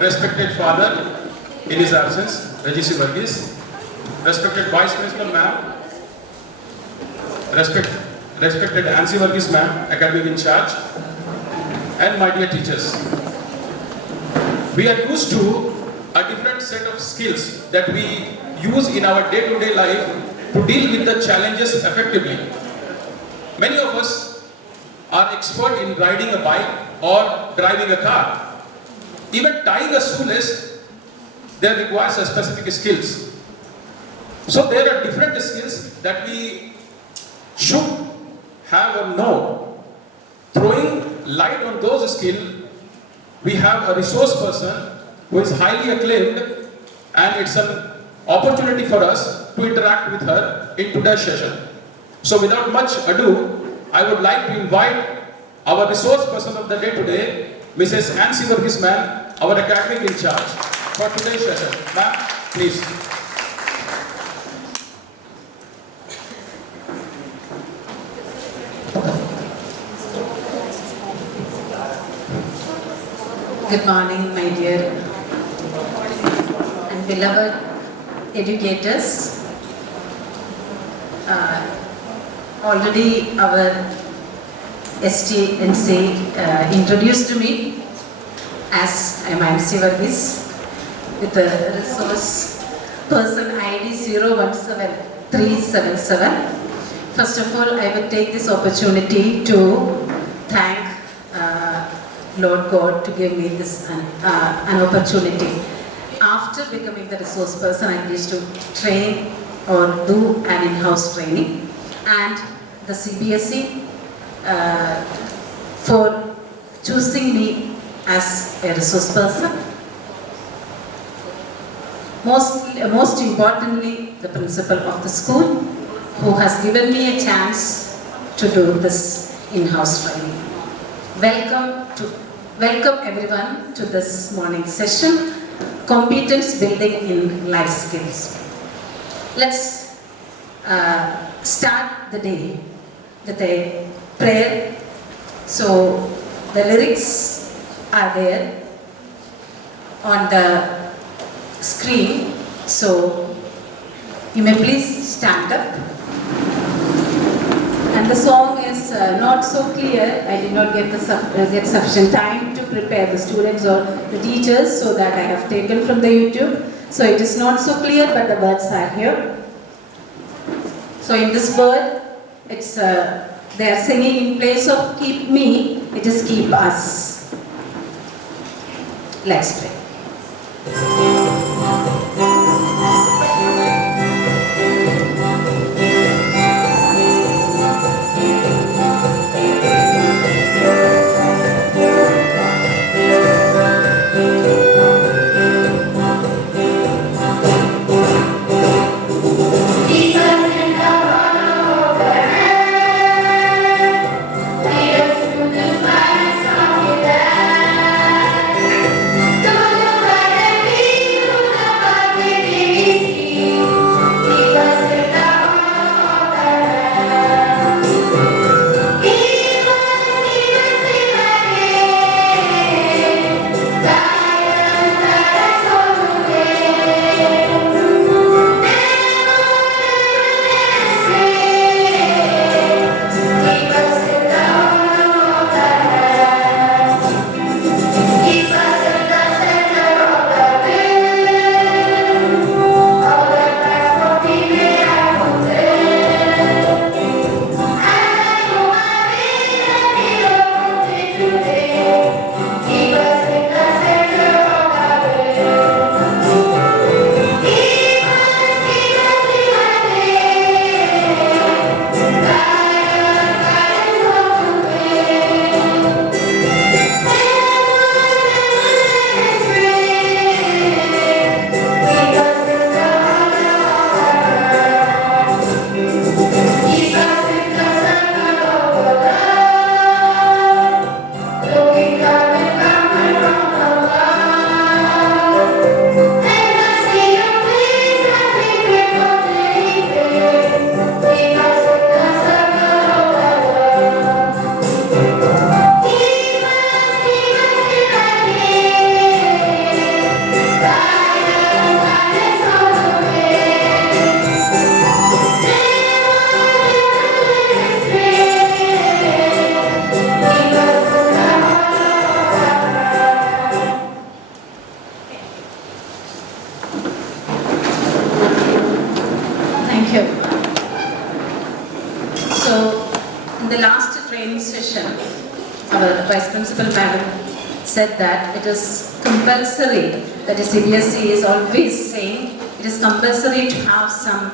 respected father in his absence, Ancy Varghese, respected Vice Principal ma'am, respected Ancy Varghese ma'am, academic in charge, and my dear teachers. We are used to a different set of skills that we use in our day-to-day life to deal with the challenges effectively. Many of us are expert in riding a bike or driving a car. Even tying a shoelace, there requires a specific skills. So there are different skills that we should have or know. Throwing light on those skills, we have a resource person who is highly acclaimed, and it's an opportunity for us to interact with her in today's session. So without much ado, I would like to invite our resource person of the day today, Mrs. Ancy Varghese ma'am, our academic in charge, for today's session. Ma'am, please. Good morning, my dear and beloved educators. Already our STNC introduced me as I am Ancy Varghese with the resource person ID 017377. First of all, I will take this opportunity to thank Lord God to give me this an opportunity. After becoming the resource person, I used to train or do an in-house training, and the CBSE for choosing me as a resource person. Most importantly, the principal of the school, who has given me a chance to do this in-house training. Welcome everyone to this morning session, Competence Building in Life Skills. Let's start the day with a prayer. So the lyrics are there on the screen, so you may please stand up. And the song is not so clear. I did not get sufficient time to prepare the students or the teachers, so that I have taken from the YouTube. So it is not so clear, but the words are here. So in this word, it's they are singing in place of keep me, it is keep us. Let's pray. Don't you the last training session, our Vice Principal Madam said that it is compulsory, that is CBSE is always saying it is compulsory to have some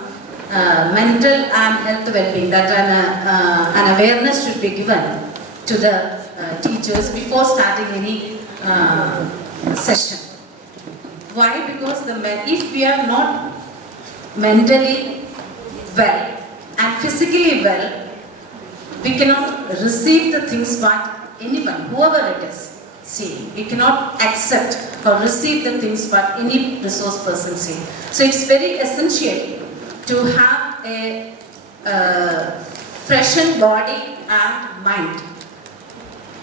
mental and health well-being, that an awareness should be given to the teachers before starting any session. Why? Because if we are not mentally well and physically well, we cannot receive the things what anyone, whoever it is, see. We cannot accept or receive the things what any resource person see. So it's very essential to have a freshened body and mind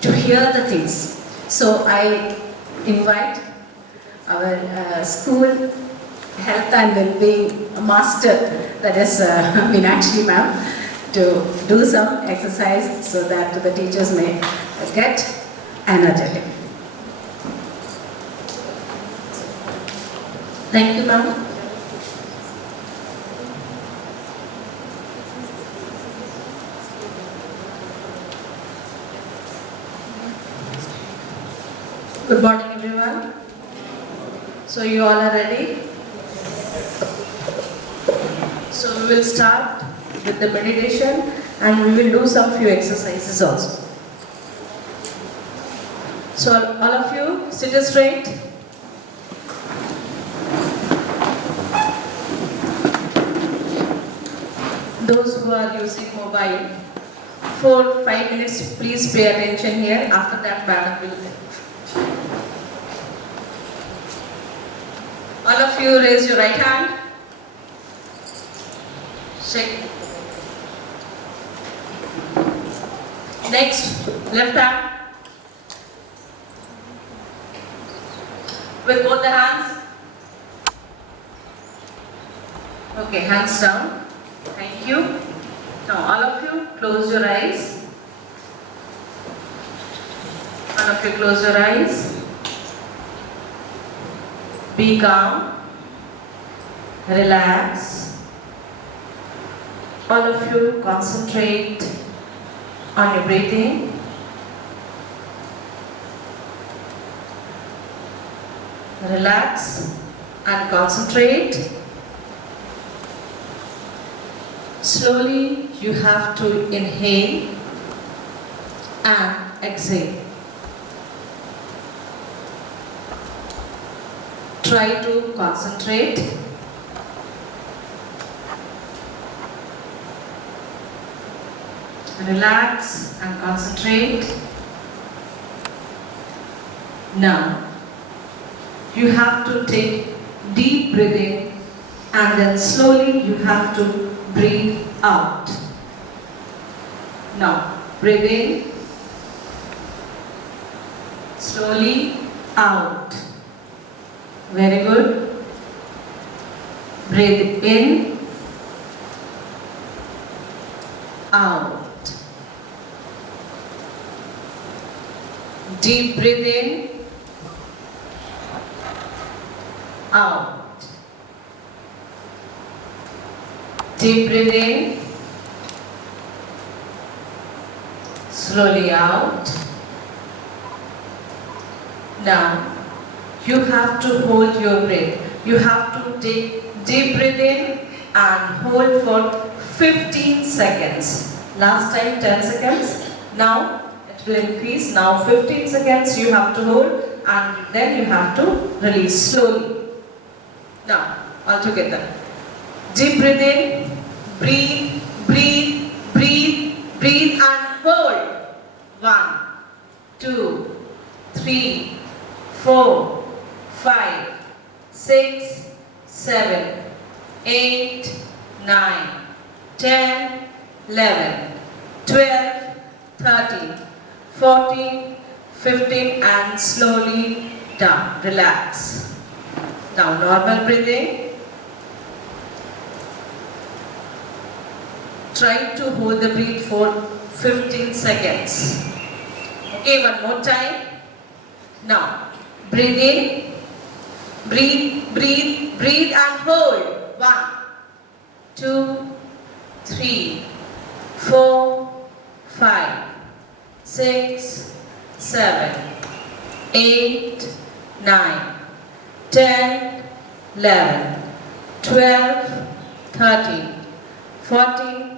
to hear the things. So I invite our school health and well-being master, that is Meenakshi ma'am, to do some exercise so that the teachers may get energetic. Thank you, ma'am. Good morning, everyone. So you all are ready? So we will start with the meditation and we will do some few exercises also. So all of you sit straight. Those who are using mobile, for 5 minutes please pay attention here. After that, madam will. All of you raise your right hand. Shake. Next, left hand. With both the hands. Okay, hands down. Thank you. Now all of you close your eyes. All of you close your eyes. Be calm. Relax. All of you concentrate on your breathing. Relax and concentrate. Slowly you have to inhale and exhale. Try to concentrate. Relax and concentrate. Now, you have to take deep breathing and then slowly you have to breathe out. Now, breathe in. Slowly out. Very good. Breathe in. Out. Deep breathe in. Out. Deep breathe in. Slowly out. Now, you have to hold your breath. You have to take deep breath in and hold for 15 seconds. Last time 10 seconds. Now it will increase. Now 15 seconds you have to hold and then you have to release slowly. Now, all together. Deep breathe in. Breathe, breathe, breathe, breathe and hold. 1, 2, 3, 4, 5, 6, 7, 8, 9, 10, 11, 12, 13, 14, 15 and slowly down. Relax. Now normal breathing. Try to hold the breath for 15 seconds. Okay, one more time. Now, breathe in, breathe, breathe, breathe and hold. 1, 2, 3, 4, 5, 6, 7, 8, 9, 10, 11, 12, 13, 14,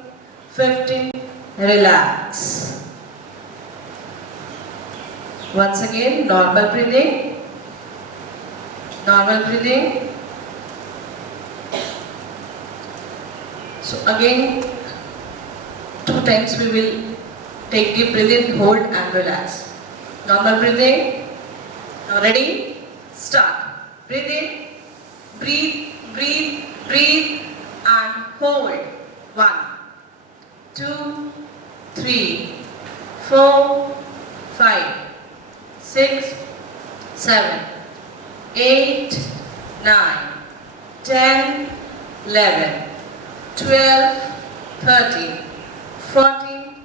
15, relax. Once again, normal breathing. Normal breathing. So again, 2 times we will take deep breath in, hold and relax. Normal breathing. Now ready? Start. Breathe in, breathe, breathe, breathe and hold. 1, 2, 3, 4, 5, 6, 7, 8, 9, 10, 11, 12, 13, 14,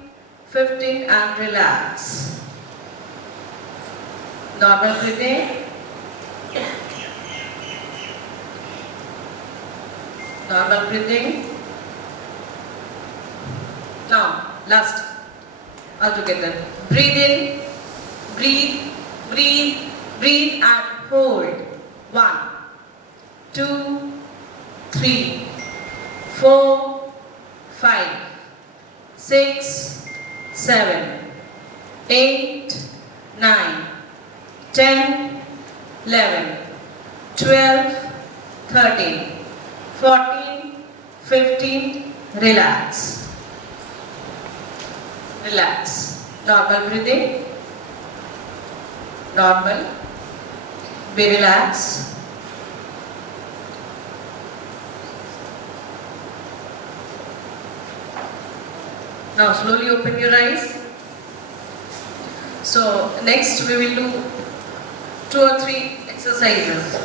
15 and relax. Normal breathing. Normal breathing. Now, last. All together. Breathe in, breathe, breathe, breathe and hold. 1, 2, 3, 4, 5, 6, 7, 8, 9, 10, 11, 12, 13, 14, 15, relax. Relax. Normal breathing. Normal. Be relaxed. Now slowly open your eyes. So next we will do 2 or 3 exercises.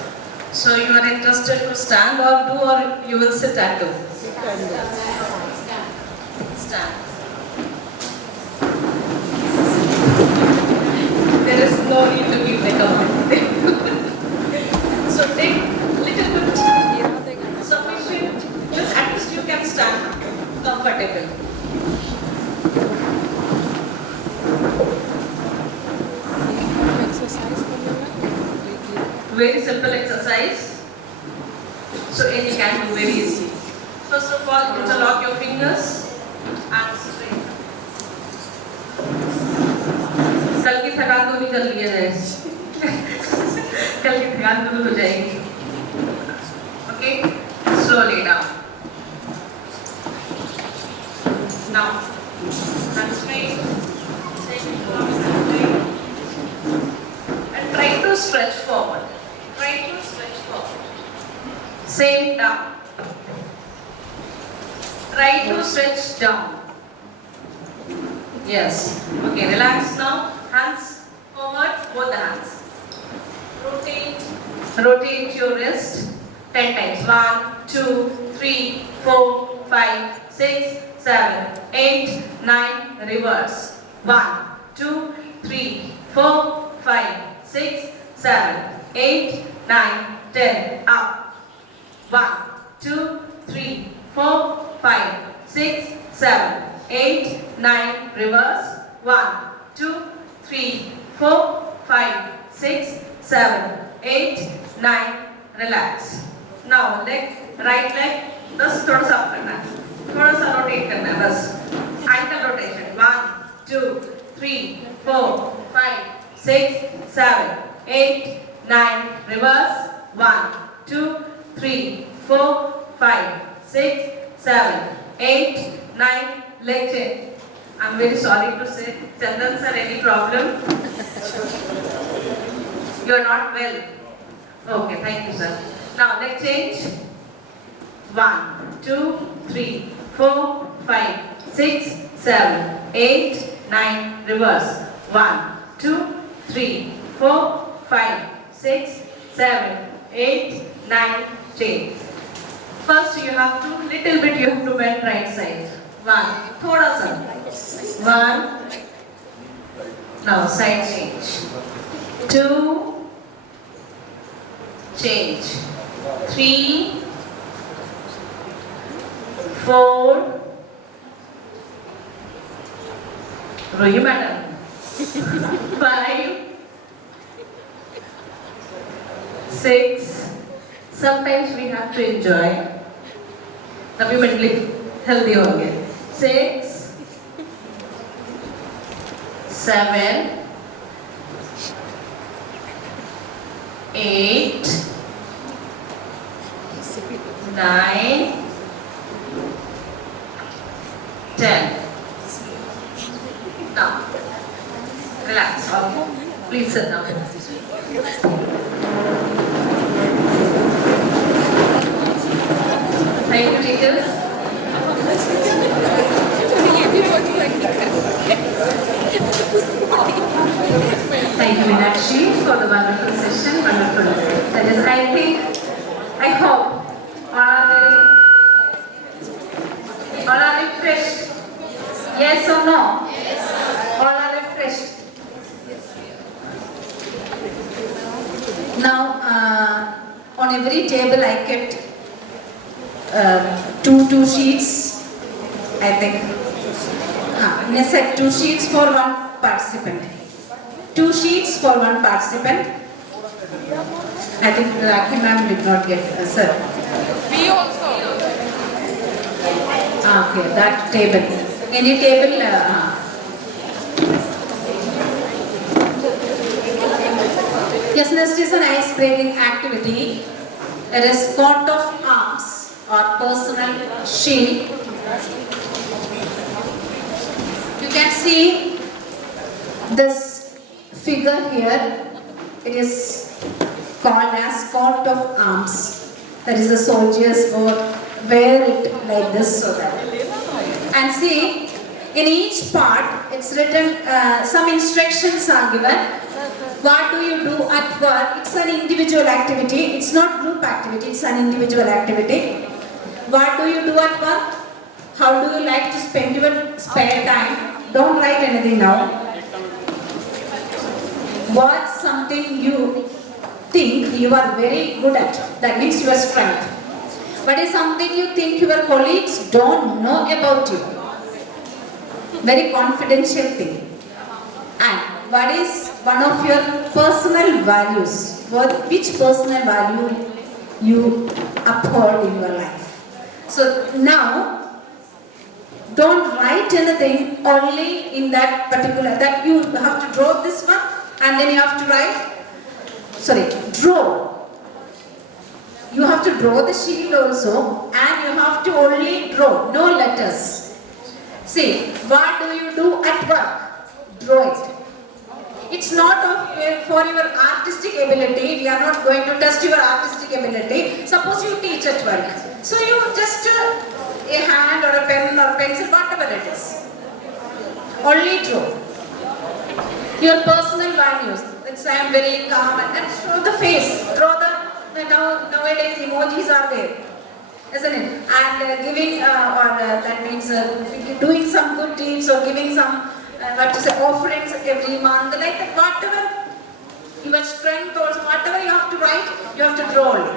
So you are interested to stand or do, or you will sit and do? Stand. There is no need to give the comment. So take little bit sufficient, just at least you can stand comfortable. Very simple exercise. So any can do very easy. First of all, interlock your fingers and straight. कल की थकान तो निकल लिया जाए. कल की थकान दूर हो जाएगी. Okay, slowly down. Now, hands straight. And try to stretch forward. Try to stretch forward. Same down. Try to stretch down. Yes. Okay, relax now. Hands forward, both the hands. Rotate your wrist 10 times. 1, 2, 3, 4, 5, 6, 7, 8, 9. Reverse. 1, 2, 3, 4, 5, 6, 7, 8, 9, 10. Up. 1, 2, 3, 4, 5, 6, 7, 8, 9. Reverse. 1, 2, 3, 4, 5, 6, 7, 8, 9. Relax. Now right leg बस थोड़ा सा up करना है, थोड़ा सा rotate करना है बस. Ankle rotation. 1, 2, 3, 4, 5, 6, 7, 8, 9. Reverse. 1, 2, 3, 4, 5, 6, 7, 8, 9. Leg change. I'm very sorry to say, Chandan sir, any problem? You are not well. Okay, thank you sir. Now leg change. 1, 2, 3, 4, 5, 6, 7, 8, 9. Reverse. 1, 2, 3, 4, 5, 6, 7, 8, 9. Change. First you have to, little bit you have to bend right side. 1, थोड़ा सा. 1. Now side change. 2. Change. 3. 4. Rohi madam. 5, 6. Sometimes we have to enjoy. तभी mentally healthy होंगे. 6, 7, 8, 9, 10. Now, relax. Okay. Please sit down. Thank you, teachers. Thank you, Meenakshi, for the wonderful session, wonderful. That is, I hope all are refreshed. Yes or no? Yes. All are refreshed. Now, on every table I kept two sheets, I think. In a set, 2 sheets for one participant. 2 sheets for one participant. I think Rakhi ma'am did not get, sir. We also. Okay, that table. Any table? Yes, next is an ice-breaking activity. It is coat of arms or personal shield. You can see this figure here. It is called as coat of arms. That is the soldiers wear it like this so that. And see, in each part it's written, some instructions are given. What do you do at work? It's an individual activity. It's not group activity. It's an individual activity. What do you do at work? How do you like to spend your spare time? Don't write anything now. What's something you think you are very good at? That means your strength. What is something you think your colleagues don't know about you? Very confidential thing. And what is one of your personal values? Which personal value you uphold in your life? So now, don't write anything only in that particular, that you have to draw this one and then you have to write, draw. You have to draw the shield also and you have to only draw, no letters. See, what do you do at work? Draw it. It's not for your artistic ability. We are not going to test your artistic ability. Suppose you teach at work. So you just a hand or a pen or pencil, whatever it is. Only draw. Your personal values. Let's say I am very calm and show the face. Draw nowadays emojis are there. Isn't it? And giving that means doing some good deeds or giving some offerings every month, like that, whatever your strength or whatever you have to write, you have to draw it.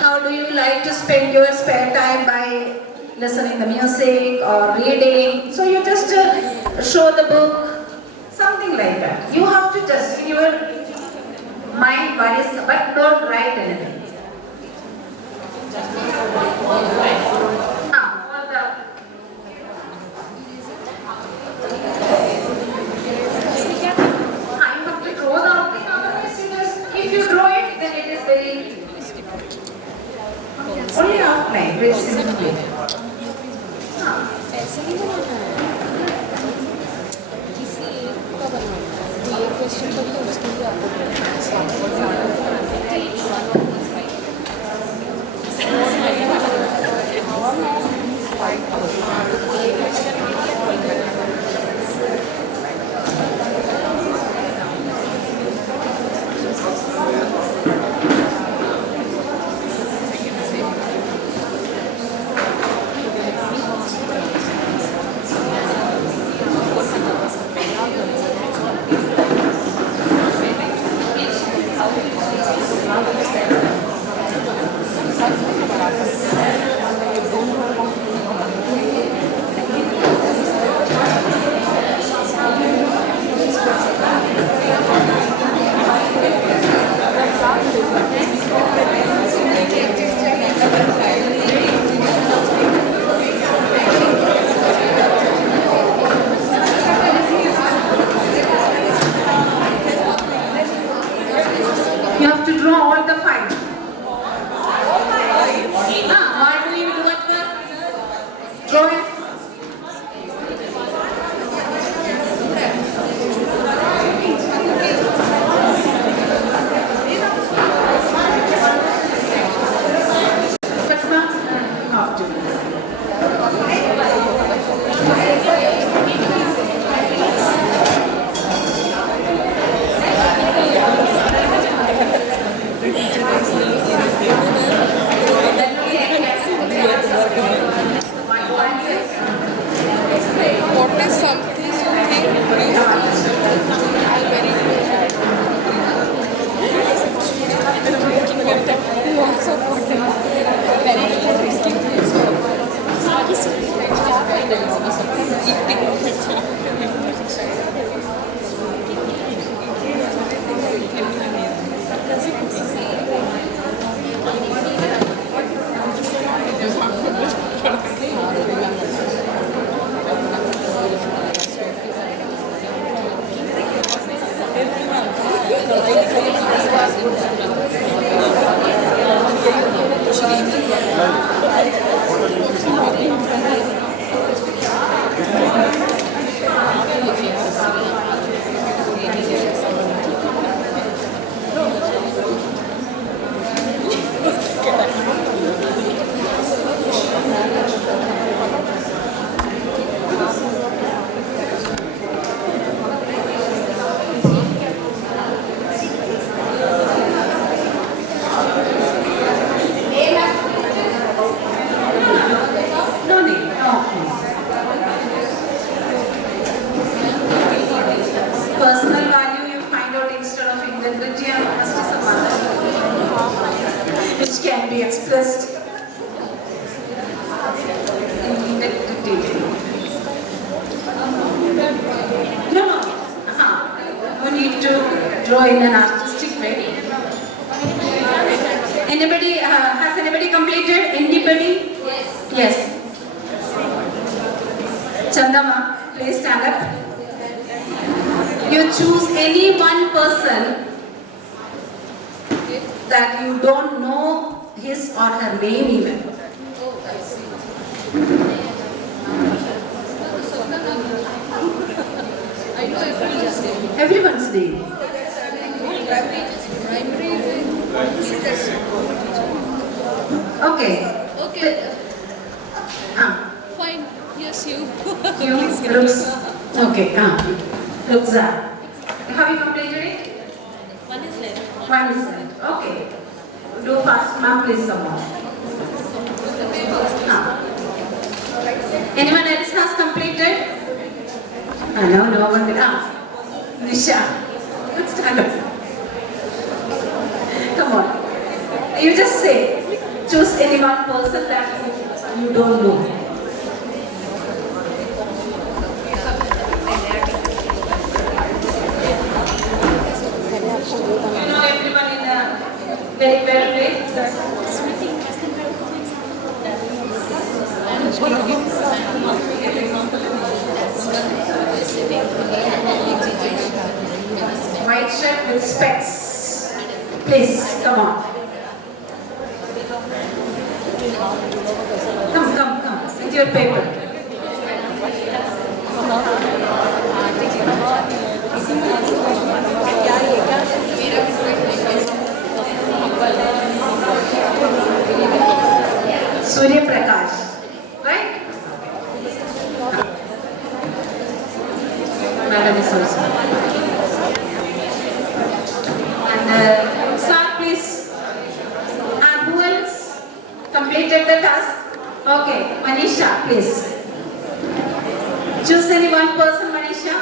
How do you like to spend your spare time? By listening to music or reading? So you just show the book, something like that. You have to just in your mind what is, but don't write anything. You have to draw the outline, otherwise if you draw it, then it is very only outline, very simple. ऐसे ही ना किसी एक का बनवाना तो ये question कभी तो उसके लिए आपको No need. No. Personal value you find out instead of integrity and honesty some other, which can be expressed in integrity. No. You need to draw in an artistic way. Anybody, has anybody completed? Anybody? Yes. Chandama, please stand up. You choose any one person that you don't know his or her name even. Everyone's name. Okay. Okay, Ah, fine. Yes, you. you looks. Okay. Looks. Have you completed it? One is left. One is left. Okay. Do fast, ma'am. Please some more. Anyone else has completed? No one will. Nisha. Stand up. Come on. You just say. Choose any one person that you don't know. You know everyone in a very well way. White shirt with specs. Please, come on. Come. With your paper. Surya Prakash. Right? Madam is also. And sir, please. And who else completed the task? Okay, Manisha, please. Choose any one person, Manisha.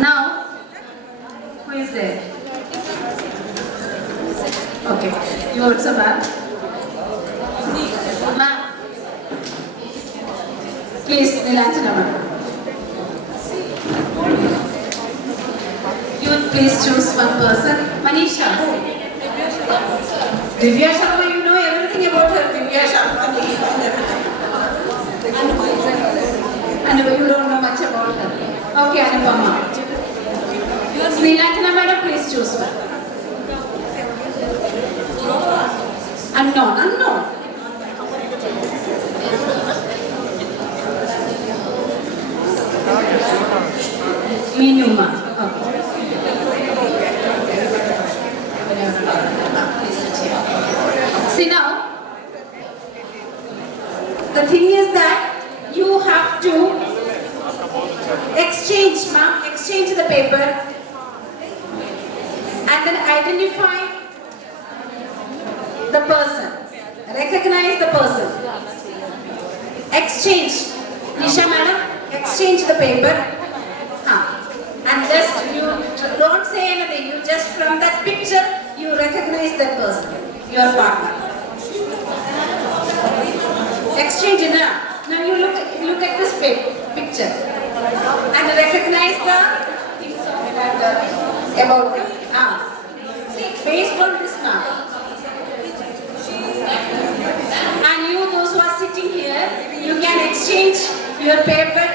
Now, who is there? Okay, you also, ma'am. Ma'am. Please, Nilanjana, ma'am. You please choose one person. Manisha. Divya Sharma, you know everything about her. Divya Sharma. Anupama, you don't know much about her. Okay, Anupama. Nilanjana, madam, please choose one. Unknown. Minuma. Okay. See now, the thing is that you have to exchange the paper and then identify the person, recognize the person, exchange. Nisha madam, exchange the paper. And just you don't say anything, you just from that picture you recognize that person, your partner. Exchange now. Now you look at this picture and recognize the about see, based on this now. And you those who are sitting here, you can exchange your paper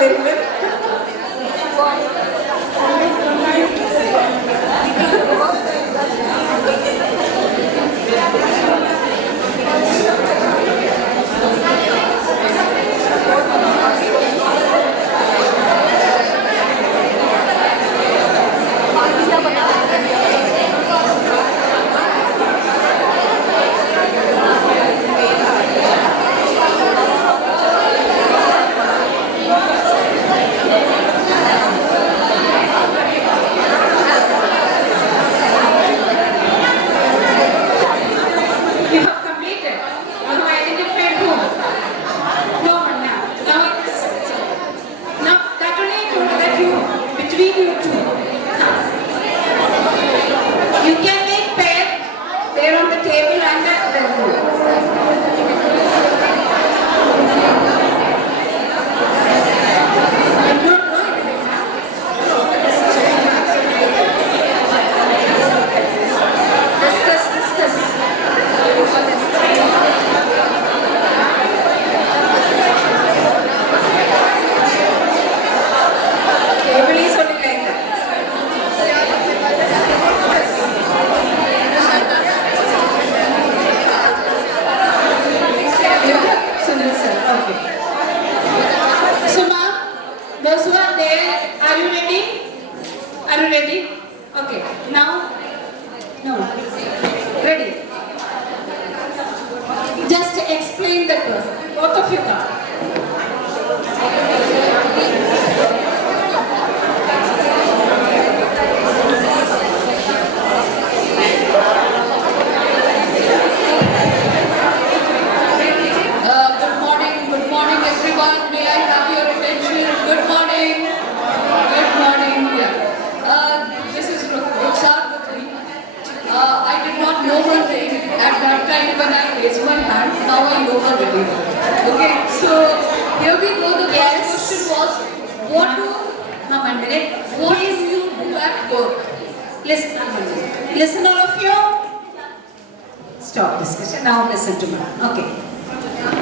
very well. You have completed. You have identified whom? No one now. Now it's now that only told that you between you two. You can make pair there on the table and the I don't know anything now. Discuss. Table is only like that. Sunil sir, okay. So ma'am, those who are there, are you ready? Are you ready? Okay. Now, no. Ready? Just explain the person. Both of you come. Good morning everyone. May I have your attention? Good morning. Yeah. This is Rukhsar with me. I did not know her name at that time when I raised my hand. Now I know her very well. Okay, so here we go. The first question was, what do you do at work? Listen all of you. Stop discussion. Now listen to me. Okay.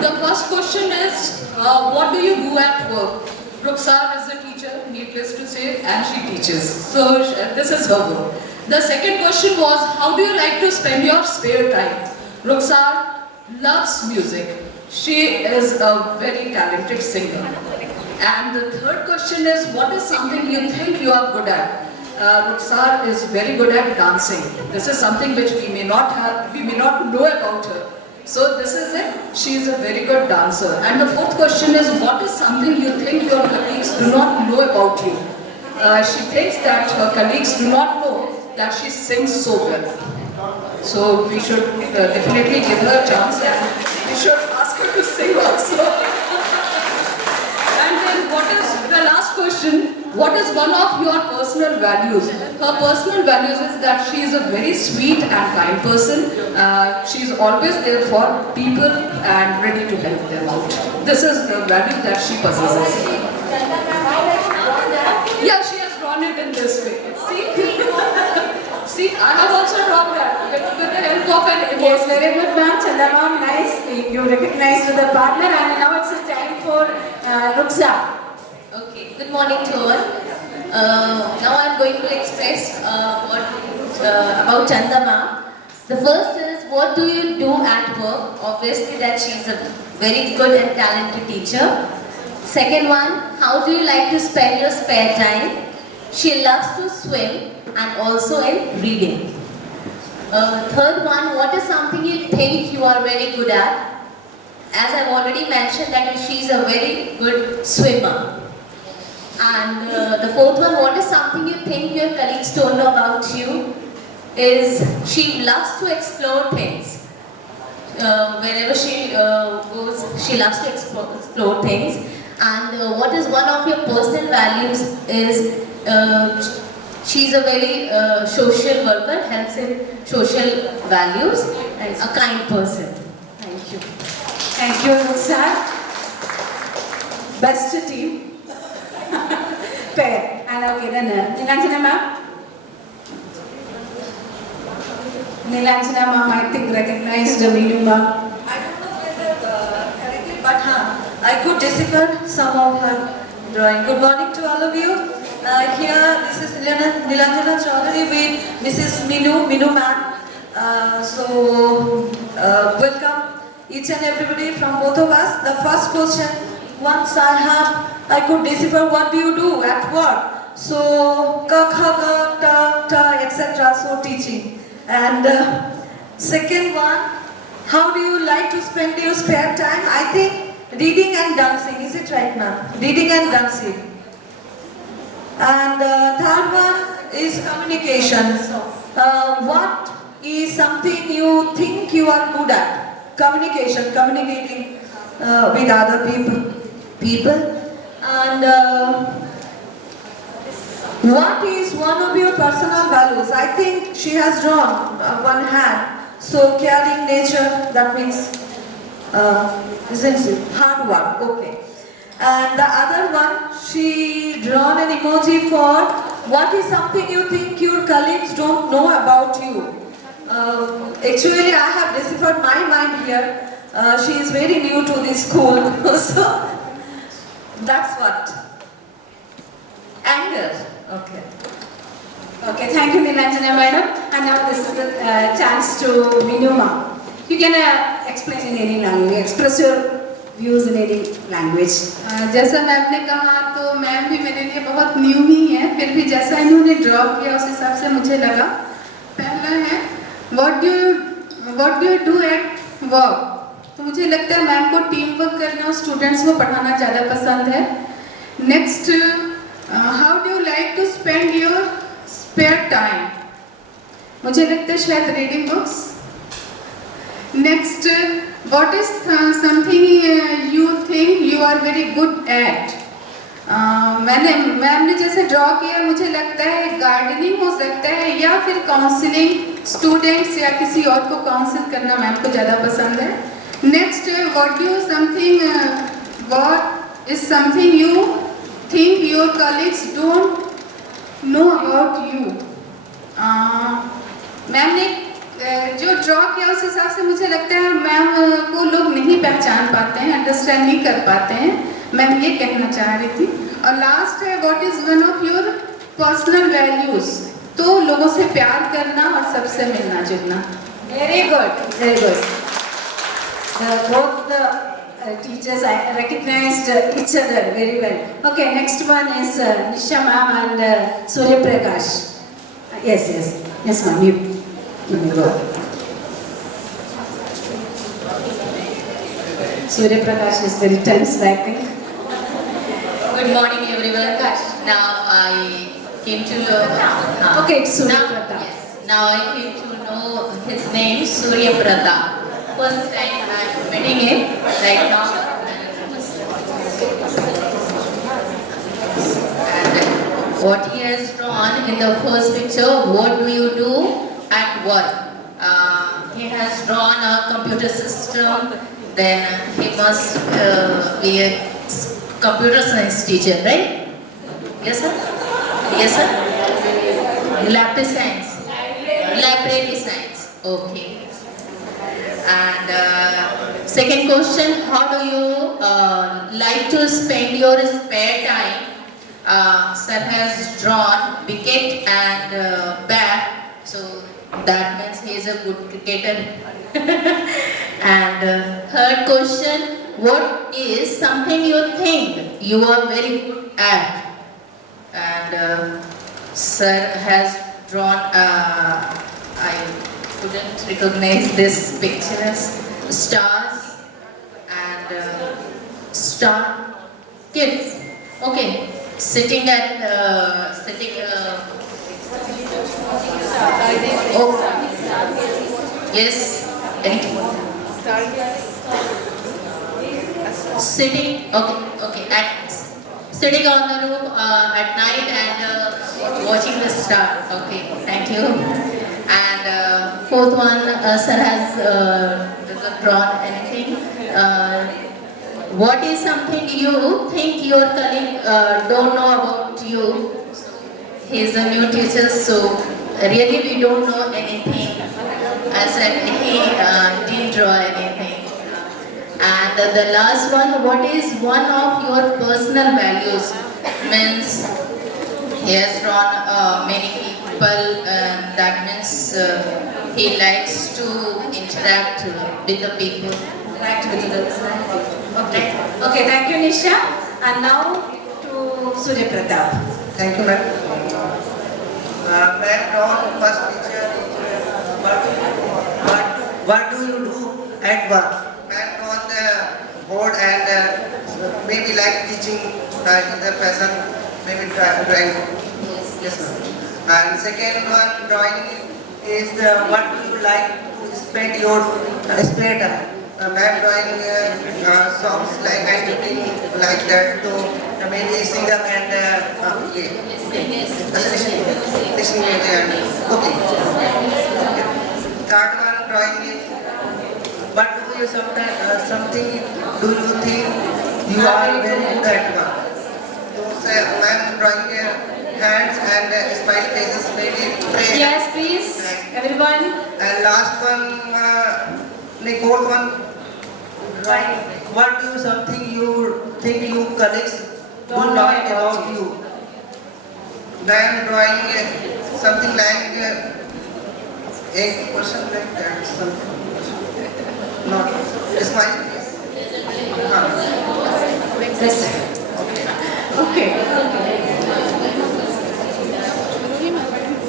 The first question is, what do you do at work? Rukhsar is a teacher, needless to say, and she teaches. So this is her work. The second question was, how do you like to spend your spare time? Rukhsar loves music. She is a very talented singer. And the third question is, what is something you think you are good at? Rukhsar is very good at dancing. This is something which we may not know about her. So this is it. She is a very good dancer. And the fourth question is, what is something you think your colleagues do not know about you? She thinks that her colleagues do not know that she sings so well. So we should definitely give her a chance and we should ask her to sing also. And then what is the last question? What is one of your personal values? Her personal values is that she is a very sweet and kind person. She is always there for people and ready to help them out. This is the value that she possesses. Yeah, she has drawn it in this way. See, I have also drawn that with the help of an Yes, emoji. very good ma'am. Chanda ma'am, nice. You recognized the partner and now it's the time for Rukhsar. Okay, good morning to all. Now I'm going to express about Chanda ma'am. The first is, what do you do at work? Obviously that she's a very good and talented teacher. Second one, how do you like to spend your spare time? She loves to swim and also in reading. Third one, what is something you think you are very good at? As I've already mentioned that she's a very good swimmer. And the fourth one, what is something you think your colleagues don't know about you? Is she loves to explore things. Wherever she goes, she loves to explore things. And what is one of your personal values is she's a very social worker, helps in social values, and a kind person. Thank you. Thank you, Rukhsar. Best team. Pair. And okay, then Nilanjana ma'am. Nilanjana ma'am, I think recognized Meenu ma'am. I don't know whether correctly, but I could decipher some of her drawing. Good morning to all of you. Here, this is Nilanjana Chaudhary with Mrs. Minu ma'am. Welcome each and everybody from both of us. The first question, once I could decipher what do you do at work. So, ka, kha, ga, ta, ta, etc. So, teaching. And second one, how do you like to spend your spare time? I think reading and dancing. Is it right, ma'am? Reading and dancing. And third one is communication. What is something you think you are good at? Communication, communicating with other people. And what is one of your personal values? I think she has drawn one hand. So caring nature, that means, isn't it? Hard work, okay. And the other one, she drawn an emoji for what is something you think your colleagues don't know about you. Actually, I have deciphered my mind here. She is very new to this school, so that's what. Anger, okay. Okay, thank you Nilanjana madam. And now this is the chance to Minuma. You can explain in any language, express your views in any language. जैसा ma'am ने कहा तो ma'am भी मेरे लिए बहुत new ही है, फिर भी जैसा इन्होंने ड्रॉ किया उस हिसाब से मुझे लगा. पहला है what do you do at work. तो मुझे लगता है मैम को टीम वर्क करना और स्टूडेंट्स को पढ़ाना ज़्यादा पसंद है. Next, how do you like to spend your spare time. मुझे लगता है शायद reading books. Next, what is something you think you are very good at. Ma'am ने जैसे ड्रॉ किया मुझे लगता है गार्डनिंग हो सकता है या फिर काउंसलिंग, स्टूडेंट्स या किसी और को काउंसिल करना मैम को ज़्यादा पसंद है. Next, what is something you think your colleagues don't know about you. Ma'am ने जो ड्रॉ किया उस हिसाब से मुझे लगता है मैम को लोग नहीं पहचान पाते हैं, अंडरस्टैंड नहीं कर पाते हैं. मैम ये कहना चाह रही थी. और लास्ट है what is one of your personal values. तो लोगों से प्यार करना और सबसे मिलना जुलना. Very good, very good. Both the teachers I recognized each other very well. Okay, next one is Nisha ma'am and Surya Prakash. Yes, ma'am. You may go. Surya Prakash is very tense, I think. Good morning, everyone. Now I came to Okay, it's Surya now, Pratap. yes, now I came to know his name, Surya Pratap. First time I'm meeting him right now. And what he has drawn in the first picture, what do you do at work? He has drawn a computer system. Then he must be a computer science teacher, right? Yes, sir? Yes, sir? Library science. Okay. And second question, how do you like to spend your spare time? Sir has drawn wicket and bat, so that means he is a good cricketer. And third question, what is something you think you are very good at? And sir has drawn, I couldn't recognize this pictures, stars and star kids. Okay, sitting at oh yes, thank you. Sitting, okay, sitting on the roof at night and watching the star. Okay, thank you. And fourth one, sir has doesn't drawn anything. What is something you think your colleague don't know about you? He is a new teacher, so really we don't know anything. I said he didn't draw anything. And the last one, what is one of your personal values? Means he has drawn many people, that means he likes to interact with the people. Interact with the okay. Okay, thank you, Nisha. And now to Surya Pratap. Thank you, ma'am. Ma'am, drawn first picture. What do you do at work? Ma'am, on the board and maybe like teaching in the person, maybe drawing. Yes, ma'am. And second one, drawing is what do you like to spend your spare time? Ma'am, drawing songs like acting like that. So maybe singer and listening okay. Third one, drawing is what do you sometimes something do you think you are very good at work? So ma'am, drawing hands and smiley faces, maybe pray. Yes, please, everyone. And last one, the fourth one, what do you something you think you colleagues don't know about you? Then drawing something like a person like that, something not smiley face. Okay.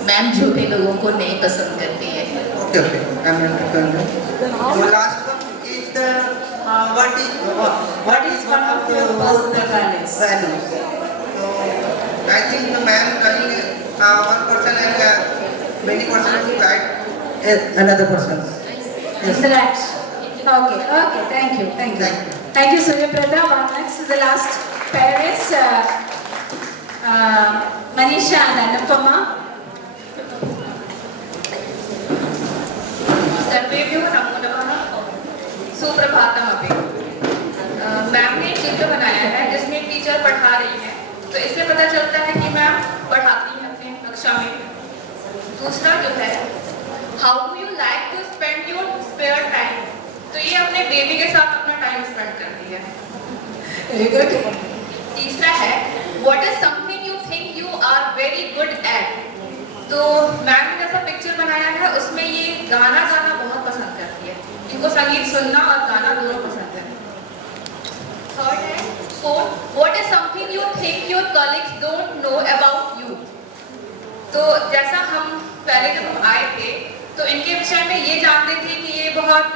Ma'am झूठे लोगों को नहीं पसंद करती है. Okay, okay. I'm going to. The last one is the what is one of your personal values? I think the man one person and many persons to guide another person. Interact. Okay, okay, thank you. Thank you, Surya Pratap. Our next is the last pair is Manisha and Anupama. सर्वेभ्यो नमो नमः. सुप्रभातम अपि. Ma'am ने एक चित्र बनाया है जिसमें teacher पढ़ा रही है, तो इससे पता चलता है कि मैम पढ़ाती हैं अपने कक्षा में. दूसरा जो है, how do you like to spend your spare time, तो ये अपने बेबी के साथ अपना टाइम स्पेंड करती है. Very good. तीसरा है, what is something you think you are very good at, तो मैम ने जैसा पिक्चर बनाया है उसमें ये गाना गाना बहुत पसंद करती है. इनको संगीत सुनना और गाना दोनों पसंद है. थर्ड है, fourth, what is something you think your colleagues don't know about you, तो जैसा हम पहले जब हम आए थे तो इनके विषय में ये जानते थे कि ये बहुत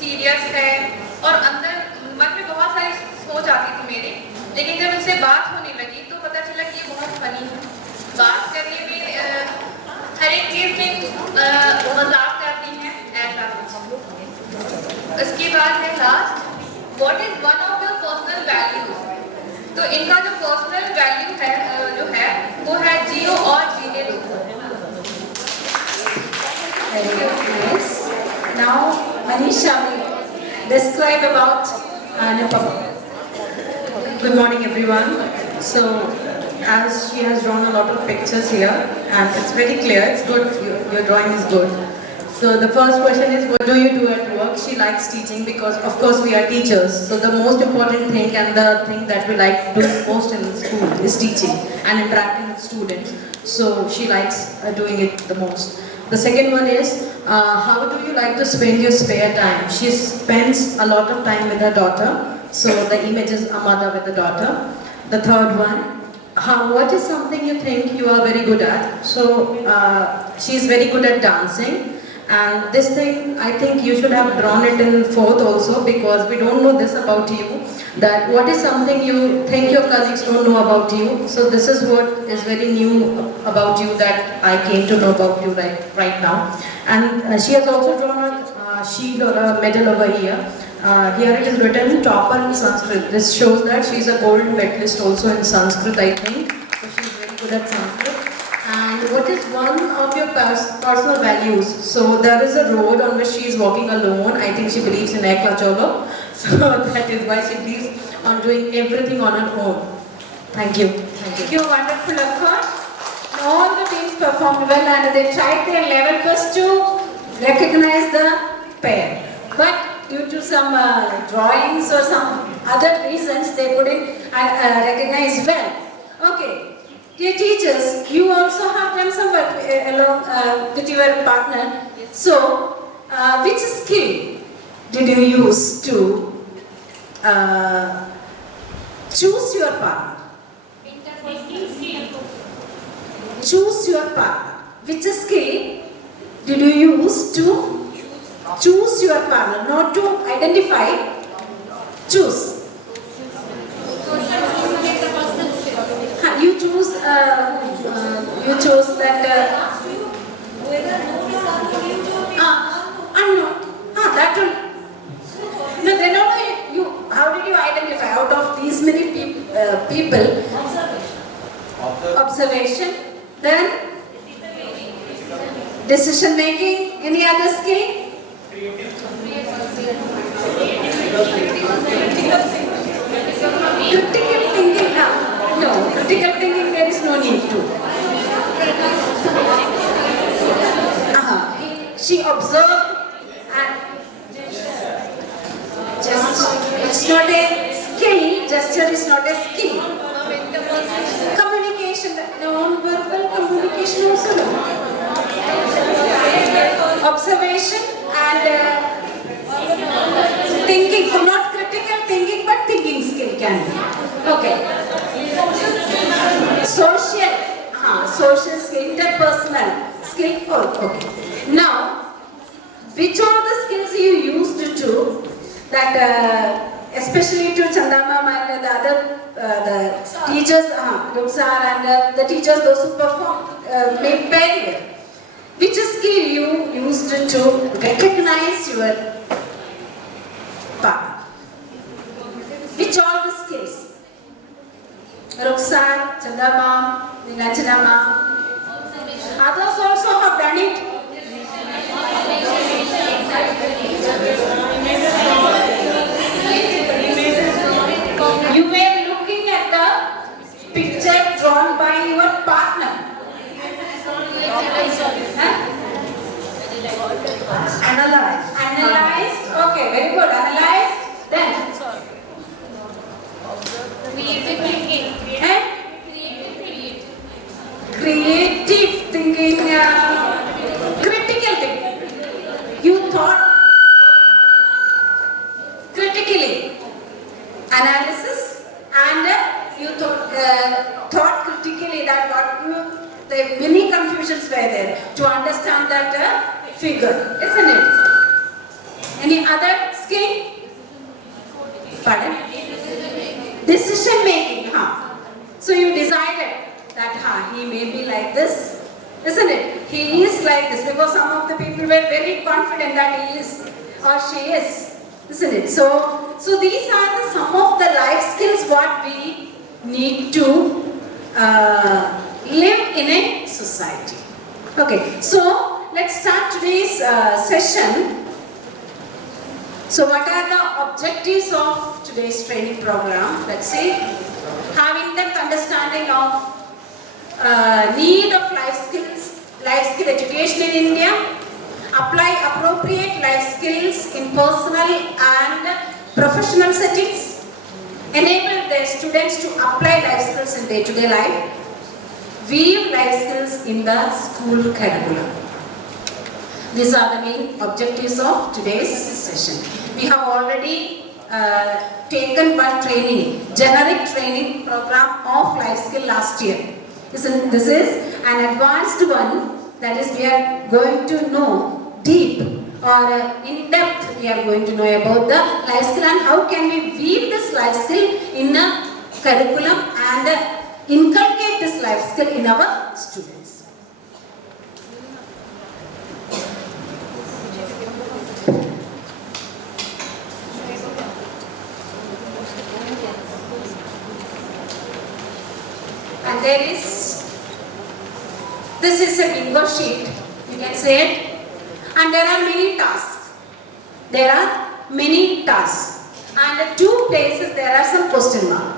सीरियस है और अंदर मन में बहुत सारी सोच आती थी मेरे, लेकिन जब इनसे बात होने लगी तो पता चला कि ये बहुत फनी है. बात करने में हर एक चीज में मजाक करती हैं ऐसा. उसके बाद है last, what is one of your personal values, तो इनका जो पर्सनल वैल्यू है जो है वो है जियो और जीने दो. Very nice. Now, Manisha, describe about Anupama. Good morning, everyone. So, as she has drawn a lot of pictures here, and it's very clear, it's good, your drawing is good. So, the first question is, what do you do at work? She likes teaching because, of course, we are teachers. So, the most important thing and the thing that we like to do most in school is teaching and interacting with students. So, she likes doing it the most. The second one is, how do you like to spend your spare time? She spends a lot of time with her daughter. So the image is a mother with a daughter. The third one, what is something you think you are very good at? So she is very good at dancing. And this thing, I think you should have drawn it in fourth also, because we don't know this about you. That what is something you think your colleagues don't know about you. So this is what is very new about you that I came to know about you right now. And she has also drawn a shield or a medal over here. Here it is written topper in Sanskrit. This shows that she is a gold medalist also in Sanskrit, I think. So she is very good at Sanskrit. And what is one of your personal values? So there is a road on which she is walking alone. I think she believes in Ekla Cholo. So that is why she believes on doing everything on her own. Thank you. Thank you, wonderful effort. All the teams performed well and they tried their level best to recognize the pair. But due to some drawings or some other reasons, they couldn't recognize well. Okay. Dear teachers, you also have done some work along with your partner. So, which skill did you use to choose your partner? Choose your partner. Which skill did you use to choose your partner? Not to identify, choose. You choose. You chose that. I'm not. That one. No, they don't know you. How did you identify out of these many people? Observation. Then decision making. Any other skill? Critical thinking. No, critical thinking there is no need to. She observed and it's not a skill. Gesture is not a skill. Communication, non-verbal communication also no. Observation and thinking, not critical thinking but thinking skill can be. Okay. Social skill, interpersonal skill. Okay. Now, which all the skills you used to that, especially to Chandama and the other the teachers, Ruksar and the teachers, those who perform, make very well. Which skill you used to recognize your partner? Which all the skills? Ruksar, Chandama, Ninachanama. Others also have done it. You were looking at the picture drawn by your partner. Analyzed. Okay, very good. Analyzed. Then. Creative thinking. Creative thinking. Critical thinking. You thought critically. Analysis and you thought critically that the many confusions were there to understand that figure, isn't it? Any other skill? Pardon? Decision making, So you decided that he may be like this, isn't it? He is like this because some of the people were very confident that he is or she is, isn't it? So these are some of the life skills what we need to live in a society. Okay, so let's start today's session. So what are the objectives of today's training program? Let's see. Having that understanding of need of life skill education in India. Apply appropriate life skills in personal and professional settings. Enable the students to apply life skills in day-to-day life. Weave life skills in the school curriculum. These are the main objectives of today's session. We have already taken one training, generic training program of life skill last year. This is an advanced one, that is we are going to know deep or in depth we are going to know about the life skill and how can we weave this life skill in a curriculum and inculcate this life skill in our students. And this is a bingo sheet, you can say it. And there are many tasks. And at two places there are some question mark.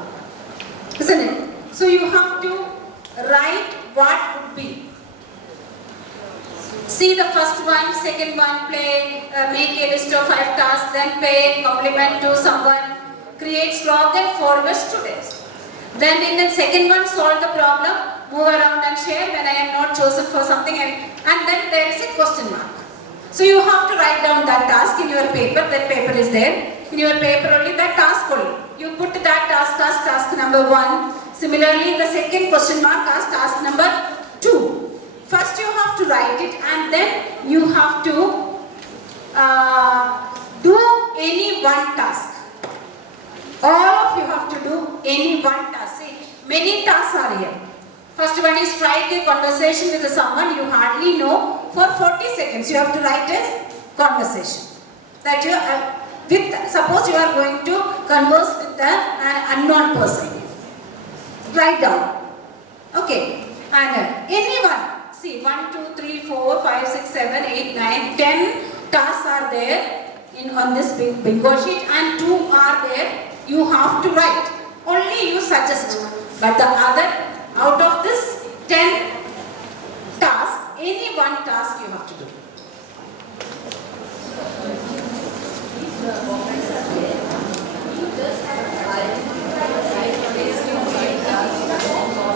Isn't it? So you have to write what would be. See the first one, second one, play, make a list of 5 tasks, then pay, compliment to someone, create slogan for your students. Then in the second one, solve the problem, move around and share when I am not chosen for something, and then there is a question mark. So you have to write down that task in your paper. That paper is there. In your paper only, that task only. You put that task number 1. Similarly, the second question mark as task number 2. First you have to write it, and then you have to do any one task. All of you have to do any one task. See, many tasks are here. First one is write a conversation with someone you hardly know for 40 seconds. You have to write a conversation. That you suppose you are going to converse with an unknown person. Write down. Okay. And anyone. See, 1, 2, 3, 4, 5, 6, 7, 8, 9, 10 tasks are there on this bingo sheet, and 2 are there. You have to write. Only you suggest. But the other, out of this 10 tasks, any one task you have to do.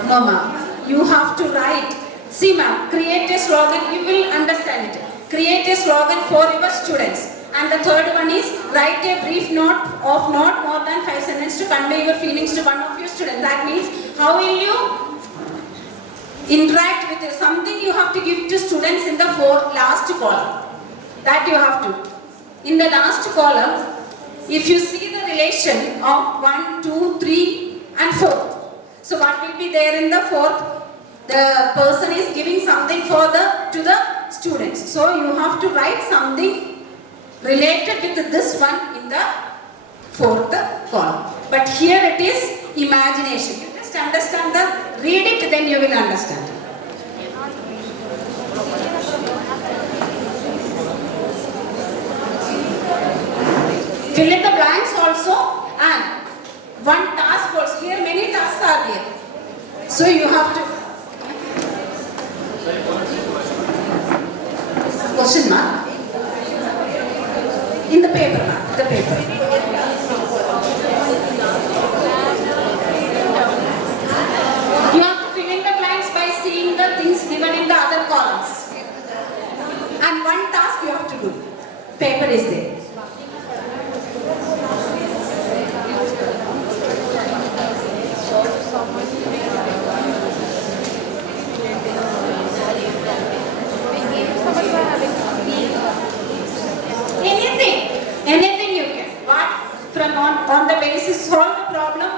No, ma'am. You have to write. See, ma'am, create a slogan. You will understand it. Create a slogan for your students. And the third one is write a brief note of not more than 5 sentences to convey your feelings to one of your students. That means how will you interact with something you have to give to students in the last column. That you have to. In the last column, if you see the relation of 1, 2, 3 and 4. So what will be there in the 4th? The person is giving something to the students. So you have to write something related with this one in the 4th column. But here it is imagination. You just understand read it, then you will understand. Fill in the blanks also, and one task also. Here many tasks are there. So you have to question mark in the paper, mark, the paper. You have to fill in the blanks by seeing the things given in the other columns. And one task you have to do. Paper is there. Anything you can. What? From on the basis solve the problem.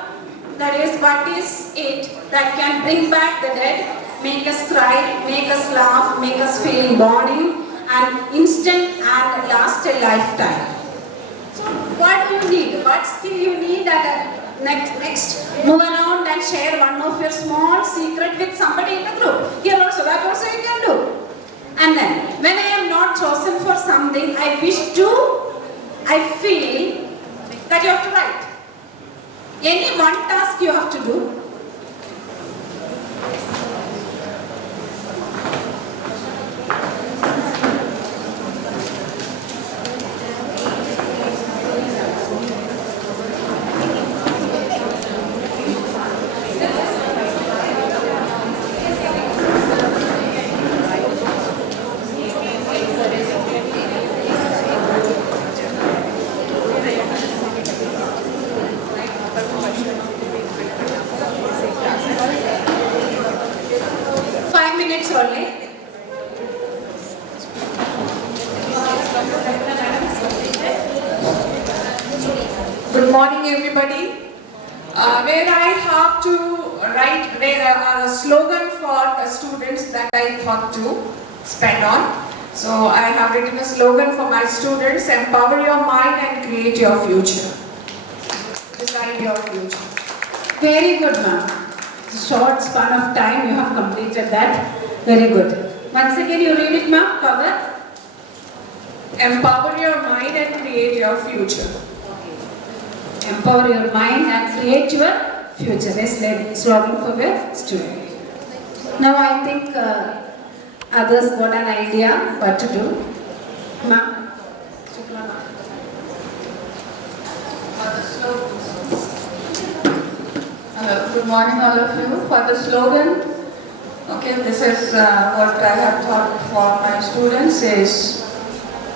That is, what is it that can bring back the dead, make us cry, make us laugh, make us feel bonding, and instant and last a lifetime. So what do you need? What skill you need? That next move around and share one of your small secret with somebody in the group. Here also, that also you can do. And then, when I am not chosen for something, I feel that you have to write. Any one task you have to do. Good morning, everybody. Where I have to write a slogan for the students that I thought to spend on. So I have written a slogan for my students: empower your mind and create your future. Decide your future. Very good, ma'am. Short span of time you have completed that. Very good. Once again you read it, ma'am. Power. Empower your mind and create your future. Empower your mind and create your future. That's the slogan for the student. Now I think Others got an idea what to do. Ma'am. Good morning all of you. For the slogan, okay, this is what I have thought for my students is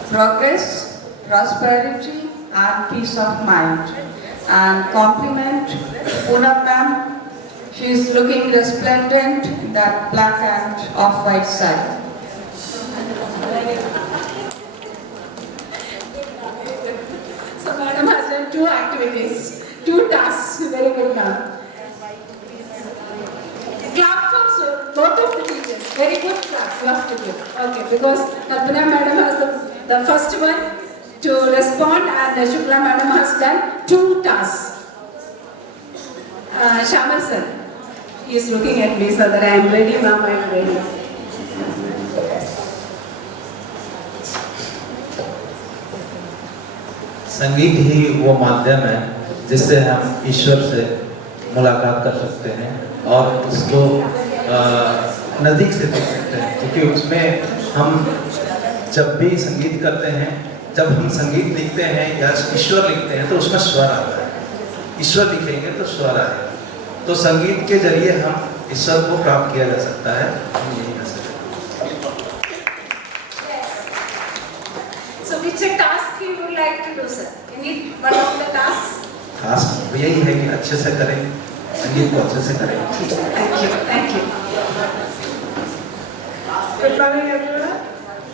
progress, prosperity and peace of mind. And compliment Poonam ma'am. She is looking resplendent in that black and off-white side. So madam has done 2 activities, 2 tasks. Very good, ma'am. Clap for both of the teachers. Very good clap. Love to give. Okay, because Kalpana madam has the first one to respond and Shukla madam has done 2 tasks. Shamal sir, he is looking at me so that I am ready, ma'am, I am ready. संगीत ही वो माध्यम है जिससे हम ईश्वर से मुलाकात कर सकते हैं और उसको नज़दीक से देख सकते हैं, क्योंकि उसमें हम जब भी संगीत करते हैं, जब हम संगीत लिखते हैं या ईश्वर लिखते हैं तो उसमें स्वर आता है। ईश्वर लिखेंगे तो स्वर आएगा। तो संगीत के जरिए हम ईश्वर को प्राप्त किया जा सकता है। हम यही कर सकते हैं। So which task you would like to do, sir? Any one of the tasks? खास यही है कि अच्छे से करें, संगीत को अच्छे से करें। Thank you. Thank you. Good morning, everyone.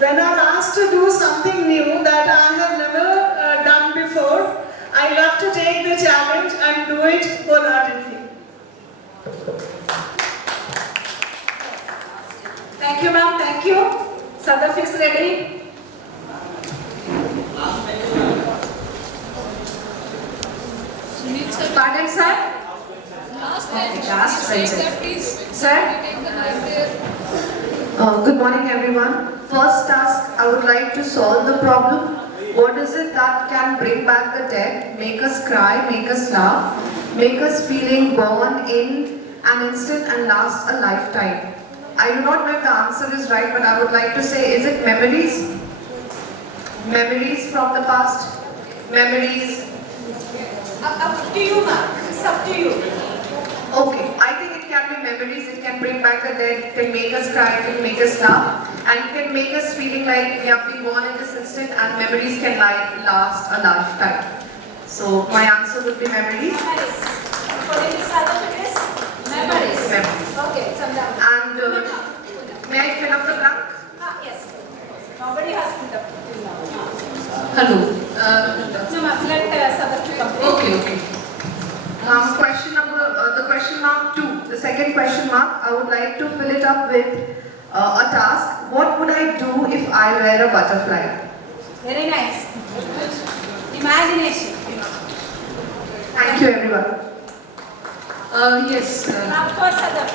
When I'm asked to do something new that I have never done before, I love to take the challenge and do it wholeheartedly. Thank you, ma'am. Thank you. Sadaf is ready. Pardon, sir? Last please. Sir? Good morning everyone. First task, I would like to solve the problem. What is it that can bring back the dead, make us cry, make us laugh, make us feeling born in an instant and last a lifetime? I do not know if the answer is right, but I would like to say, is it memories? Memories from the past? Memories? Up to you, ma'am. It's up to you. Okay, I think it can be memories, it can bring back the dead, it can make us cry, it can make us laugh, and it can make us feeling like we have been born in this instant and memories can last a lifetime. So my answer would be memories. Memories. According to Sadaf, it is memories. Memories. Okay, Chandra. And may I fill up the blank? Yes. Nobody has put up. Hello. No, ma'am. Let Sadaf to complete. Okay. The question mark 2, the second question mark, I would like to fill it up with a task. What would I do if I were a butterfly? Very nice. Imagination. Thank you everyone. Yes. Clap for Sadaf.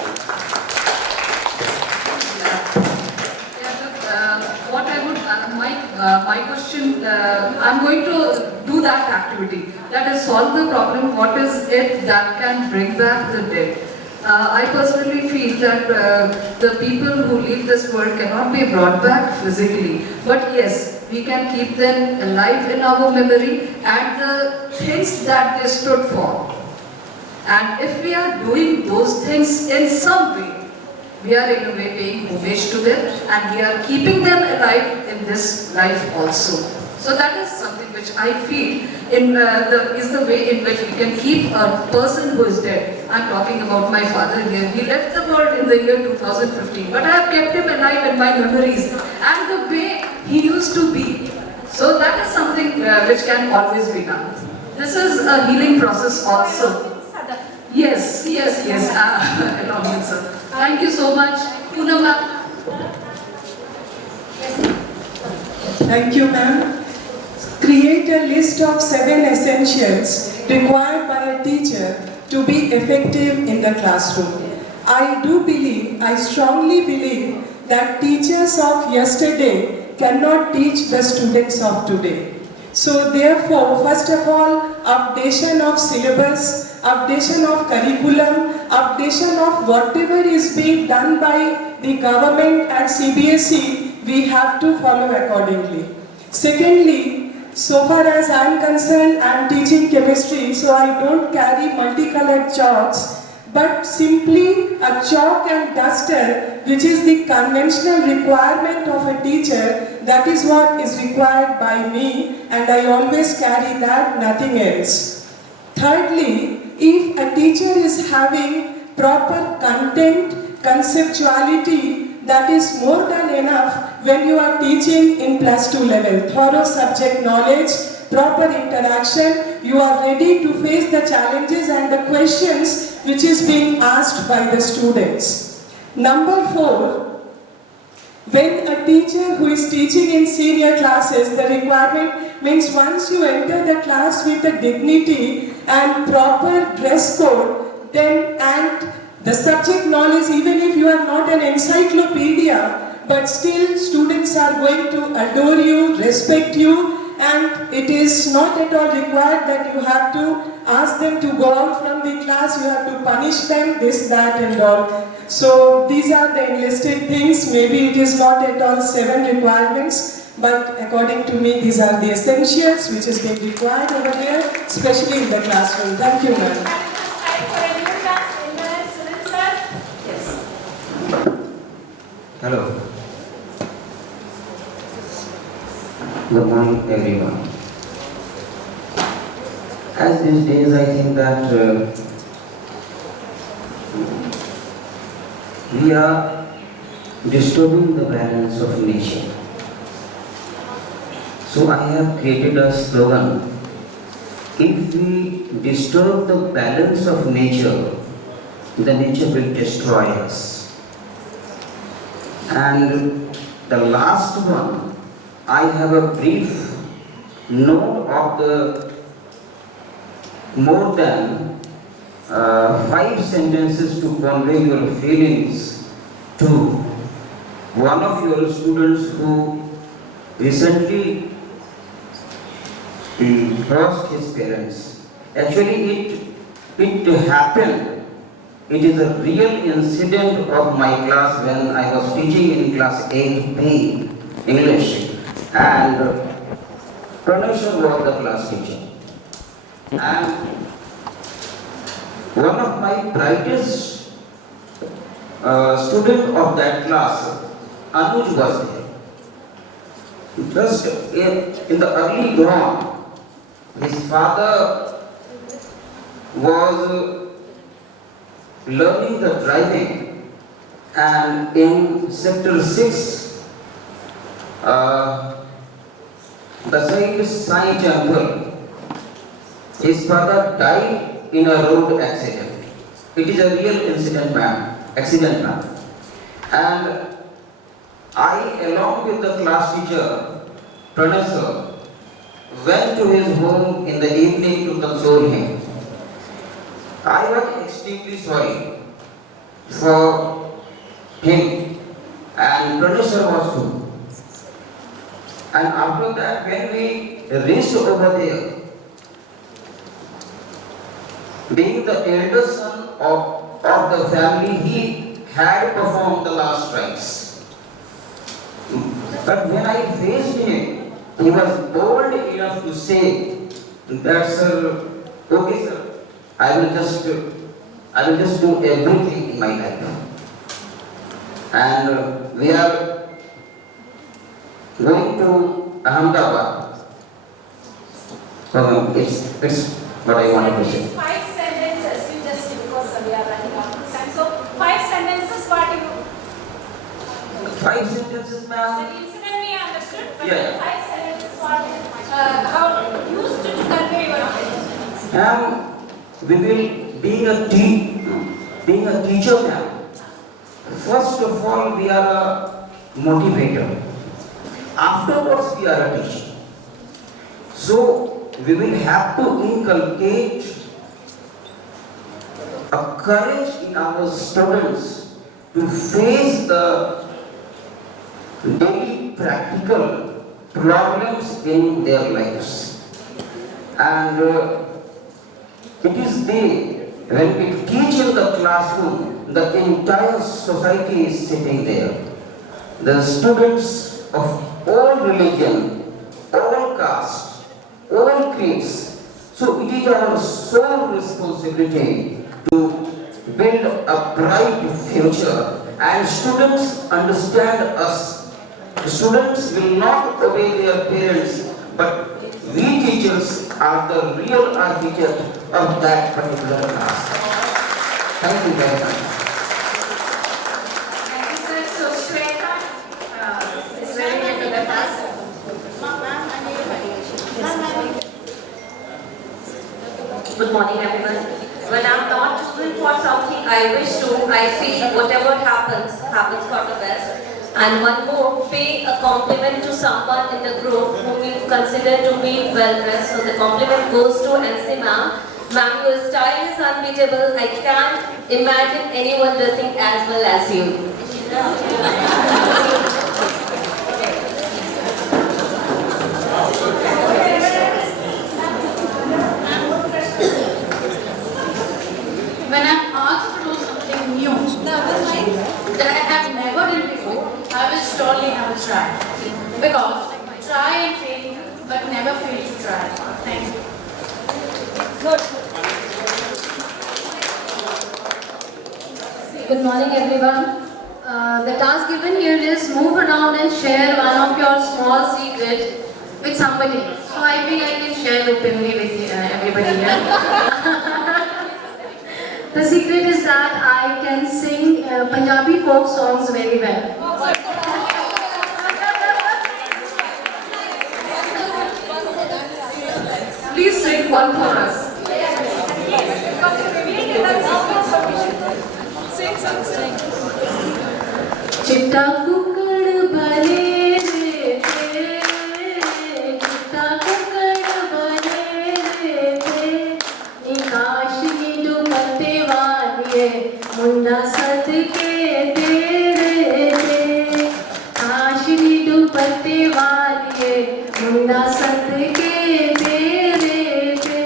What I would, my question, I'm going to do that activity. That is, solve the problem. What is it that can bring back the dead? I personally feel that the people who leave this world cannot be brought back physically. But yes, we can keep them alive in our memory and the things that they stood for. And if we are doing those things in some way, we are in a way paying homage to them and we are keeping them alive in this life also. So that is something which I feel is the way in which we can keep a person who is dead. I'm talking about my father here. He left the world in the year 2015, but I have kept him alive in my memories and the way he used to be. So that is something which can always be done. This is a healing process also. Yes. Allow me, sir. Thank you so much. Poonam ma'am. Thank you, ma'am. Create a list of 7 essentials required by a teacher to be effective in the classroom. I strongly believe that teachers of yesterday cannot teach the students of today. So therefore, first of all, updation of syllabus, updation of curriculum, updation of whatever is being done by the government and CBSE, we have to follow accordingly. Secondly, so far as I am concerned, I am teaching chemistry, so I don't carry multicolored chalks, but simply a chalk and duster, which is the conventional requirement of a teacher. That is what is required by me, and I always carry that, nothing else. Thirdly, if a teacher is having proper content, conceptuality, that is more than enough when you are teaching in +2 level. Thorough subject knowledge, proper interaction, you are ready to face the challenges and the questions which is being asked by the students. Number 4, when a teacher who is teaching in senior classes, the requirement means once you enter the class with a dignity and proper dress code, then and the subject knowledge, even if you are not an encyclopedia, but still students are going to adore you, respect you, and it is not at all required that you have to ask them to go out from the class, you have to punish them, this, that and all. So these are the enlisted things. Maybe it is not at all 7 requirements, but according to me these are the essentials which is being required over there, especially in the classroom. Thank you, ma'am. Hello. Good morning, everyone. As these days, I think that we are disturbing the balance of nature. So I have created a slogan. If we disturb the balance of nature, the nature will destroy us. And the last one, I have a brief note of the more than 5 sentences to convey your feelings to one of your students who recently lost his parents. Actually, it happened. It is a real incident of my class when I was teaching in class 8B English, and Pranasha was the class teacher. And one of my brightest student of that class, Anuj, was there. Just in the early dawn, his father was learning the driving, and in sector 6, beside Sai Temple, his father died in a road accident. It is a real accident, ma'am. And I, along with the class teacher, Pranasha, went to his home in the evening to console him. I was extremely sorry for him, and Pranasha was too. And after that, when we reached over there, being the elder son of the family, he had performed the last rites. But when I faced him, he was bold enough to say that, sir, okay sir, I will just do everything in my life. And we are going to Ahmedabad. It's what I wanted to say. 5 sentences, you just because we are running out of time. So 5 sentences, what you? 5 sentences, ma'am. The incident we understood, but Yeah. 5 sentences, what how used to convey your feelings. Ma'am, we will being a teacher, ma'am. First of all, we are a motivator. Afterwards, we are a teacher. So we will have to inculcate a courage in our students to face the daily practical problems in their lives. And it is they, when we teach in the classroom, the entire society is sitting there. The students of all religion, all caste, all creeds. So it is our sole responsibility to build a bright future, and students understand us. The students will not obey their parents, but we teachers are the real architect of that particular class. Thank you very much. Thank you, sir. So, Shweta is ready into the class. Good morning, everyone. When I'm not chosen for something I wish to, I feel whatever happens, happens for the best. And one more, pay a compliment to someone in the group whom you consider to be well dressed. So the compliment goes to Ancy ma'am. Ma'am, your style is unbeatable. I can't imagine anyone dressing as well as you. When I'm asked to do something new that I have never done before, I will surely have a try. Because try and fail, but never fail to try. Thank you. Good morning, everyone. The task given here is move around and share one of your small secrets with somebody. So I think I can share openly with everybody here. The secret is that I can sing Punjabi folk songs very well. Please sing one for us. चिट्टा कुकड़ बने रे थे, चिट्टा कुकड़ बने रे थे, काशी दुपट्टे वालिए मुन्ना सदके तेरे थे, काशी दुपट्टे वालिए मुन्ना सदके तेरे थे.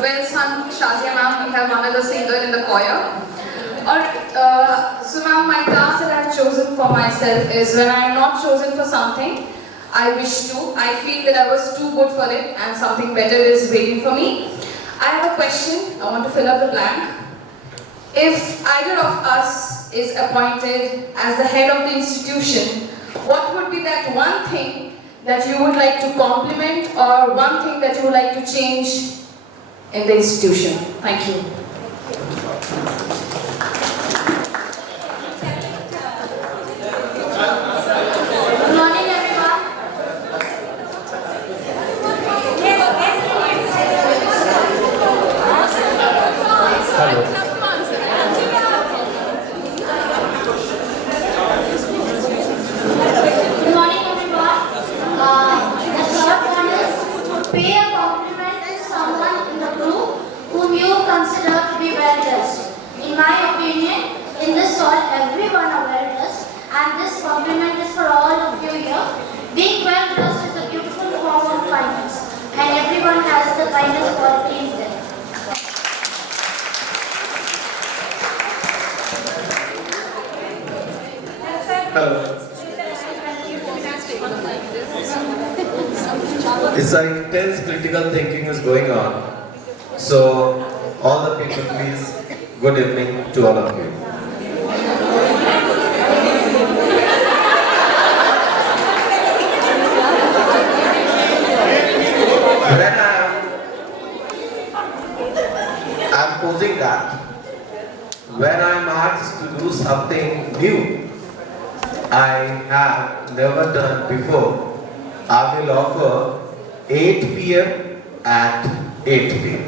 Well sung, Shazia ma'am, we have one other singer in the choir. So ma'am, my task that I have chosen for myself is when I am not chosen for something I wish to, I feel that I was too good for it and something better is waiting for me. I have a question, I want to fill up the blank. If either of us is appointed as the head of the institution, what would be that one thing that you would like to compliment or one thing that you would like to change in the institution? Thank you. Good morning, everyone. Good morning, everyone. The third one is pay a compliment to someone in the group whom you consider to be well dressed. In my opinion, in this hall, everyone are well dressed, and this compliment is for all of you here. Being well dressed is a beautiful form of kindness, and everyone has the kindness quality in them. Hello. It's an intense critical thinking is going on. So, all the people, please, good evening to all of you. When I'm posing that, when I'm asked to do something new, I have never done before, I will offer 8 p.m. at 8 p.m.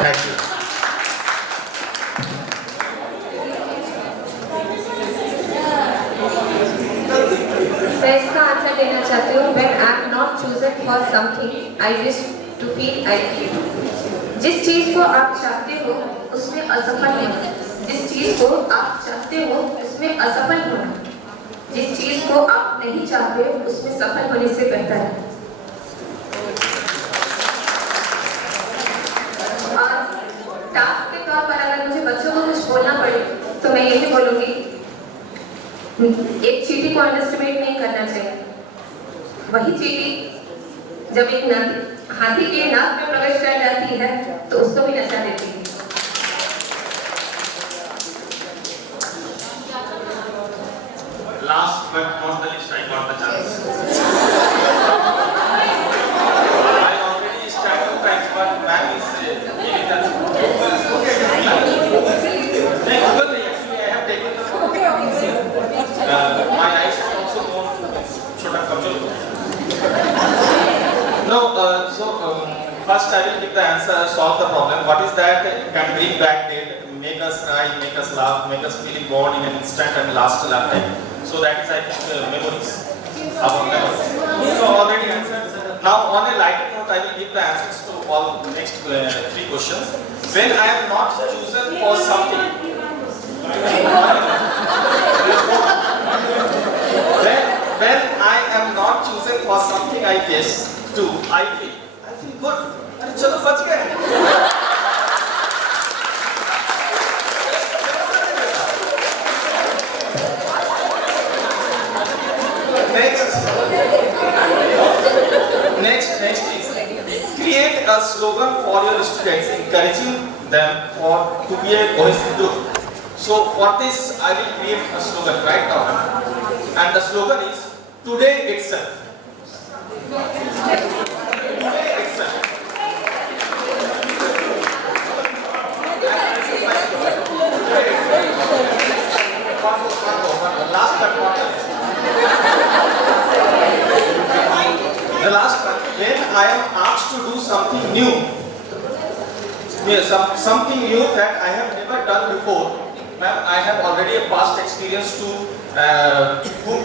Thank you. मैं इसका answer देना चाहती हूँ. When I am not chosen for something, I wish to feel I feel. जिस चीज को आप चाहते हो, उसमें असफल होना. जिस चीज को आप चाहते हो, उसमें असफल होना. जिस चीज को आप नहीं चाहते, उसमें सफल होने से बेहतर है. बोलूंगी, एक चींटी को अंडरस्टिमेट नहीं करना चाहिए। वही चींटी जब एक हाथी के नाक में प्रवेश कर जाती है तो उसको भी नशा देती है। Last but not the least, I got the chance. I already started thanks, but ma'am is giving that. Actually, I have taken the. My eyes are also more. Chota kamjor. No, first I will give the answer, solve the problem. What is that? Can bring back date, make us cry, make us laugh, make us feel bored in an instant and last lifetime. So that is, I think, memories. Our memories. So already answered. Now on a lighter note, I will give the answers to all the next 3 questions. When I am not chosen for something, when I am not chosen for something I guess to, I feel good. चलो बच गए. Next is create a slogan for your students, encouraging them to be a cohesive group. So for this, I will create a slogan right now, and the slogan is today itself. Today itself. Last but not least. The last one, when I am asked to do something new, something new that I have never done before. Ma'am, I have already a past experience to cook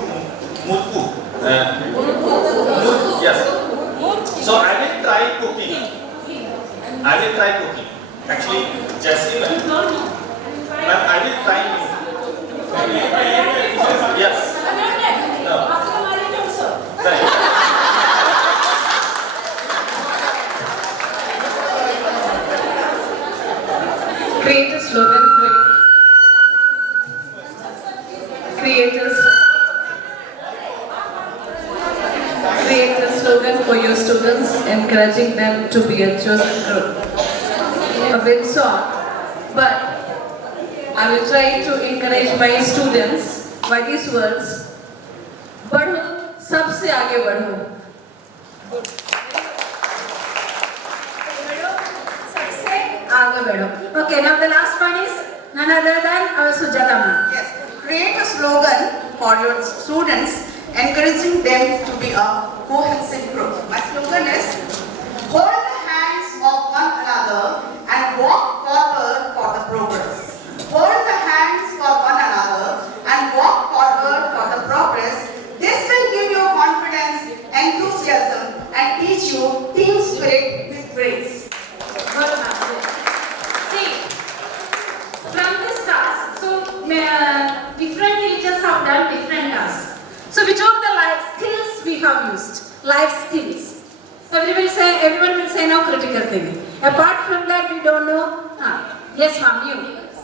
murku. Yes. So I will try cooking. Actually, Jessie, ma'am, I will try new. Yes. No. Right. Create a slogan for you. Create a slogan for your students, encouraging them to be a chosen group. A bit short, but I will try to encourage my students by these words. बढ़ो, सबसे आगे बढ़ो. Okay, now the last one is none other than our Sujata ma'am. Yes, create a slogan for your students, encouraging them to be a cohesive group. My slogan is, hold the hands of one another and walk forward for the progress. Hold the hands for one another and walk forward for the progress. This will give you confidence, enthusiasm, and teach you team spirit with grace. From this task, so different teachers have done different tasks. So which of the life skills we have used? Life skills. So everyone will say now critical thinking. Apart from that, we don't know. Yes, ma'am,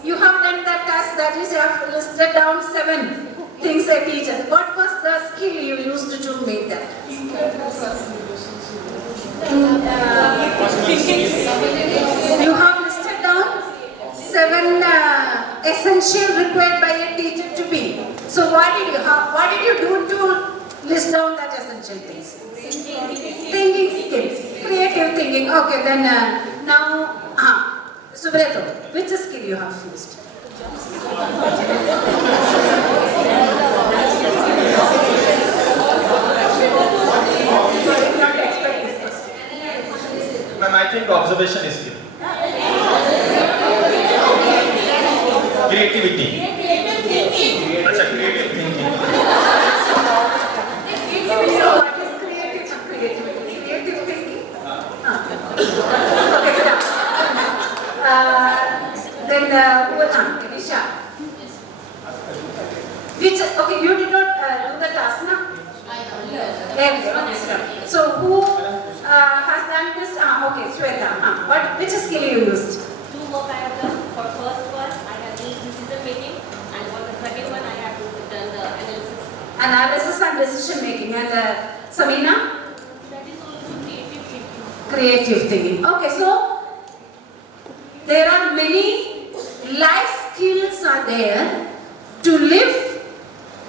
you have done that task. That is, you have listed down 7 things a teacher. What was the skill you used to make that? You have listed down 7 essential required by a teacher to be. So what did you do to list down that essential things? Thinking skills, creative thinking. Okay, then now, Subreto, which skill you have used? Ma'am, I think observation is skill. Creativity. Achha, creative thinking. So what is creativity? Creative thinking? Okay, stop. Then Nisha. Okay, you did not do the task, na? So who has done this? Okay, Sweta. Which skill you used? Two work I have done. For first one, I have made decision making, and for the second one I have to tell the analysis. Analysis and decision making. And Samina? That is also creative thinking. Creative thinking. Okay, so there are many life skills are there to live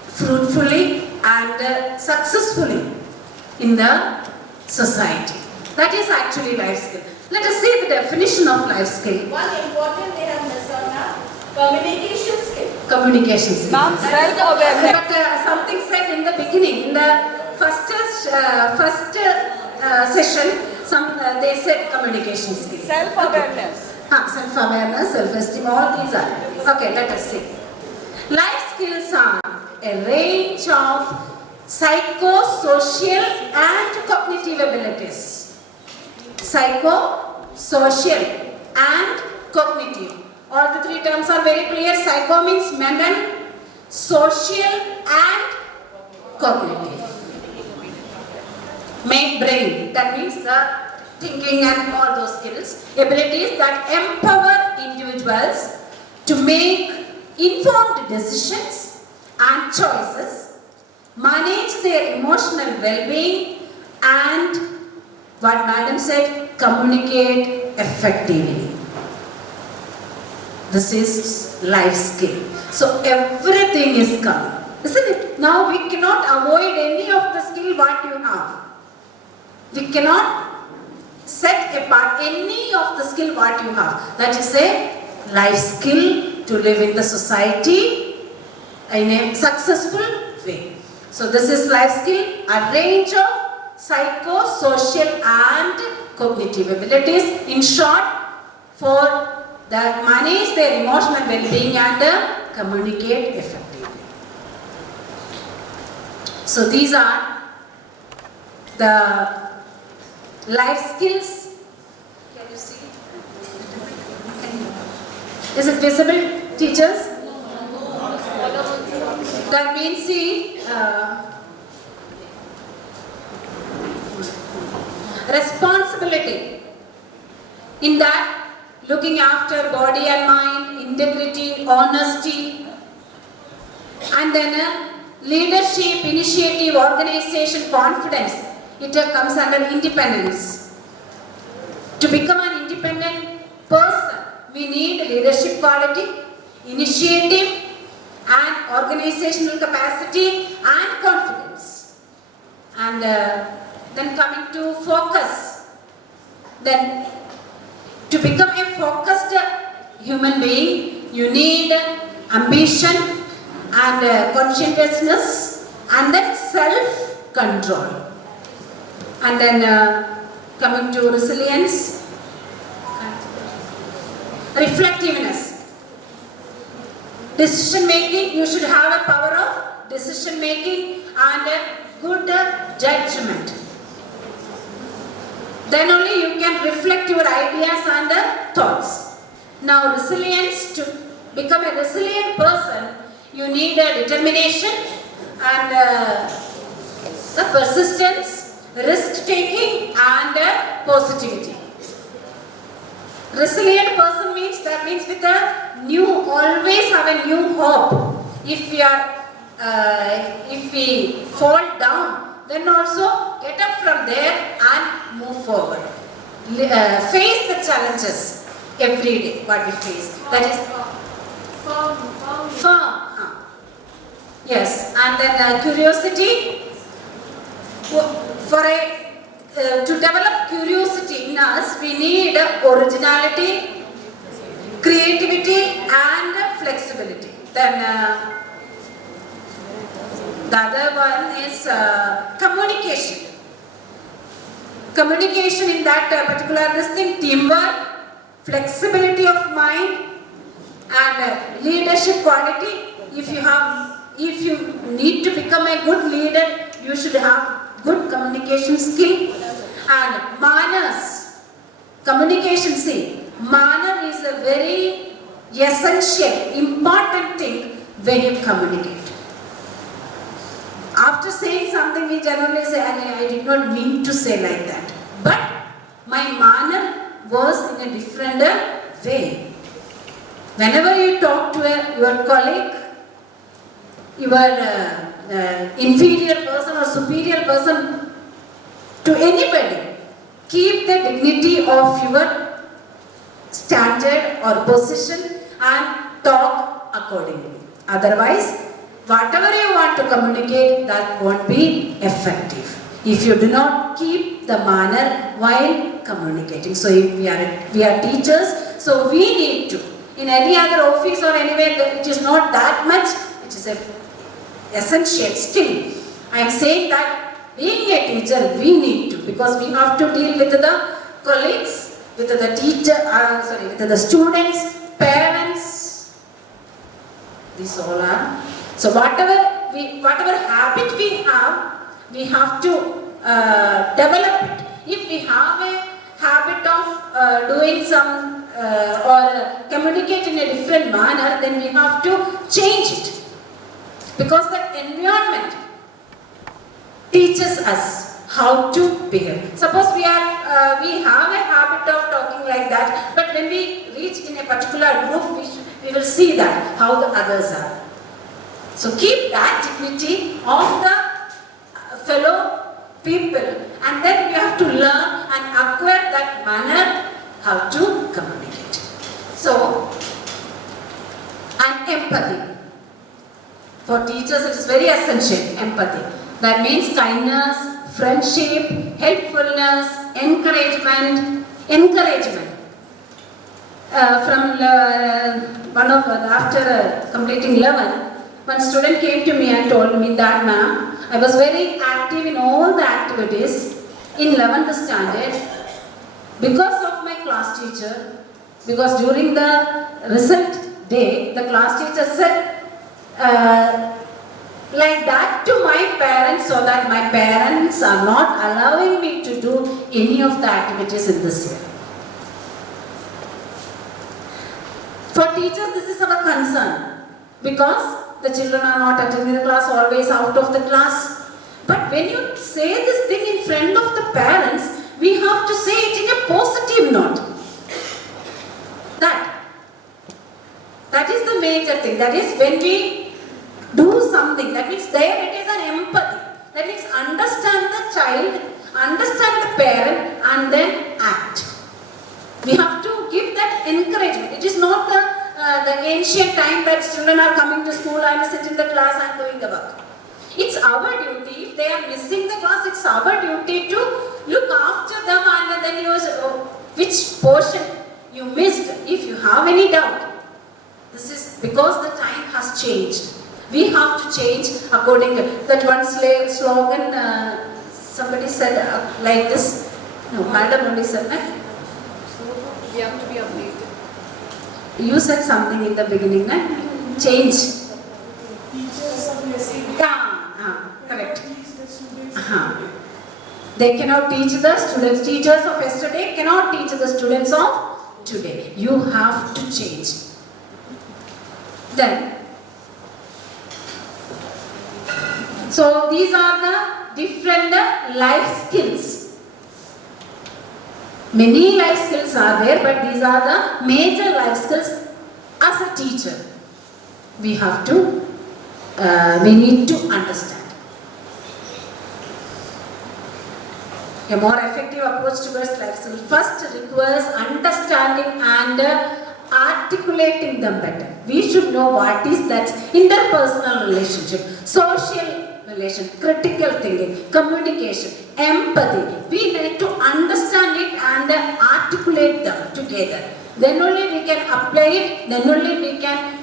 fruitfully and successfully in the society. That is actually life skill. Let us see the definition of life skill. One important they have missed on now, communication skill. Communication skill. Ma'am, self-awareness. But something said in the beginning, in the first session, they said communication skill. Self-awareness. Self-awareness, self-esteem, all these are. Okay, let us see. Life skills are a range of psycho-social and cognitive abilities. Psycho-social and cognitive. All the three terms are very clear. Psycho means mental, social and cognitive. Brain, that means the thinking and all those skills. Abilities that empower individuals to make informed decisions and choices, manage their emotional well-being, and what Madam said, communicate effectively. This is life skill. So everything is covered, isn't it? Now we cannot avoid any of the skill what you have. We cannot set apart any of the skill what you have. That is a life skill to live in the society in a successful way. So this is life skill, a range of psycho-social and cognitive abilities. In short, for that manage their emotional well-being and communicate effectively. So these are the life skills. Can you see? Is it visible, teachers? That means, see, responsibility. In that, looking after body and mind, integrity, honesty, and then leadership, initiative, organization, confidence. It comes under independence. To become an independent person, we need leadership quality, initiative, and organizational capacity and confidence. And then coming to focus. Then to become a focused human being, you need ambition and conscientiousness and then self-control. And then coming to resilience, reflectiveness. Decision making, you should have a power of decision making and a good judgment. Then only you can reflect your ideas and thoughts. Now resilience, to become a resilient person, you need a determination and the persistence, risk-taking and positivity. Resilient person means, that means with a new, always have a new hope. If we fall down, then also get up from there and move forward. Face the challenges every day, what we face. That is firm. Yes, and then curiosity. To develop curiosity in us, we need originality, creativity and flexibility. Then the other one is communication. Communication in that particular teamwork, flexibility of mind and leadership quality. If you need to become a good leader, you should have good communication skill and manners. Communication, see, manner is a very essential, important thing when you communicate. After saying something, we generally say, I did not mean to say like that. But my manner was in a different way. Whenever you talk to your colleague, your inferior person or superior person to anybody. Keep the dignity of your standard or position and talk accordingly. Otherwise, whatever you want to communicate, that won't be effective if you do not keep the manner while communicating. So if we are teachers, so we need to, in any other office or anywhere, it is not that much, it is essential. Still, I am saying that being a teacher, we need to, because we have to deal with the colleagues, with the teacher, with the students, parents, these all are. So whatever habit we have to develop it. If we have a habit of doing some or communicate in a different manner, then we have to change it. Because the environment teaches us how to behave. Suppose we have a habit of talking like that, but when we reach in a particular group, we will see that how the others are. So keep that dignity of the fellow people, and then you have to learn and acquire that manner how to communicate. So, and empathy. For teachers, it is very essential, empathy. That means kindness, friendship, helpfulness, encouragement. After completing 11, one student came to me and told me that, ma'am, I was very active in all the activities in 11th standard because of my class teacher. Because during the result day, the class teacher said like that to my parents, so that my parents are not allowing me to do any of the activities in this year. For teachers, this is our concern, because the children are not attending the class, always out of the class. But when you say this thing in front of the parents, we have to say it in a positive note. That is the major thing. That is when we do something, that means there it is an empathy. That means understand the child, understand the parent, and then act. We have to give that encouragement. It is not the ancient time that children are coming to school and sit in the class and doing the work. It's our duty. If they are missing the class, it's our duty to look after them and then use which portion you missed. If you have any doubt, this is because the time has changed. We have to change according to that one slogan. Somebody said like this. No, madam only said that. We have to be updated. You said something in the beginning, right? Change. Correct. They cannot teach the students. Teachers of yesterday cannot teach the students of today. You have to change. Then, so these are the different life skills. Many life skills are there, but these are the major life skills as a teacher. We have to, we need to understand. A more effective approach towards life skills first requires understanding and articulating them better. We should know what is that interpersonal relationship, social relation, critical thinking, communication, empathy. We need to understand it and articulate them together. Then only we can apply it, then only we can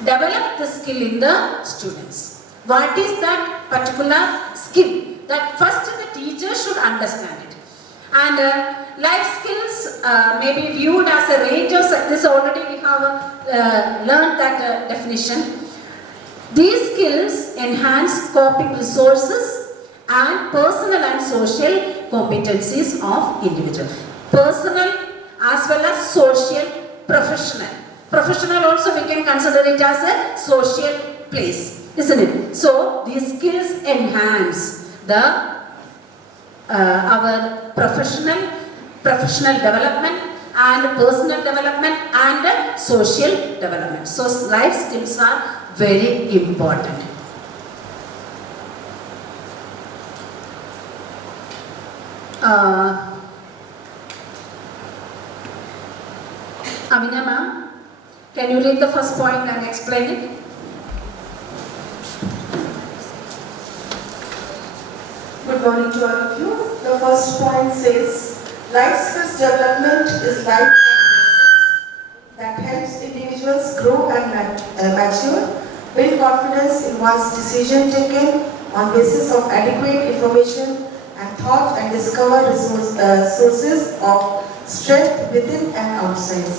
develop the skill in the students. What is that particular skill? That first the teacher should understand it. And life skills may be viewed as a range of, this already we have learned that definition. These skills enhance coping resources and personal and social competencies of individual. Personal as well as social, professional. Professional also we can consider it as a social place, isn't it? So these skills enhance the our professional development and personal development and social development. So life skills are very important. Amina ma'am, can you read the first point and explain it? Good morning to all of you. The first point says, life skills development is life that helps individuals grow and mature, build confidence in one's decision taking on basis of adequate information and thought, and discover sources of strength within and outside.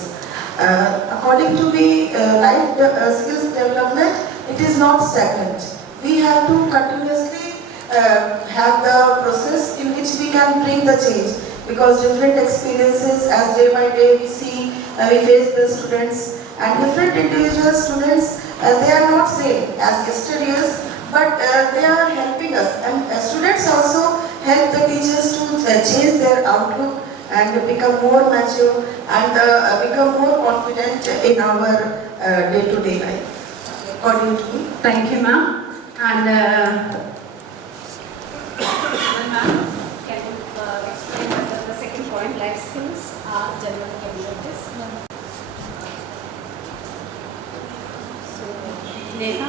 According to the life skills development, it is not stagnant. We have to continuously have the process in which we can bring the change, because different experiences, as day by day we see, we face the students, and different individual students, they are not same as yesterday's, but they are helping us, and students also help the teachers to change their outlook and become more mature and become more confident in our day-to-day life. According to me. Thank you, ma'am. And ma'am, can you explain the second point, life skills are general abilities? So, Neha?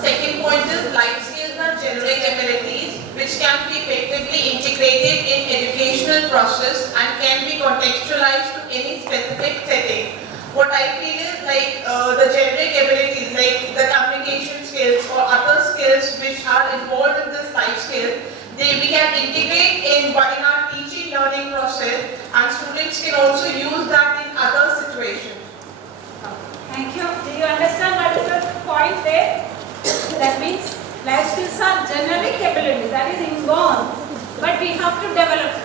Second point is life skills are generic abilities which can be effectively integrated in educational process and can be contextualized to any specific setting. What I feel is like the generic abilities like the communication skills or other skills which are involved in this life skill, we can integrate in our teaching learning process, and students can also use that in other situations. Thank you. Do you understand what is the point there? That means life skills are generic abilities, that is inborn, but we have to develop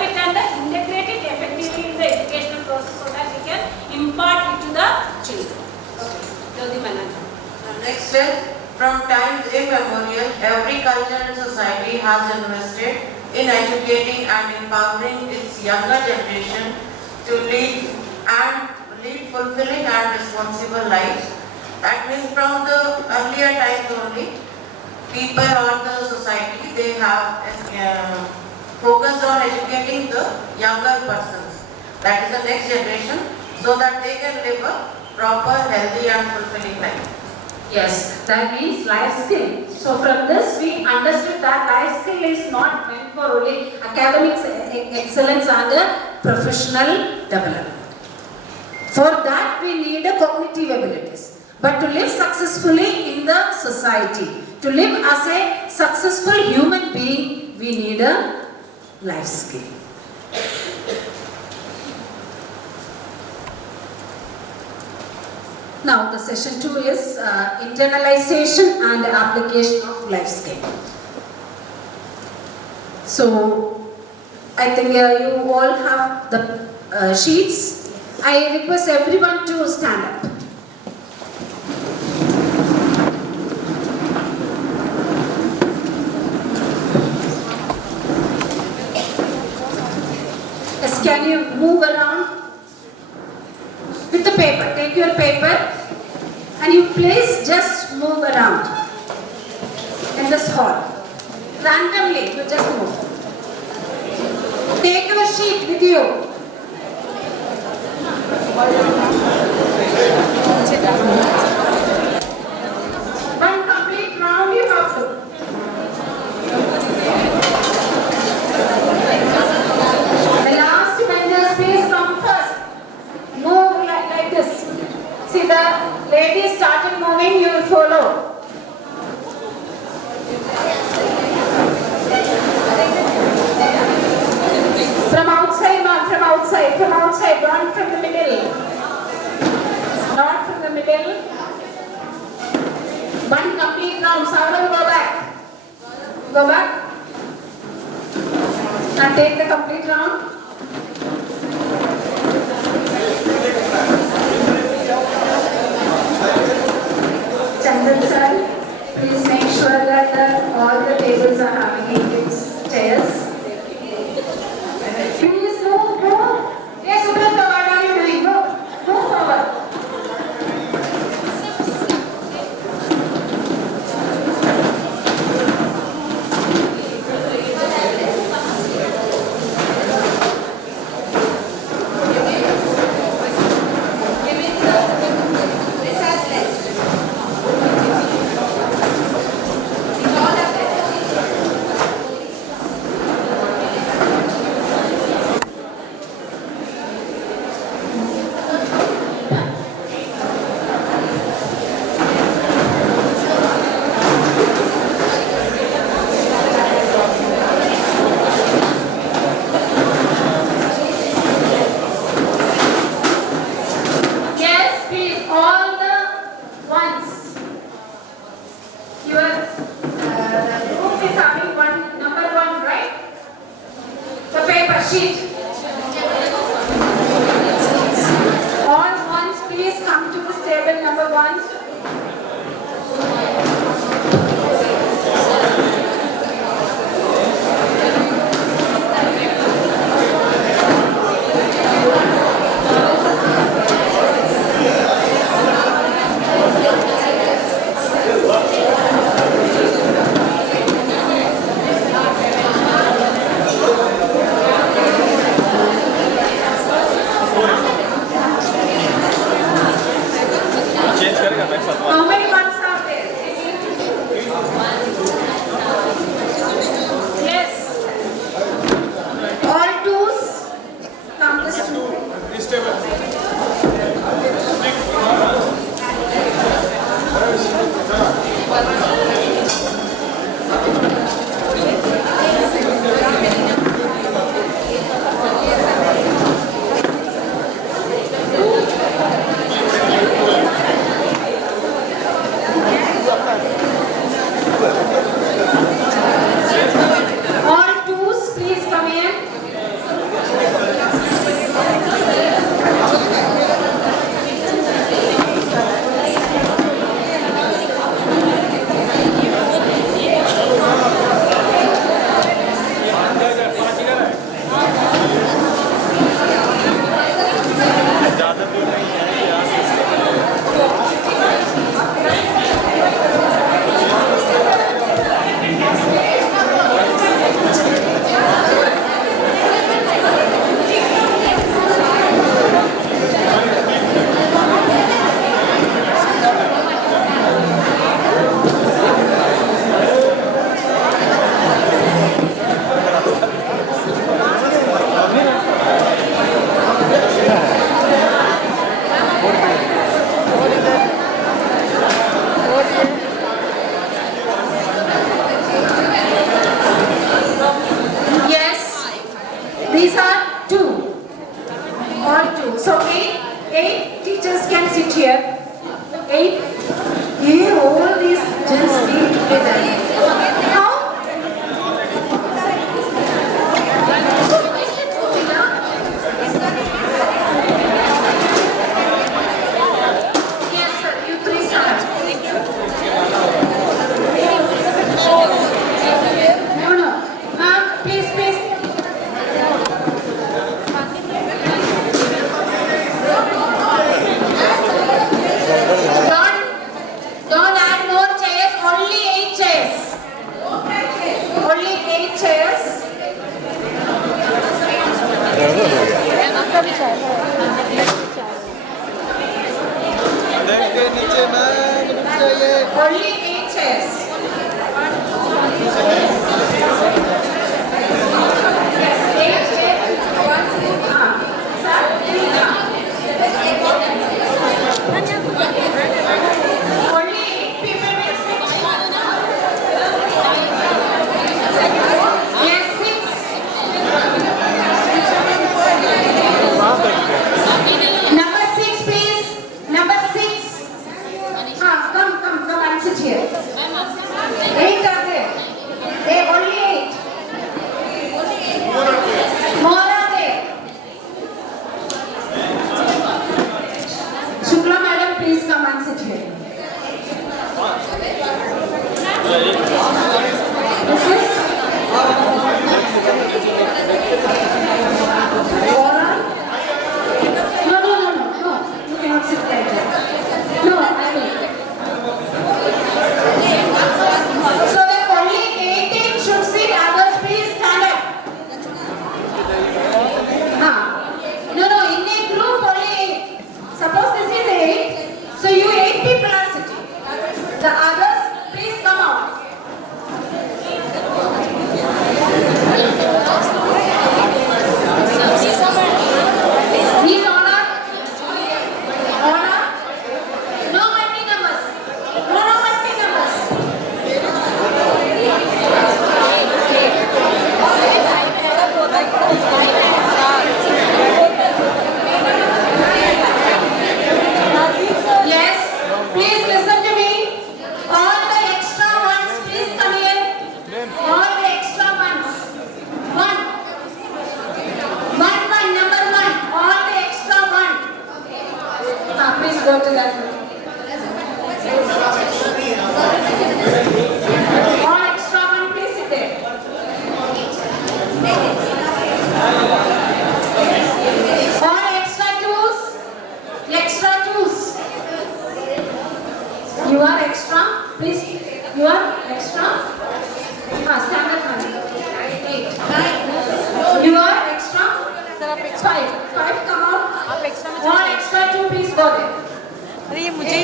it and integrate it effectively in the educational process so that we can impart it to the children. Next step, from times immemorial, every culture and society has invested in educating and empowering its younger generation to lead fulfilling and responsible lives. That means from the earlier times only, people or the society, they have focused on educating the younger persons, that is the next generation, so that they can live a proper, healthy and fulfilling life. yes, that means life skill. So from this we understood that life skill is not meant for only academic excellence and professional development. For that we need a cognitive abilities. But to live successfully in the society, to live as a successful human being, we need a life skill. Now the session 2 is internalization and application of life skill. So I think you all have the sheets. I request everyone to stand up. Yes, can you move around with the paper? Take your paper and you please just move around in this hall. Randomly, you just move. Take your sheet with you. One complete round you have to. The last benches, please come first. Move like this. See, the lady started moving, you will follow. From outside, not from outside. From outside, not from the middle. Not from the middle. One complete round. Saurav, go back. Go back. And take the complete round. Chandan sir, please make sure that all the tables are having English chairs. Please move. Yes, Subhrata, what are you doing? Move forward. worksheet. All ones, please come to this table number 1.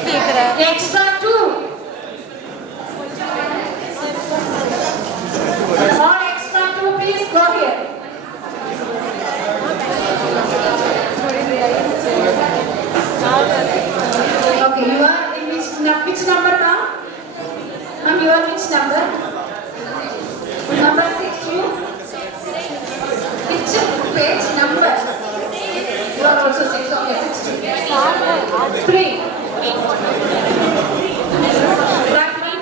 Extra 2. All extra 2, please go here. Okay, you are in which number now? Ma'am, you are which number? Number 6, you? Which page number? You are also 6, okay, 6. 3. That one?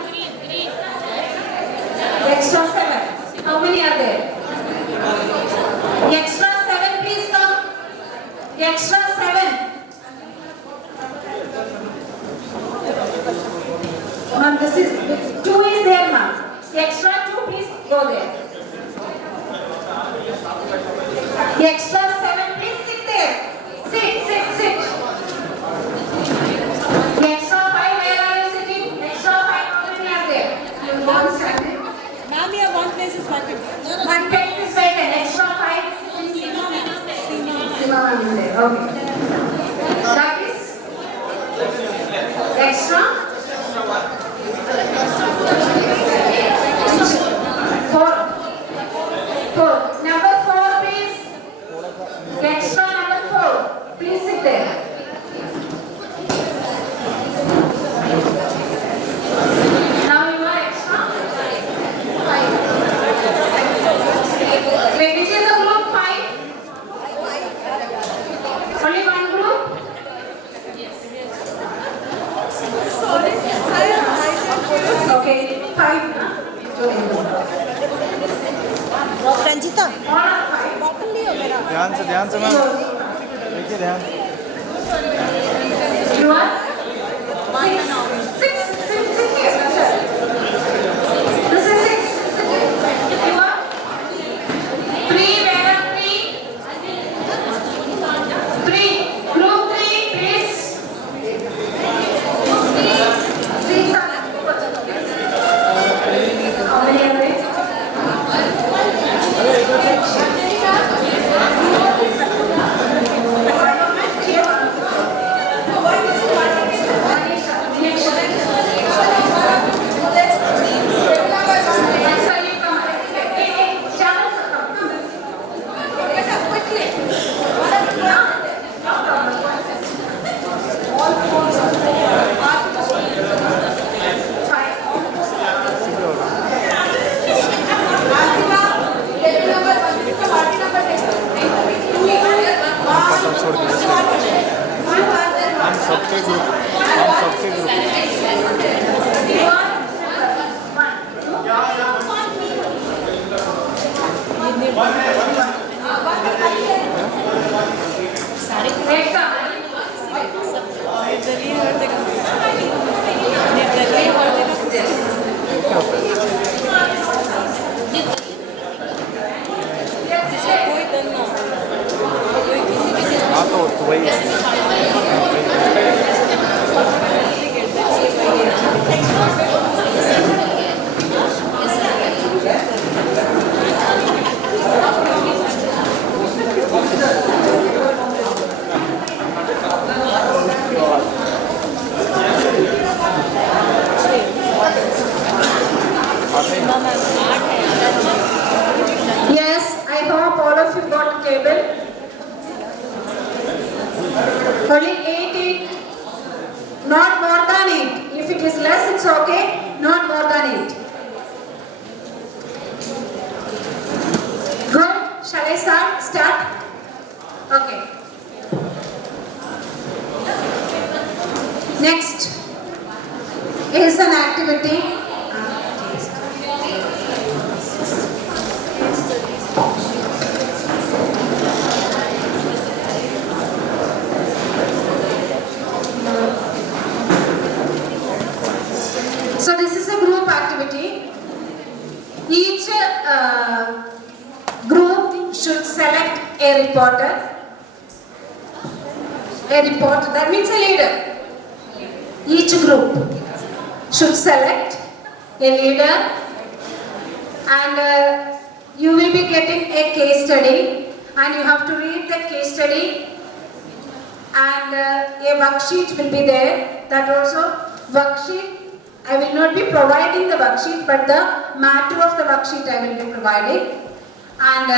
Extra 7. How many are there? Extra 7, please come. Extra 7. Ma'am, this is 2 is there, ma'am. Extra 2, please go there. The extra 7, please sit there. Sit. The extra 5, where are you sitting? Extra 5, how many are there? One second. Ma'am, here one place is vacant. One place is vacant. Extra 5 is sitting. Okay. That is extra 4. Number 4, please. Extra number 4. Please sit there. Now you are extra 5. Wait, which is the group 5? Only one group? Okay, 5. Ranjita bottle लियो मेरा ध्यान से ma'am देखिए ध्यान से You are 6. This is 6. You are 3. Where are 3? 3. Group 3, please. 3. How many are there? हम सबके group हाँ तो वही Yes, I hope all of you got cable. Only 8. Not more than 8. If it is less, it's okay. Not more than 8. Good. Shall I start? Okay. Next is an activity. So this is a group activity. Each group should select a reporter. That means a leader. Each group should select a leader, and you will be getting a case study, and you have to read the case study and a worksheet will be there. That also worksheet, I will not be providing the worksheet, but the matter of the worksheet I will be providing. And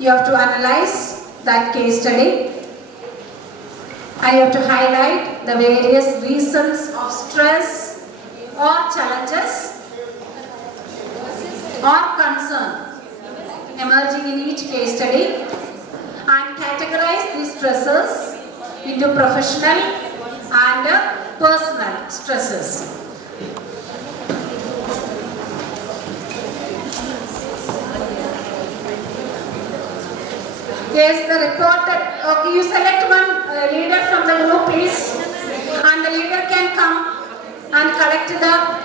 you have to analyze that case study. And you have to highlight the various reasons of stress or challenges or concern emerging in each case study, and categorize these stresses into professional and personal stresses. Yes, the reporter. Okay, you select one leader from the group, please, and the leader can come and collect the.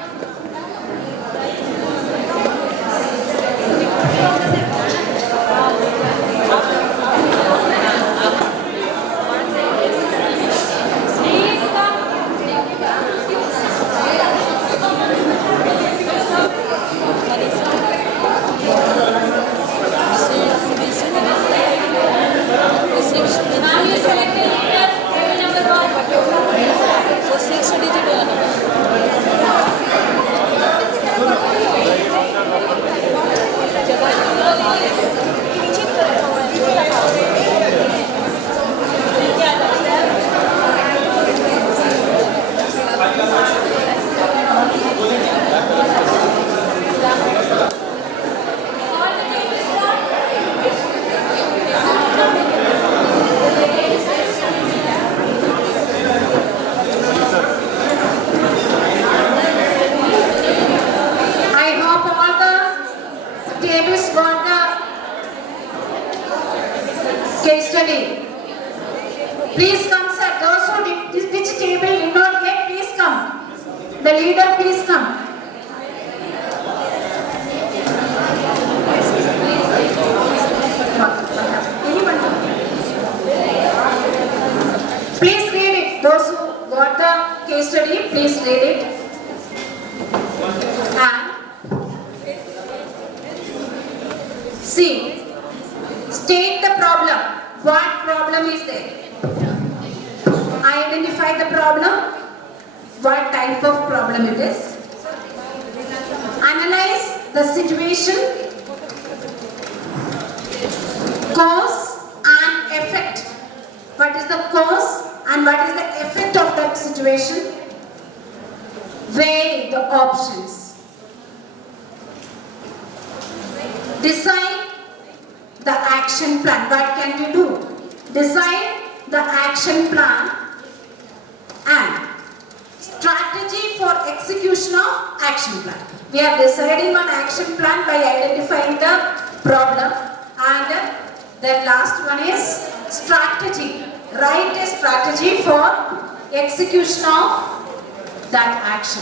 Execution of that action.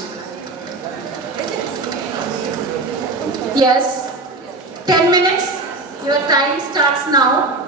Yes, 10 minutes, your time starts now.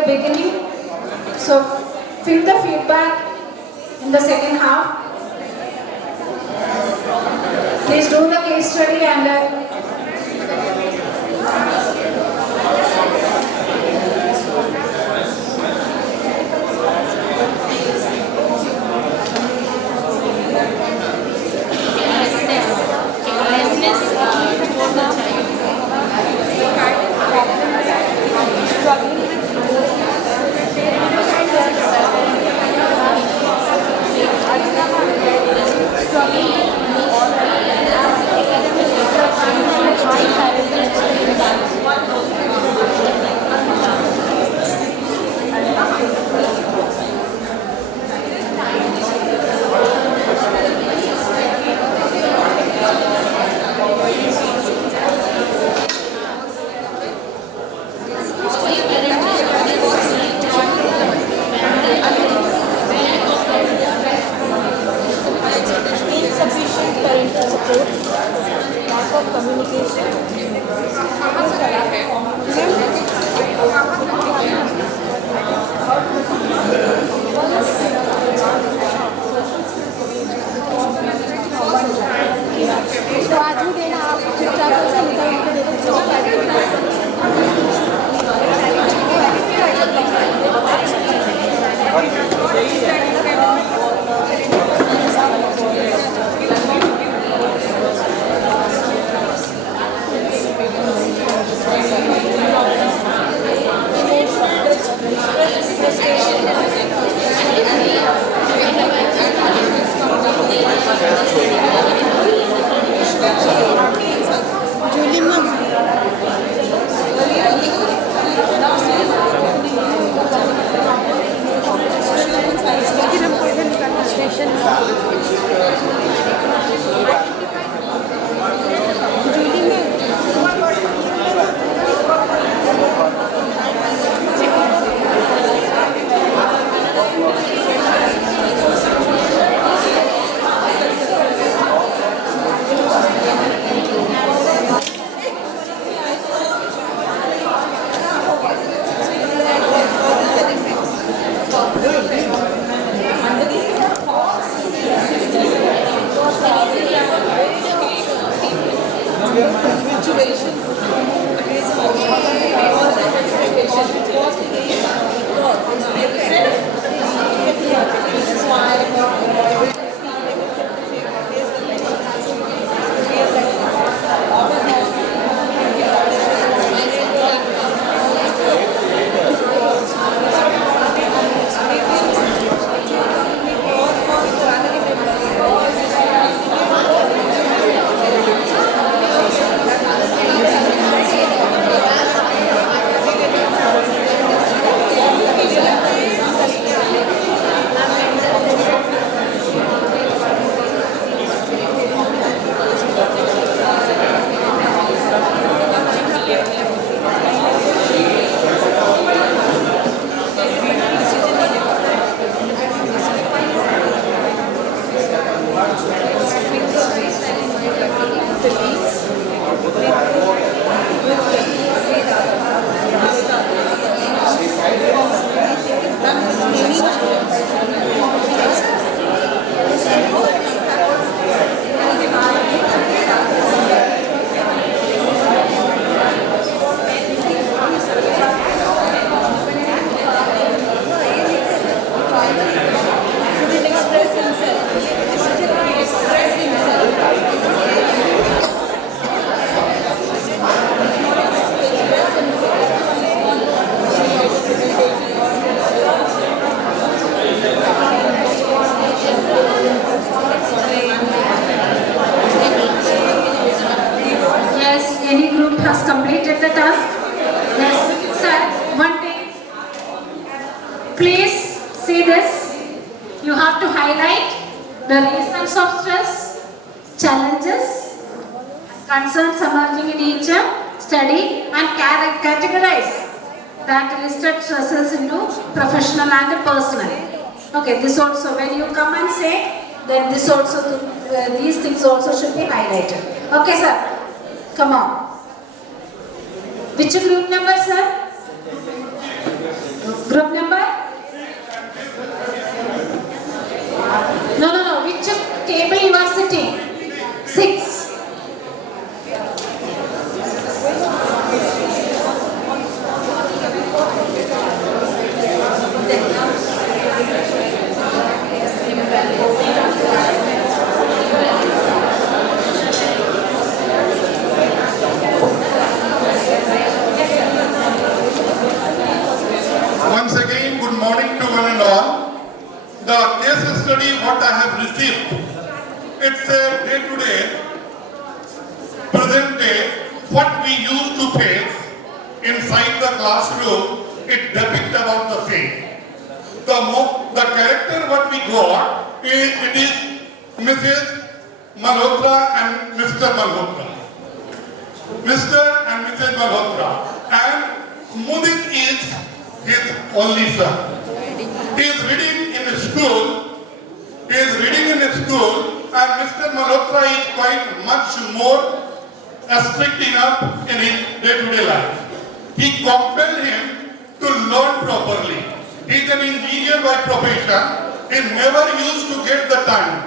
the beginning. So fill the feedback in the second half. Please do the case study and insufficient parental support, lack of communication. तो आज ही देना आप चुपचाप से निकल के concerns emerging in each study and categorize that listed stresses into professional and personal. Okay, this also, when you come and say, then this also, these things also should be highlighted. Okay, sir, come on. Which group number, sir? Group number? No. Which table you are sitting? 6. Once again, good morning to one and all. The case study what I have received, it's a day-to-day, present day, what we used to face inside the classroom, it depicts about the same. The character what we got, it is Mrs. Malhotra and Mr. Malhotra. Mr. and Mrs. Malhotra. And Mudit is his only son. He is reading in school. And Mr. Malhotra is quite much more strict enough in his day-to-day life. He compelled him to learn properly. He is an engineer by profession. He never used to get the time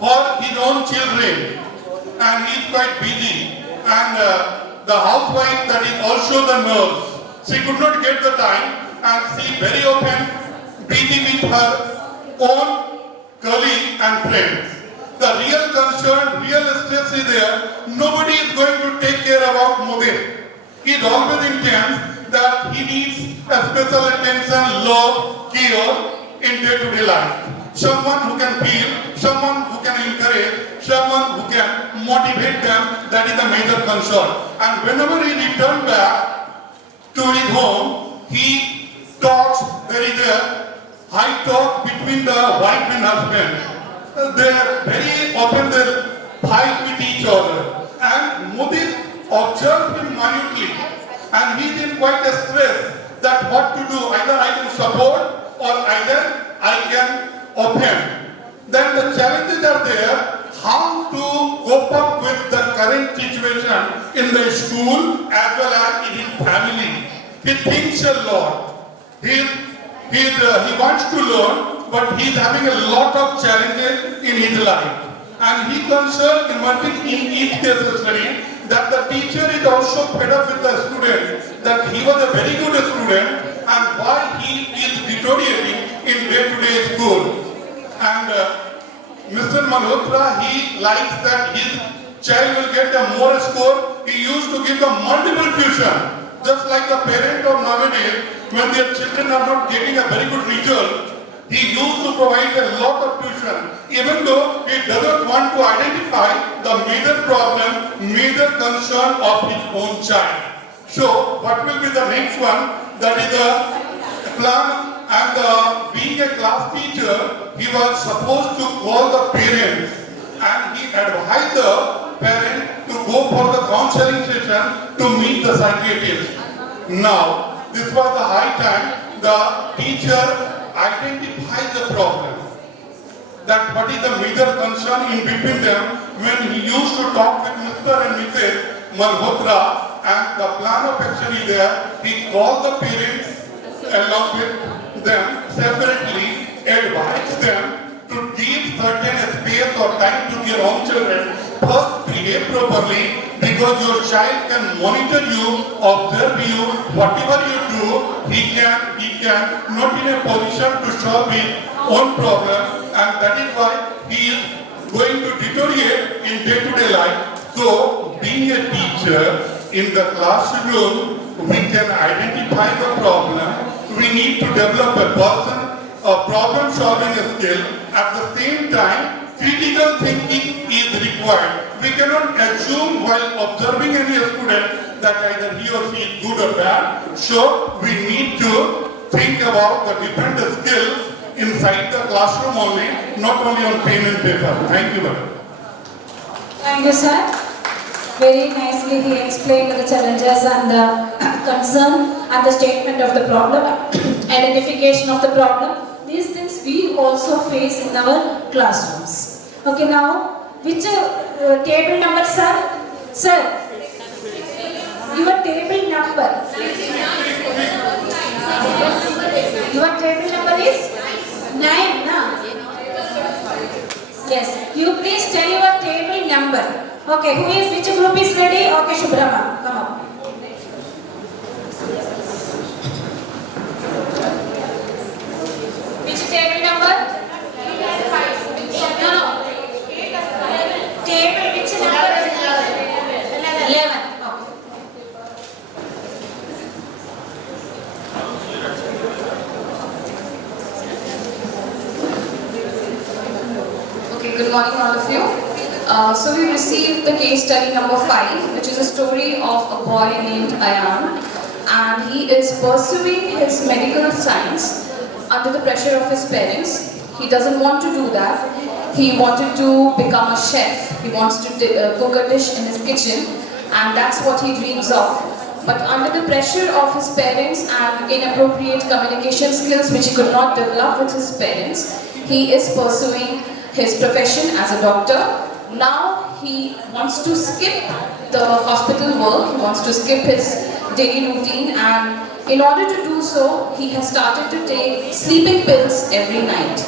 for his own children. And he is quite busy. And the housewife that is also the nurse, she could not get the time and she very often busy with her own colleagues and friends. The real concern, real stress is there. Nobody is going to take care about Mudit. He always intends that he needs a special attention, love, care in day-to-day life. Someone who can feel, someone who can encourage, someone who can motivate them, that is a major concern. And whenever he returns back to his home, he talks, there is a high talk between the wife and husband. They very often they fight with each other. And Mudit observes him minutely. And he is in quite a stress that what to do. Either I can support or either I can offend. Then the challenges are there. How to cope up with the current situation in the school as well as in his family. He thinks a lot. He wants to learn, but he is having a lot of challenges in his life. And he concerned emerging in each case study that the teacher is also fed up with the student, that he was a very good student and why he is deteriorating in day-to-day school. And Mr. Malhotra, he likes that his child will get a more score. He used to give them multiple tuition. Just like the parent of nowadays, when their children are not getting a very good result, he used to provide a lot of tuition, even though he doesn't want to identify the major problem, major concern of his own child. So, what will be the next one? That is the plan. And being a class teacher, he was supposed to call the parents and he advised the parent to go for the counseling session to meet the psychiatrist. Now, this was the high time the teacher identified the problem. That what is the major concern in between them when he used to talk with Mr. and Mrs. Malhotra and the plan of action is there. He called the parents along with them separately, advise them to give certain space or time to their own children. First, behave properly because your child can monitor you, observe you, whatever you do, he can not in a position to solve his own problem, and that is why he is going to deteriorate in day-to-day life. So, being a teacher in the classroom, we can identify the problem. We need to develop a problem-solving skill. At the same time, critical thinking is required. We cannot assume while observing any student that either he or she is good or bad. So, we need to think about the different skills inside the classroom only, not only on pen and paper. Thank you, madam. Thank you, sir. Very nicely he explained the challenges and the concern and the statement of the problem, identification of the problem. These things we also face in our classrooms. Okay, now, which table number, sir? Sir, your table number. Your table number is 9, na? Yes. You please tell your table number. Okay, which group is ready? Okay, Shubhrama, come up. Which table number? No. Table, which number? 11. Okay, good morning all of you. So we received the case study number 5, which is a story of a boy named Ayan, and he is pursuing his medical science under the pressure of his parents. He doesn't want to do that. He wanted to become a chef. He wants to cook a dish in his kitchen, and that's what he dreams of. But under the pressure of his parents and inappropriate communication skills which he could not develop with his parents, he is pursuing his profession as a doctor. Now he wants to skip the hospital work, he wants to skip his daily routine, and in order to do so, he has started to take sleeping pills every night.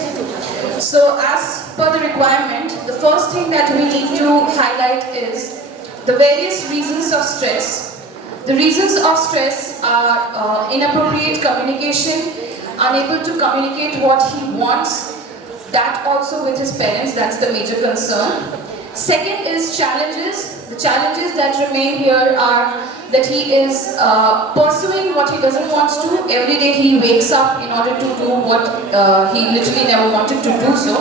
So as per the requirement, the first thing that we need to highlight is the various reasons of stress. The reasons of stress are inappropriate communication, unable to communicate what he wants, that also with his parents, that's the major concern. Second is challenges. The challenges that remain here are that he is pursuing what he doesn't want to. Every day he wakes up in order to do what he literally never wanted to do so.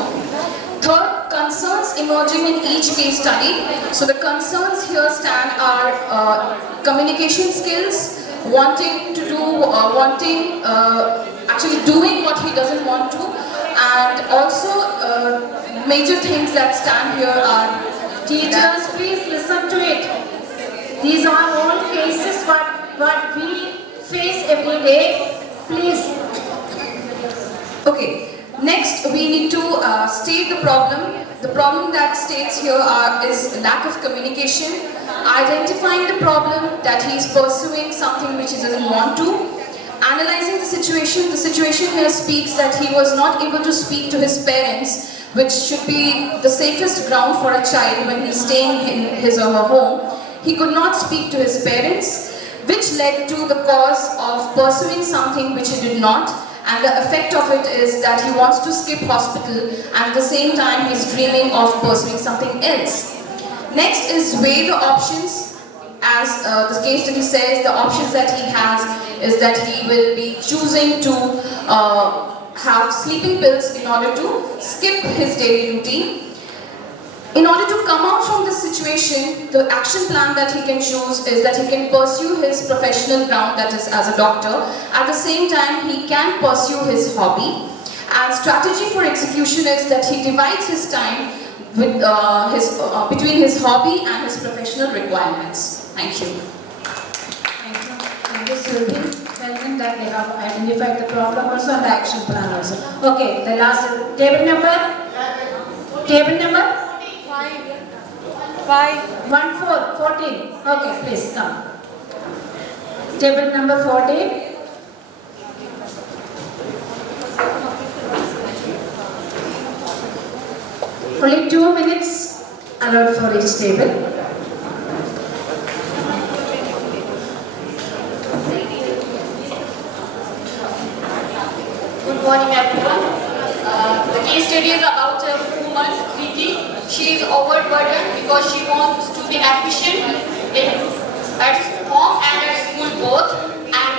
Third, concerns emerging in each case study. So the concerns here stand are communication skills, wanting to do, actually doing what he doesn't want to, and also major things that stand here are teachers, please listen to it. These are all cases what we face every day. Please. Okay. Next, we need to state the problem. The problem that states here is lack of communication, identifying the problem that he is pursuing something which he doesn't want to, analyzing the situation. The situation here speaks that he was not able to speak to his parents, which should be the safest ground for a child when he's staying in his or her home. He could not speak to his parents, which led to the cause of pursuing something which he did not. And the effect of it is that he wants to skip hospital, and at the same time he's dreaming of pursuing something else. Next is weigh the options. As the case study says, the options that he has is that he will be choosing to have sleeping pills in order to skip his daily routine. In order to come out from this situation, the action plan that he can choose is that he can pursue his professional ground, that is as a doctor. At the same time, he can pursue his hobby. And strategy for execution is that he divides his time with, between his hobby and his professional requirements. Thank you. Thank you, Sylvie. Tell them that they have identified the problem also and the action plan also. Okay, the last table number? Table number? 14. Okay, please come. Table number 14. Only 2 minutes allowed for each table. Good morning everyone. The case study is about a woman, Preeti. She is overburdened because she wants to be efficient at home and at school both. And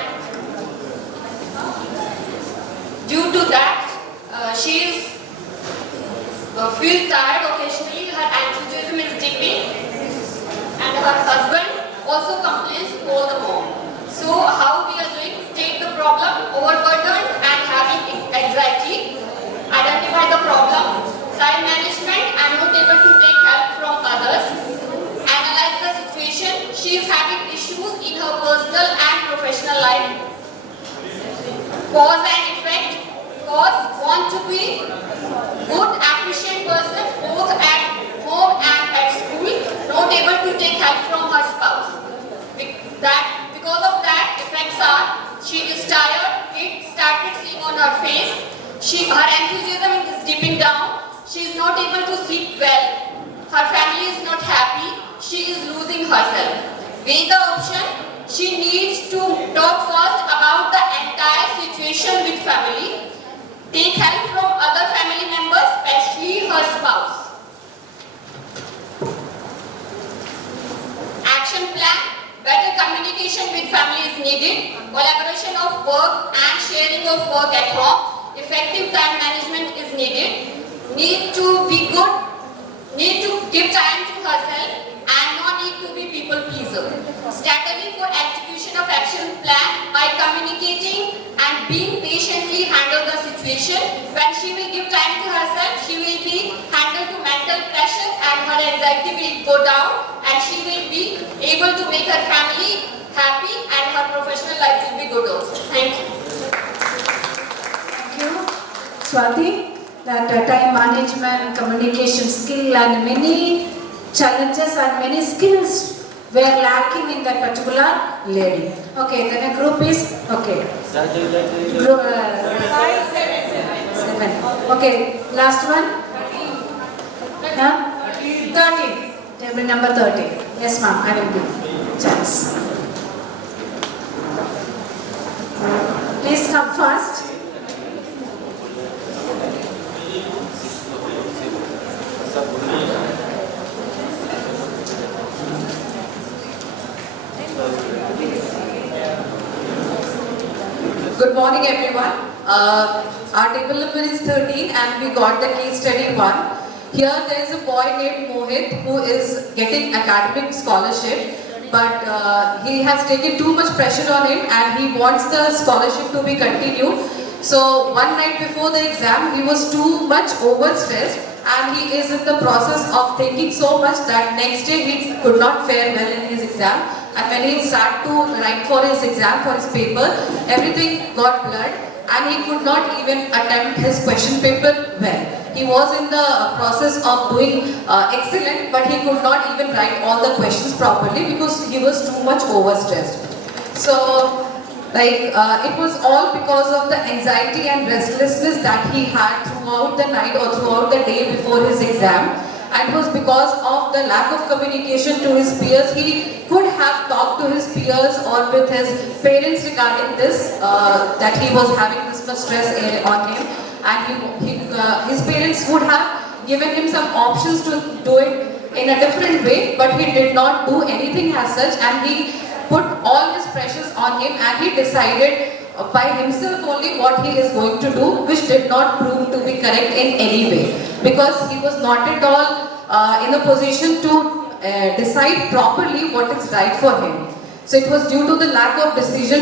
due to that, she feels tired occasionally. Her enthusiasm is dipping, and her husband also complains all the more. So how we are doing? State the problem, overburdened and having anxiety. Identify the problem, time management and not able to take help from others. Analyze the situation. She is having issues in her personal and professional life. Cause and effect. Cause, want to be good, efficient person both at home and at school. Not able to take help from her spouse. Because of that, effects are she is tired, started seeing on her face. Her enthusiasm is dipping down. She is not able to sleep well. Her family is not happy. She is losing herself. Weigh the option. She needs to talk first about the entire situation with family. Take help from other family members, especially her spouse. Action plan. Better communication with family is needed. Collaboration of work and sharing of work at home. Effective time management is needed. Need to be good. Need to give time to herself and no need to be people pleaser. Strategy for execution of action plan by communicating and being patiently handle the situation. When she will give time to herself, she will be handled to mental pressure and her anxiety will go down and she will be able to make her family happy and her professional life will be good also. Thank you. Thank you. Swati, that time management, communication skill and many challenges and many skills were lacking in that particular lady. Okay, then a group is, okay. Group, 7. Okay, last one? 13. Table number 13. Yes ma'am, I will give chance. Please come first. Good morning everyone. Our table number is 13 and we got the case study 1. Here there is a boy named Mohit who is getting academic scholarship, but he has taken too much pressure on him and he wants the scholarship to be continued. So one night before the exam he was too much overstressed and he is in the process of thinking so much that next day he could not fare well in his exam. And when he started to write for his exam, for his paper, everything got blurred and he could not even attempt his question paper well. He was in the process of doing excellent, but he could not even write all the questions properly because he was too much overstressed. So, it was all because of the anxiety and restlessness that he had throughout the night or throughout the day before his exam. And it was because of the lack of communication to his peers. He could have talked to his peers or with his parents regarding this, that he was having this much stress on him. And his parents would have given him some options to do it in a different way, but he did not do anything as such and he put all his pressures on him and he decided by himself only what he is going to do, which did not prove to be correct in any way, because he was not at all in a position to decide properly what is right for him. So it was due to the lack of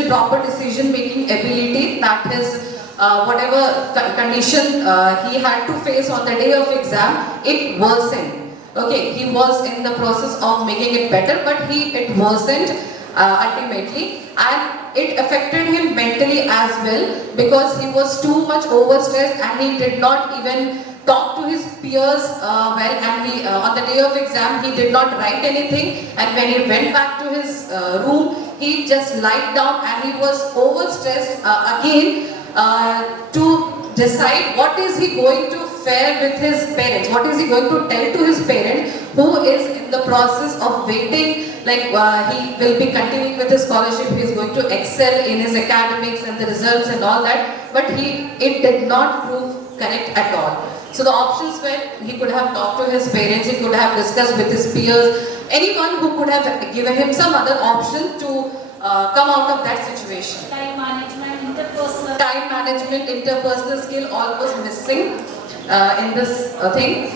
proper decision making ability that his whatever condition he had to face on the day of exam, it worsened. Okay, he was in the process of making it better, but it worsened ultimately, and it affected him mentally as well because he was too much overstressed and he did not even talk to his peers well, and he on the day of exam he did not write anything, and when he went back to his room he just lied down and he was overstressed again to decide what is he going to fare with his parents, what is he going to tell to his parents who is in the process of waiting, he will be continuing with his scholarship, he is going to excel in his academics and the results and all that, but it did not prove correct at all. So the options were, he could have talked to his parents, he could have discussed with his peers, anyone who could have given him some other option to come out of that situation. Time management, interpersonal. Time management, interpersonal skill, all was missing in this thing.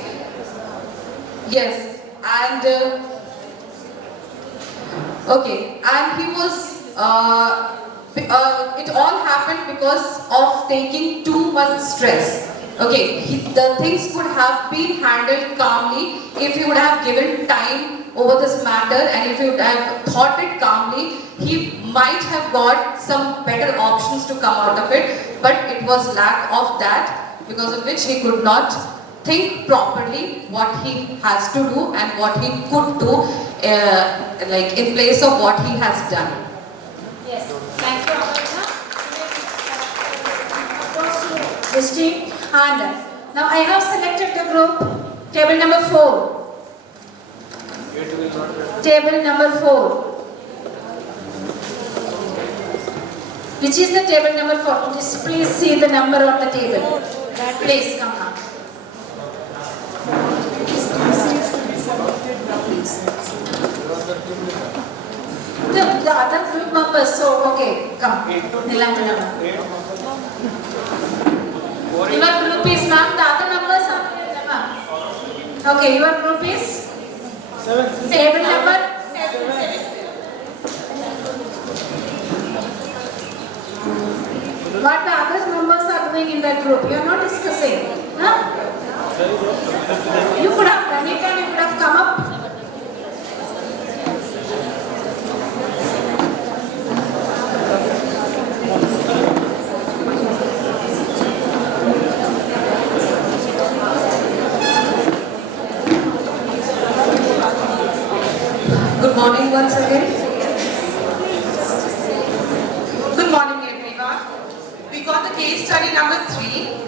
Yes, and okay, and he was, it all happened because of taking too much stress. Okay, the things could have been handled calmly if he would have given time over this matter, and if he would have thought it calmly, he might have got some better options to come out of it, but it was lack of that, because of which he could not think properly what he has to do and what he could do in place of what he has done. Yes, thank you, Amarna. esteem. And now I have selected the group, table number 4. Table number 4. Which is the table number 4? Just please see the number on the table. Please come on. The other group members, so okay, come. Nilangana. Your group is ma'am, the other numbers are ma'am. Okay, your group is? 7. Table number? 7. What the other members are doing in that group? You are not discussing. Huh? You could have done it and you could have come up. Good morning once again. Good morning, everyone. We got the case study number 3.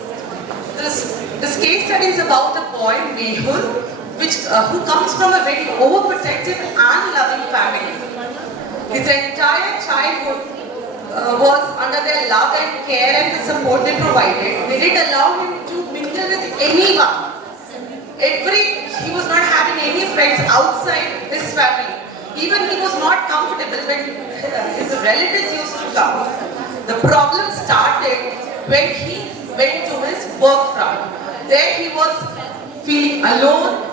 This case study is about a boy, Mehul, who comes from a very overprotective and loving family. His entire childhood was under their love and care and the support they provided. They didn't allow him to mingle with anyone. He was not having any friends outside his family. Even he was not comfortable when his relatives used to come. The problem started when he went to his work front. There he was feeling alone,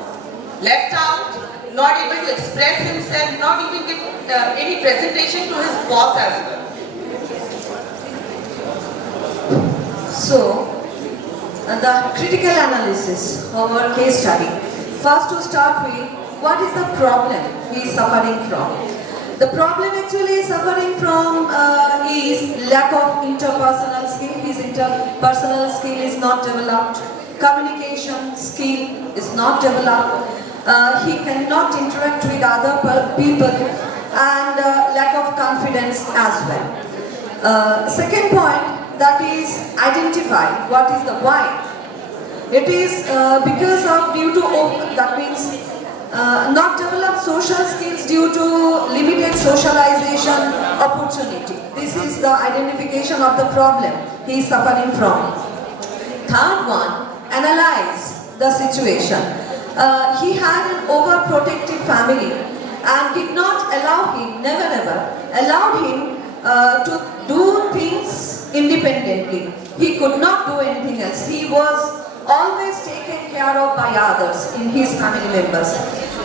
left out, not able to express himself, not even give any presentation to his boss as well. So, the critical analysis of our case study. First to start with, what is the problem he is suffering from? The problem actually is suffering from is lack of interpersonal skill. His interpersonal skill is not developed. Communication skill is not developed. He cannot interact with other people, and lack of confidence as well. Second point, that is identify what is the why. It is because of that means not developed social skills due to limited socialization opportunity. This is the identification of the problem he is suffering from. Third one, analyze the situation. He had an overprotective family and did not allow him, never ever allowed him to do things independently. He could not do anything else. He was always taken care of by others in his family members.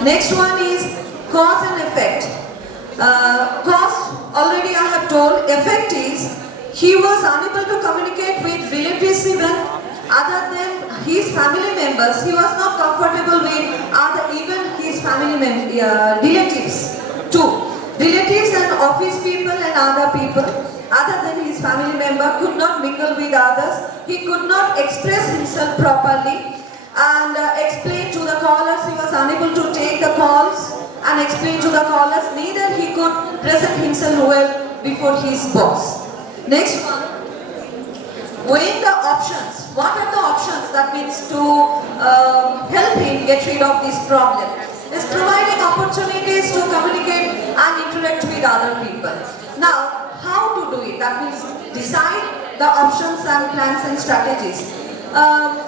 Next one is cause and effect. Cause, already I have told. Effect is he was unable to communicate with relatives even other than his family members. He was not comfortable with even his family relatives too. Relatives and office people and other people other than his family member could not mingle with others. He could not express himself properly and explain to the callers. He was unable to take the calls and explain to the callers. Neither he could present himself well before his boss. Next one, weighing the options. What are the options that means to help him get rid of this problem? Is providing opportunities to communicate and interact with other people. Now, how to do it? That means decide the options and plans and strategies.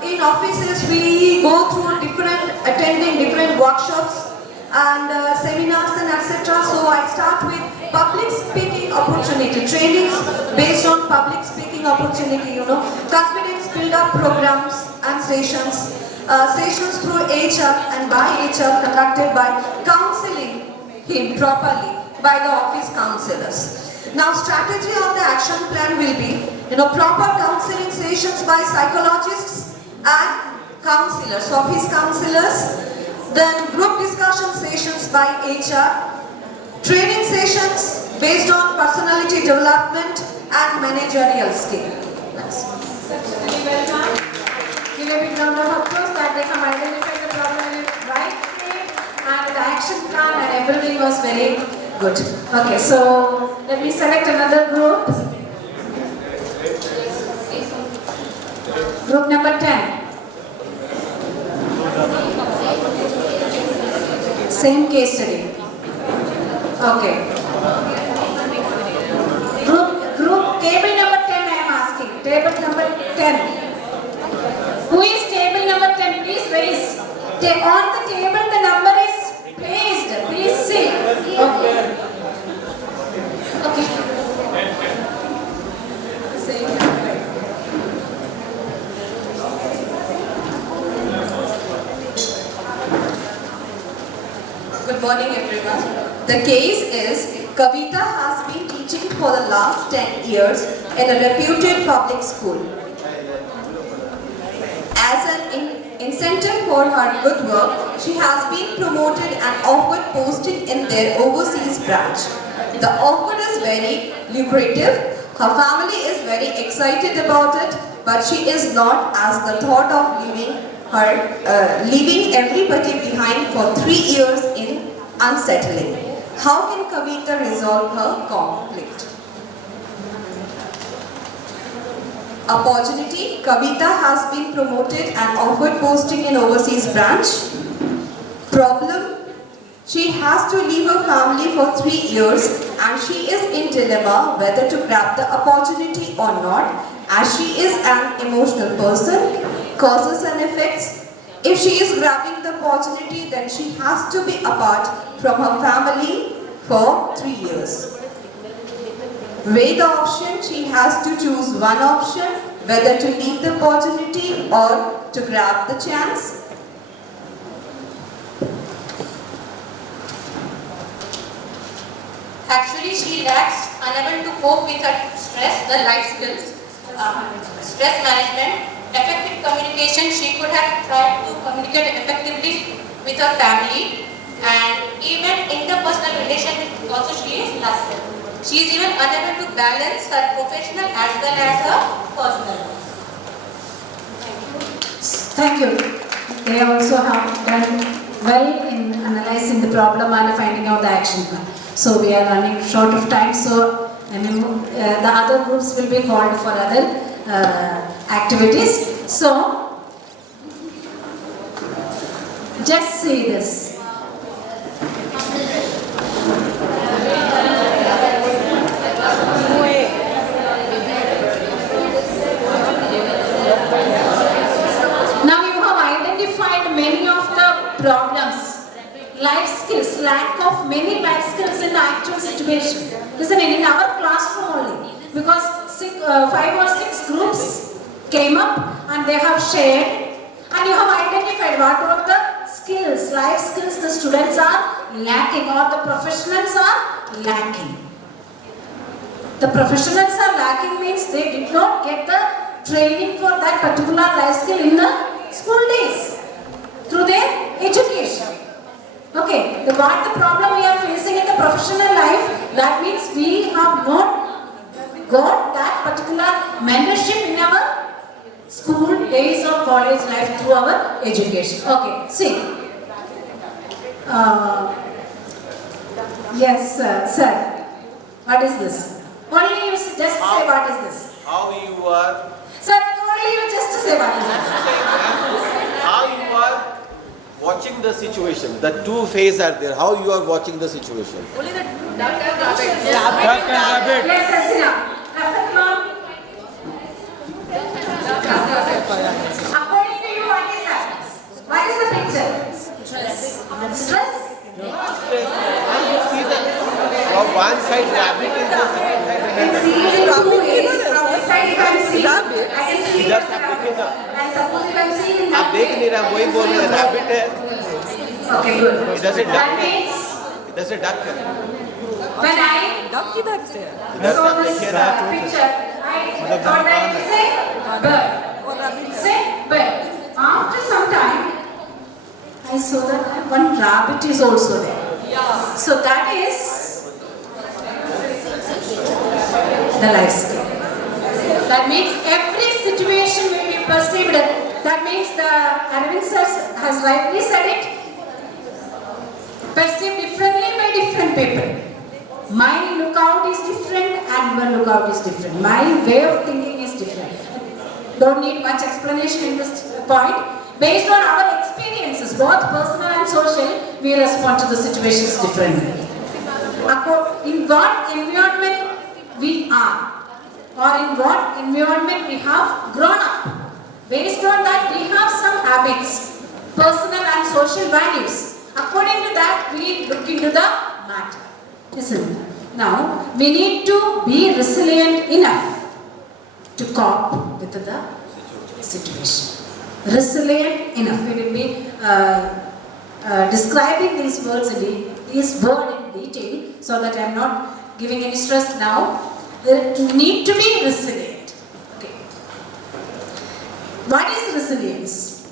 In offices, we go through attending different workshops and seminars and etc. So I start with public speaking opportunity, trainings based on public speaking opportunity, confidence build up programs and sessions, sessions through HR and by HR conducted by counseling him properly by the office counselors. Now strategy of the action plan will be, proper counseling sessions by psychologists and counselors, office counselors, then group discussion sessions by HR, training sessions based on personality development and managerial skill. That's Certainly well done. Give a big round of applause that they have identified the problem in the right way and the action plan and everything was very good. Okay, so let me select another group. Group number 10. Same case study. Okay. Group table number 10 I am asking. Table number 10. Who is table number 10? Please raise. On the table the number is placed. Please see. Okay. Okay. Good morning everyone. The case is Kavita has been teaching for the last 10 years in a reputed public school. As an incentive for her good work, she has been promoted and offered posting in their overseas branch. The offer is very lucrative. Her family is very excited about it, but she is not, as the thought of leaving everybody behind for 3 years in unsettling. How can Kavita resolve her conflict? Opportunity. Kavita has been promoted and offered posting in overseas branch. Problem. She has to leave her family for 3 years and she is in dilemma whether to grab the opportunity or not, as she is an emotional person. Causes and effects. If she is grabbing the opportunity, then she has to be apart from her family for 3 years. Weigh the option. She has to choose one option, whether to leave the opportunity or to grab the chance. Actually, she lacks unable to cope with her stress, the life skills, stress management, effective communication. She could have tried to communicate effectively with her family, and even interpersonal relationship also she is lacking. She is even unable to balance her professional as well as her personal. Thank you. They also have done well in analyzing the problem and finding out the action plan. So we are running short of time, so the other groups will be called for other activities. So just see this. Now you have identified many of the problems, life skills, lack of many life skills in the actual situation. Listen, in our classroom only, because 5 or 6 groups came up and they have shared, and you have identified what are the skills, life skills the students are lacking or the professionals are lacking. The professionals are lacking means they did not get the training for that particular life skill in the school days through their education. Okay, what the problem we are facing in the professional life, that means we have not got that particular mentorship in our school days or college life through our education. Okay, see. Yes, sir. What is this? Only you just say what is this. How you are? Sir, only you just say what is this. How you are watching the situation? The two phases are there. How you are watching the situation? Only the duck and rabbit. Yes, Asina. According to you, what is that? What is the picture? Stress. And you see the from one side rabbit is the second side From this side if I am seeing, I can see इधर से application and suppose if I am seeing आप देख नहीं रहा वही बोल रहे rabbit है Okay, good. इधर से duck That है means इधर से duck है when I saw this picture, I thought that it's a bird. It's a bird. After some time, I saw that one rabbit is also there. So that is the life skill. That means every situation will be perceived. That means the Arvind sir has rightly said it. Perceived differently by different people. My lookout is different and your lookout is different. My way of thinking is different. don't need much explanation in this point. Based on our experiences, both personal and social, we respond to the situations differently. In what environment we are, or in what environment we have grown up. Based on that, we have some habits, personal and social values. According to that, we look into the matter. Listen, now we need to be resilient enough to cope with the situation. Resilient enough. We will be describing these words in detail, so that I am not giving any stress now. We need to be resilient. Okay. What is resilience?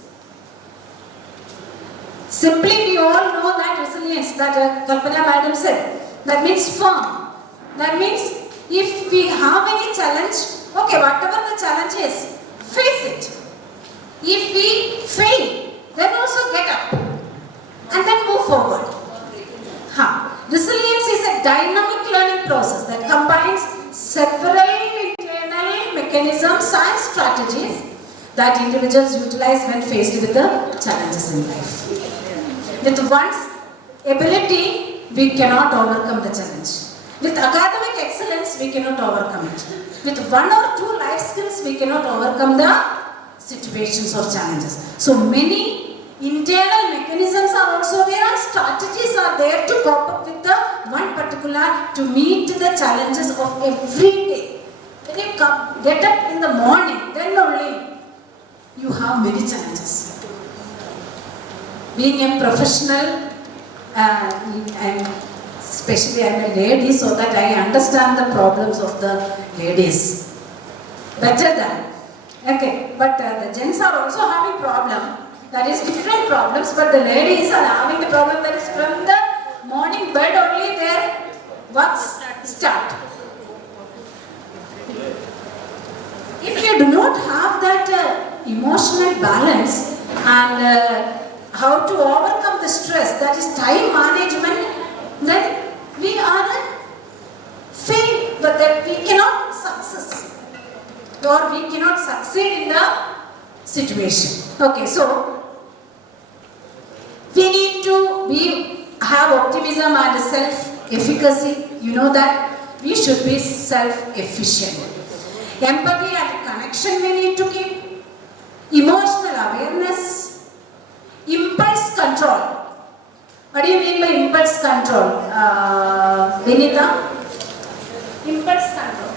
Simply, we all know that resilience, that Kalpana madam said, that means firm. That means if we have any challenge, okay, whatever the challenge is, face it. If we fail, then also get up and then move forward. Resilience is a dynamic learning process that combines several internal mechanisms and strategies that individuals utilize when faced with the challenges in life. With one's ability, we cannot overcome the challenge. With academic excellence, we cannot overcome it. With one or two life skills, we cannot overcome the situations or challenges. So many internal mechanisms are also there, and strategies are there to cope up with the one particular, to meet the challenges of every day. When you get up in the morning, then only you have many challenges. Being a professional, and especially I am a lady, so that I understand the problems of the ladies better than. Okay, but the gents are also having problem. That is different problems, but the ladies are having the problem that is from the morning bed only their works start. If you do not have that emotional balance and how to overcome the stress, that is time management, then we are fail, but that we cannot success, or we cannot succeed in the situation. Okay, so we need to have optimism and self-efficacy. You know that we should be self-efficient. Empathy and connection we need to keep. Emotional awareness. Impulse control. What do you mean by impulse control? Vinita? Impulse control.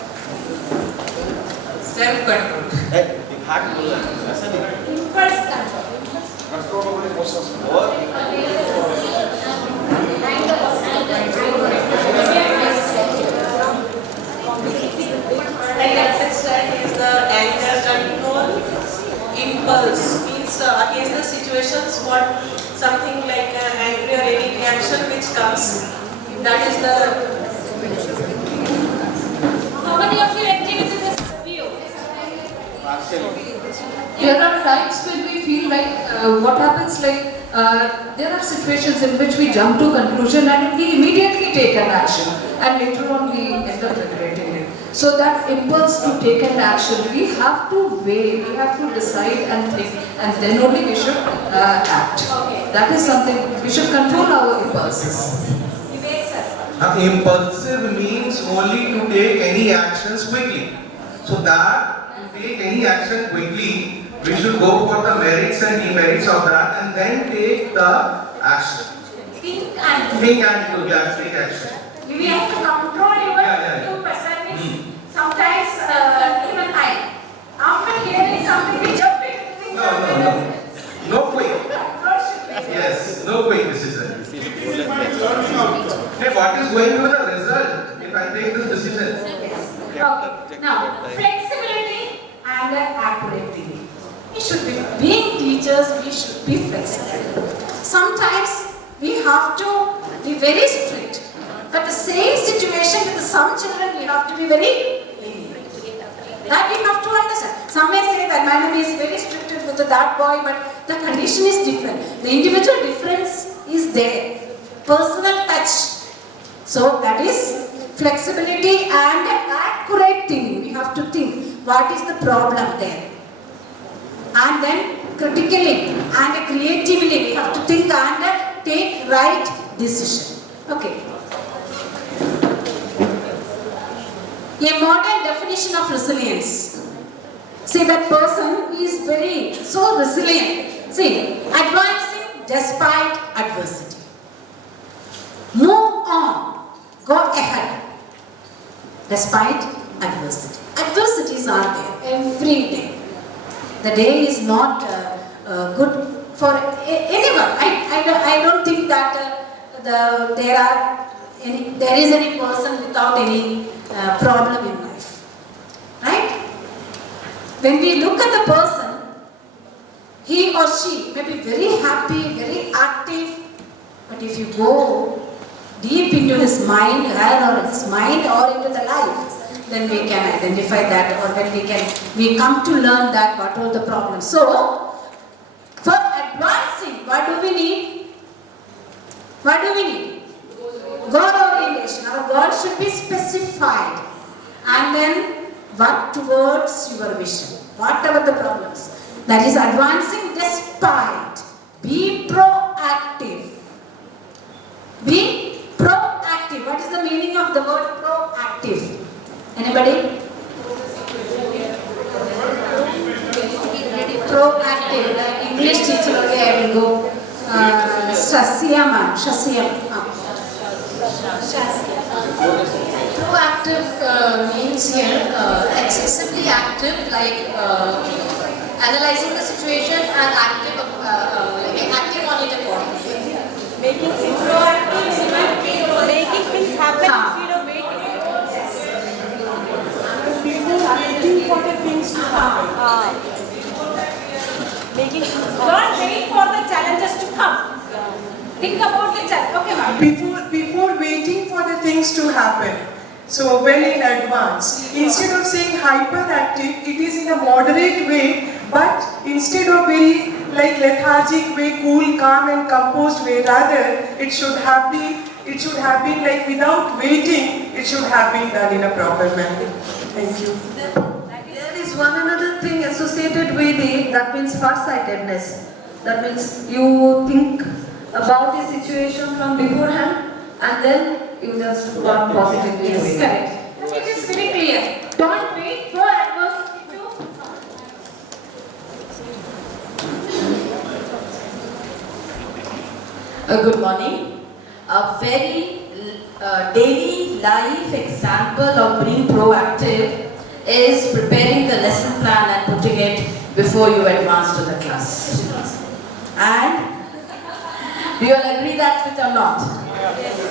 Self-control. Impulse control. Is the anger control. Impulse means against the situations, what something like angry or any reaction which comes. That is the. How many of you agree with this view? There are times when we feel like what happens, like there are situations in which we jump to conclusion and we immediately take an action, and later on we end up regretting it. So that impulse to take an action, we have to weigh, we have to decide and think, and then only we should act. That is something, we should control our impulses. Impulsive means only to take any actions quickly. So that to take any action quickly, we should go for the merits and demerits of that and then take the action. Think and take action. We have to control your impulse. Sometimes even I, after hearing something, we jump into things. No quick. Yes, no quick decision. Hey, what is going to be the result if I take this decision? Okay. Now, flexibility and accuracy. We should be, being teachers, we should be flexible. Sometimes we have to be very strict, but the same situation with some children, we have to be very lenient. That we have to understand. Some may say that madam is very strict with that boy, but the condition is different. The individual difference is there. Personal touch. So that is flexibility and accurate thinking. We have to think what is the problem there. and then critically and creatively we have to think and take right decision. Okay. A modern definition of resilience. See, that person is so resilient. See, advancing despite adversity. Move on, go ahead despite adversity. Adversities are there every day. The day is not good for anyone. I don't think that there is any person without any problem in life. Right? When we look at the person, he or she may be very happy, very active, but if you go deep into his mind, her or his mind, or into the life, then we can identify that, or then we come to learn that what are the problems. So, for advancing, what do we need? What do we need? Goal orientation. Our goal should be specified, and then work towards your vision. Whatever the problems. That is advancing despite. Be proactive. Be proactive. What is the meaning of the word proactive? Anybody? Proactive. The English teacher, okay, I will go. Shasya. Proactive means here excessively active, like analyzing the situation and acting on it accordingly. Making things proactive, making things happen instead of waiting. Before waiting for the things to happen. Don't wait for the challenges to come. Think about the challenge. Okay, ma'am. Before waiting for the things to happen, so well in advance, instead of saying hyperactive, it is in a moderate way, but instead of very like lethargic way, cool, calm and composed way, rather it should have been like without waiting, it should have been done in a proper manner. Thank you. There is one another thing associated with it, that means farsightedness. That means you think about the situation from beforehand and then you just got positively. Yes, correct. It is very clear. Don't wait for adversity to Good morning. A very daily life example of being proactive is preparing the lesson plan and putting it before you advance to the class. And do you all agree that with or not?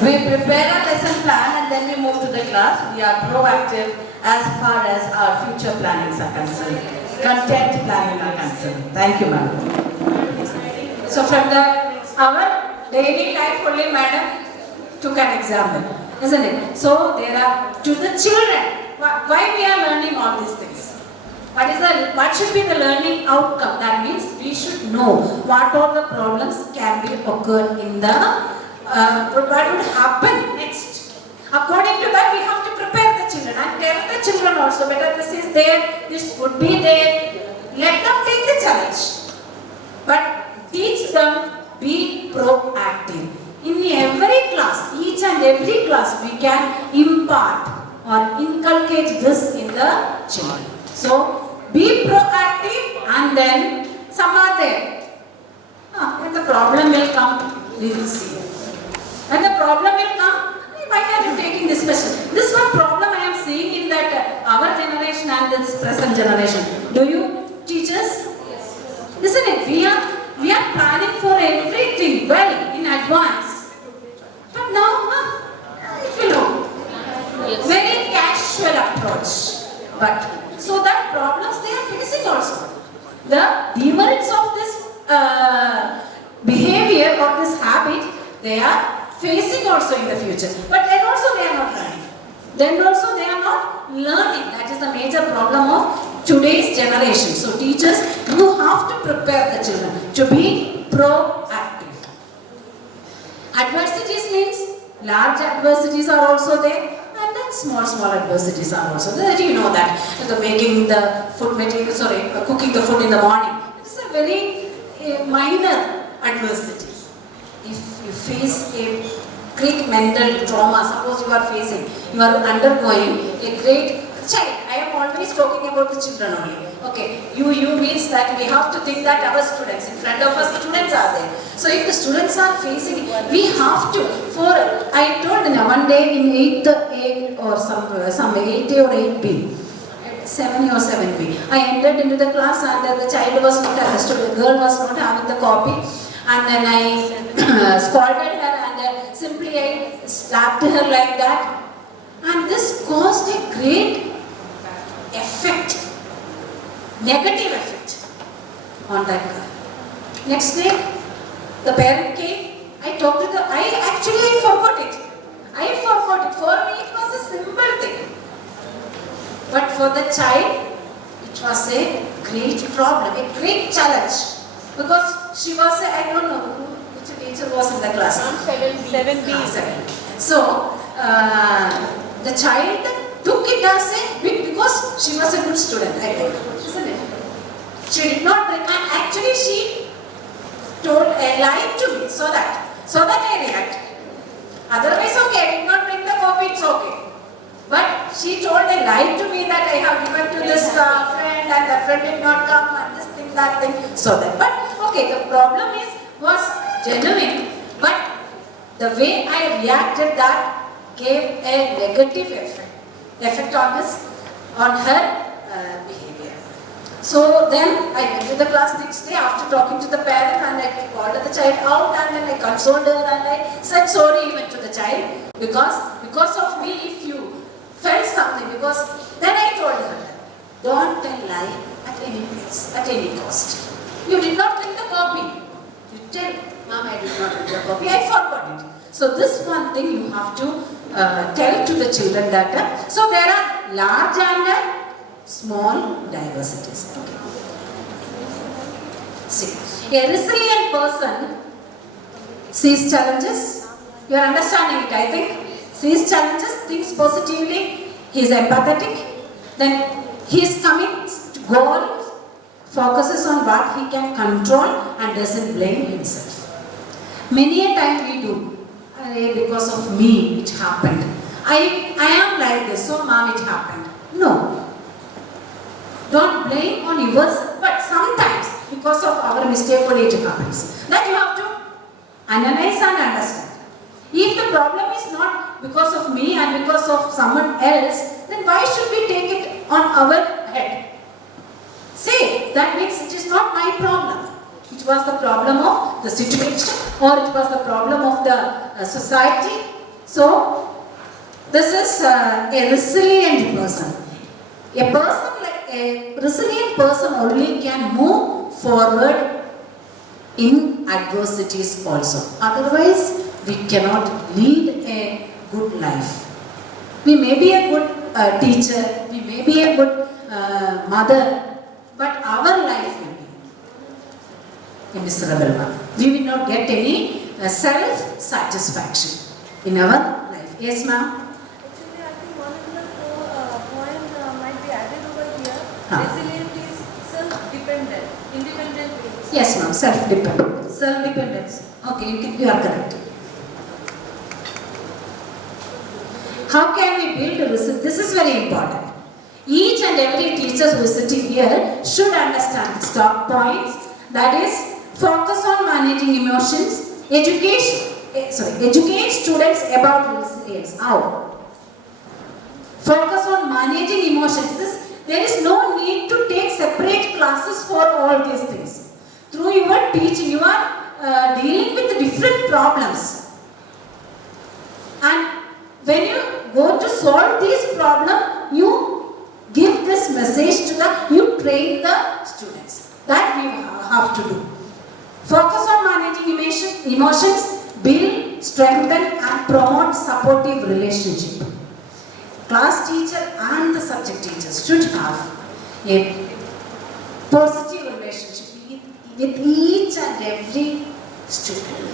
We prepare a lesson plan and then we move to the class. We are proactive as far as our future plannings are concerned. Content planning are concerned. Thank you, ma'am. So from our daily life only madam took an example, isn't it? So there are to the children. Why we are learning all these things? What should be the learning outcome? That means we should know what all the problems can be occurred in the what would happen next. According to that, we have to prepare the children and tell the children also whether this is there, this would be there. Let them take the challenge, but teach them be proactive. In every class, each and every class, we can impart or inculcate this in the children. So be proactive, and then some are there. When the problem will come, we will see. When the problem will come, why are you taking this question? This one problem I am seeing in that our generation and this present generation. Do you teachers? Yes. Listen, we are planning for everything well in advance. But now, it will go. Yes. Very casual approach. But so that problems they are facing also. The demerits of this behavior or this habit, they are facing also in the future. But then also they are not learning. Then also they are not learning. That is the major problem of today's generation. So teachers, you have to prepare the children to be proactive. Adversities means large adversities are also there. And then small adversities are also there. You know that making the food material, cooking the food in the morning. is a very minor adversity. If you face a great mental trauma, suppose you are undergoing a great child. I am always talking about the children only. Okay, you means that we have to think that our students, in front of us students are there. So if the students are facing, we have to, I told one day in 8th A or some 8A or 8B, 7 or 7B, I entered into the class and the child was not understood, the girl was not having the copy, and then I scolded her and simply I slapped her like that, and this caused a great effect, negative effect on that girl. Next day, the parent came, I talked to the, I forgot it. For me it was a simple thing. But for the child, it was a great problem, a great challenge. Because she was, I don't know which teacher was in the class. 7B. 7. So, the child took it as a big, because she was a good student, I think, isn't it? She did not bring, and actually she told a lie to me, so that I reacted. Otherwise, okay, I did not bring the copy, it's okay. But she told a lie to me that I have given to this friend and the friend did not come and this thing, that thing, so that. But okay, the problem was genuine, but the way I reacted that gave a negative effect on her behavior. So then I went to the class next day after talking to the parent and I called the child out and then I consoled her and I said sorry even to the child because of me if you felt something, because then I told her, don't tell lie at any place, at any cost. You did not bring the copy. You tell, Mom, I did not bring the copy, I forgot it. So this one thing you have to tell to the children that, so there are large and small diversities. Okay. See, a resilient person sees challenges. You are understanding it, I think. Sees challenges, thinks positively, he is empathetic, then he is coming to goal, focuses on what he can control and doesn't blame himself. Many a time we do, because of me it happened. I am like this, so mom it happened. No. Don't blame on yourself, but sometimes because of our mistake only it happens. That you have to analyze and understand. If the problem is not because of me and because of someone else, then why should we take it on our head? Say, that means it is not my problem. It was the problem of the situation or it was the problem of the society. So, this is a resilient person. A resilient person only can move forward in adversities also. Otherwise, we cannot lead a good life. We may be a good teacher, we may be a good mother, but our life will be a miserable one. We will not get any self-satisfaction in our life. Yes, ma'am? Resilient is self-dependent, independent. Yes, ma'am, self-dependent. Self-dependence. Okay, you are correct. How can we build resilience? This is very important. Each and every teacher who is sitting here should understand its top points. That is, focus on managing emotions, educate students about resilience. How? Focus on managing emotions. There is no need to take separate classes for all these things. Through your teaching, you are dealing with different problems. And when you go to solve these problems, you give this message to you train the students. That we have to do. Focus on managing emotions, build, strengthen and promote supportive relationship. Class teacher and the subject teachers should have a positive relationship with each and every student.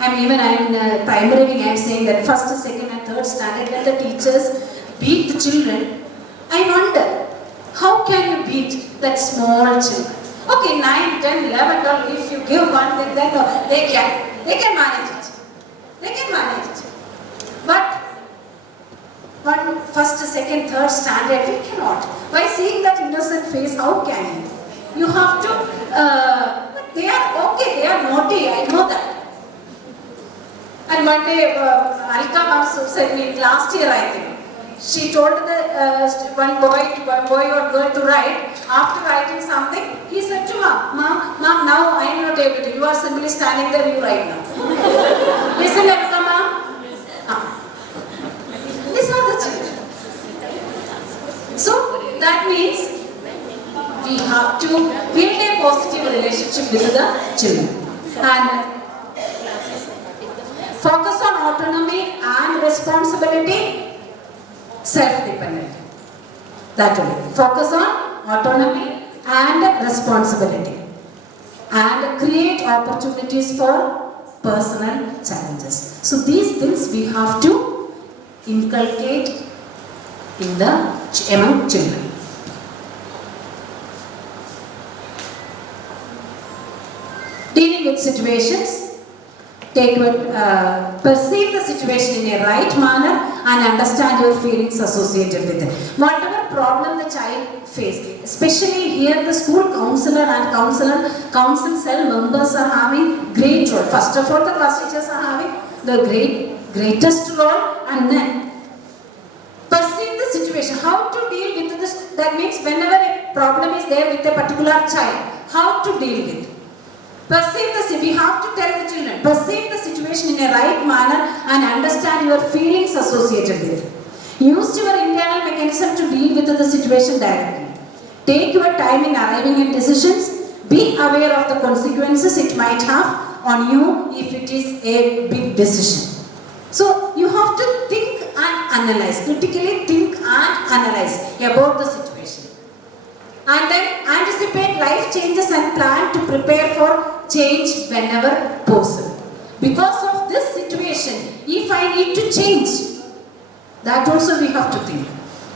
I am primary wing, I am saying that first, second and third standard when the teachers beat the children, I wonder, how can you beat that small children? okay, 9, 10, 11, 12, if you give one, then they can manage it. They can manage it. But one, first, second, third standard, we cannot. By seeing that innocent face, how can you? You have to, they are okay, they are naughty, I know that. And one day, Alka also said me, last year I think, she told the one boy or girl to write. After writing something, he said to Mom, now I am not able to. You are simply standing there, you write now. Listen, Alka, Mom. These are the children. So that means we have to build a positive relationship with the children. And focus on autonomy and responsibility. Self-dependent. That way. Focus on autonomy and responsibility. And create opportunities for personal challenges. So these things we have to inculcate among children. Dealing with situations. Perceive the situation in a right manner and understand your feelings associated with it. Whatever problem the child faces, especially here the school counselor and council cell members are having great role. First of all, the class teachers are having the greatest role, and then perceive the situation, how to deal with this. That means whenever a problem is there with a particular child, how to deal with it. We have to tell the children, perceive the situation in a right manner and understand your feelings associated with it. Use your internal mechanism to deal with the situation directly. Take your time in arriving at decisions. Be aware of the consequences it might have on you if it is a big decision. So you have to think and analyze, critically think and analyze about the situation. And then anticipate life changes and plan to prepare for change whenever possible. Because of this situation, if I need to change, that also we have to think,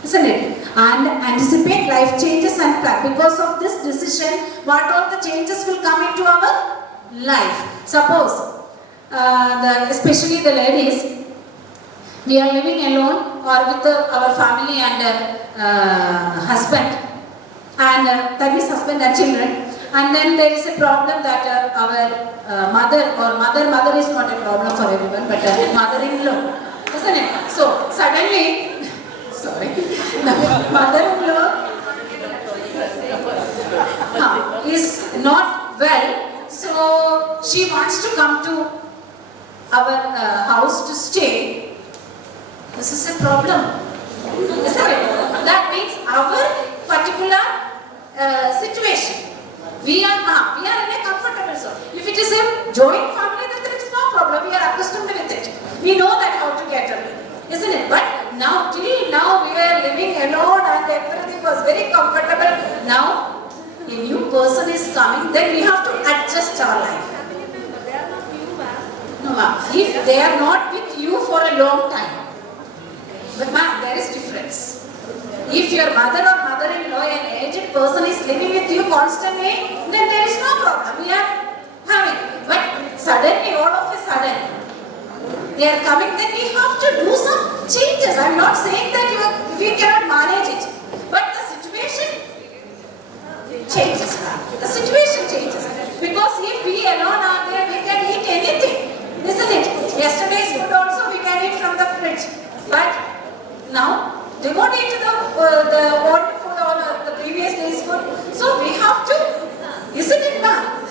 isn't it? And anticipate life changes and plan. Because of this decision, what all the changes will come into our life. Suppose, especially the ladies, we are living alone or with our family and husband. And that means husband and children, and then there is a problem that our mother is not a problem for everyone, but mother-in-law, isn't it? So suddenly, the mother-in-law is not well, so she wants to come to our house to stay. This is a problem, isn't it? That means our particular situation. We are in a comfortable zone. If it is a joint family, then there is no problem. We are accustomed with it. We know that how to get away, isn't it? But now, till now, we were living alone and everything was very comfortable. Now, a new person is coming, then we have to adjust our life. No, ma'am. If they are not with you for a long time, but ma'am, there is difference. If your mother or mother-in-law, an aged person is living with you constantly, then there is no problem. We are having. But suddenly, all of a sudden, they are coming, then we have to do some changes. I am not saying that we cannot manage it. But the situation changes. The situation changes. Because if we alone are there, we can eat anything. Isn't it? Yesterday's food also we can eat from the fridge. But now, they won't eat the old food or the previous day's food. So we have to, isn't it, ma'am?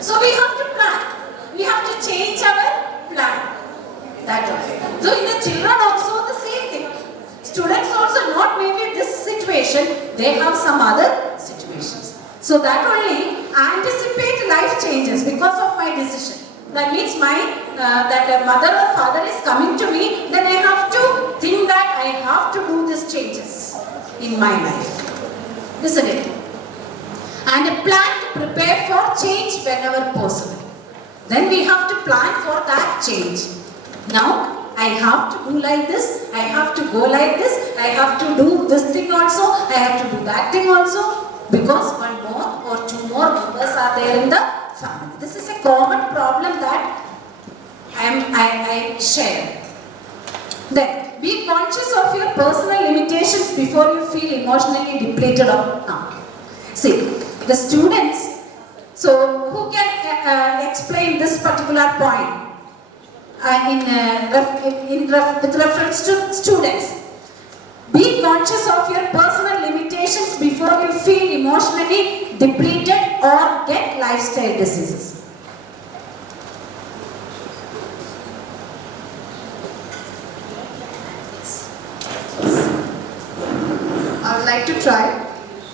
So we have to plan. We have to change our plan. That way. So in the children also the same thing. Students also not maybe this situation, they have some other situations. So that only anticipate life changes because of my decision. That means that mother or father is coming to me, then I have to think that I have to do these changes in my life. Isn't it? And plan to prepare for change whenever possible. Then we have to plan for that change. Now, I have to do like this, I have to go like this, I have to do this thing also, I have to do that thing also. Because one more or 2 more members are there in the family. This is a common problem that I share. Then, be conscious of your personal limitations before you feel emotionally depleted or numb. See, the students, so who can explain this particular point with reference to students? Be conscious of your personal limitations before you feel emotionally depleted or get lifestyle diseases. I would like to try.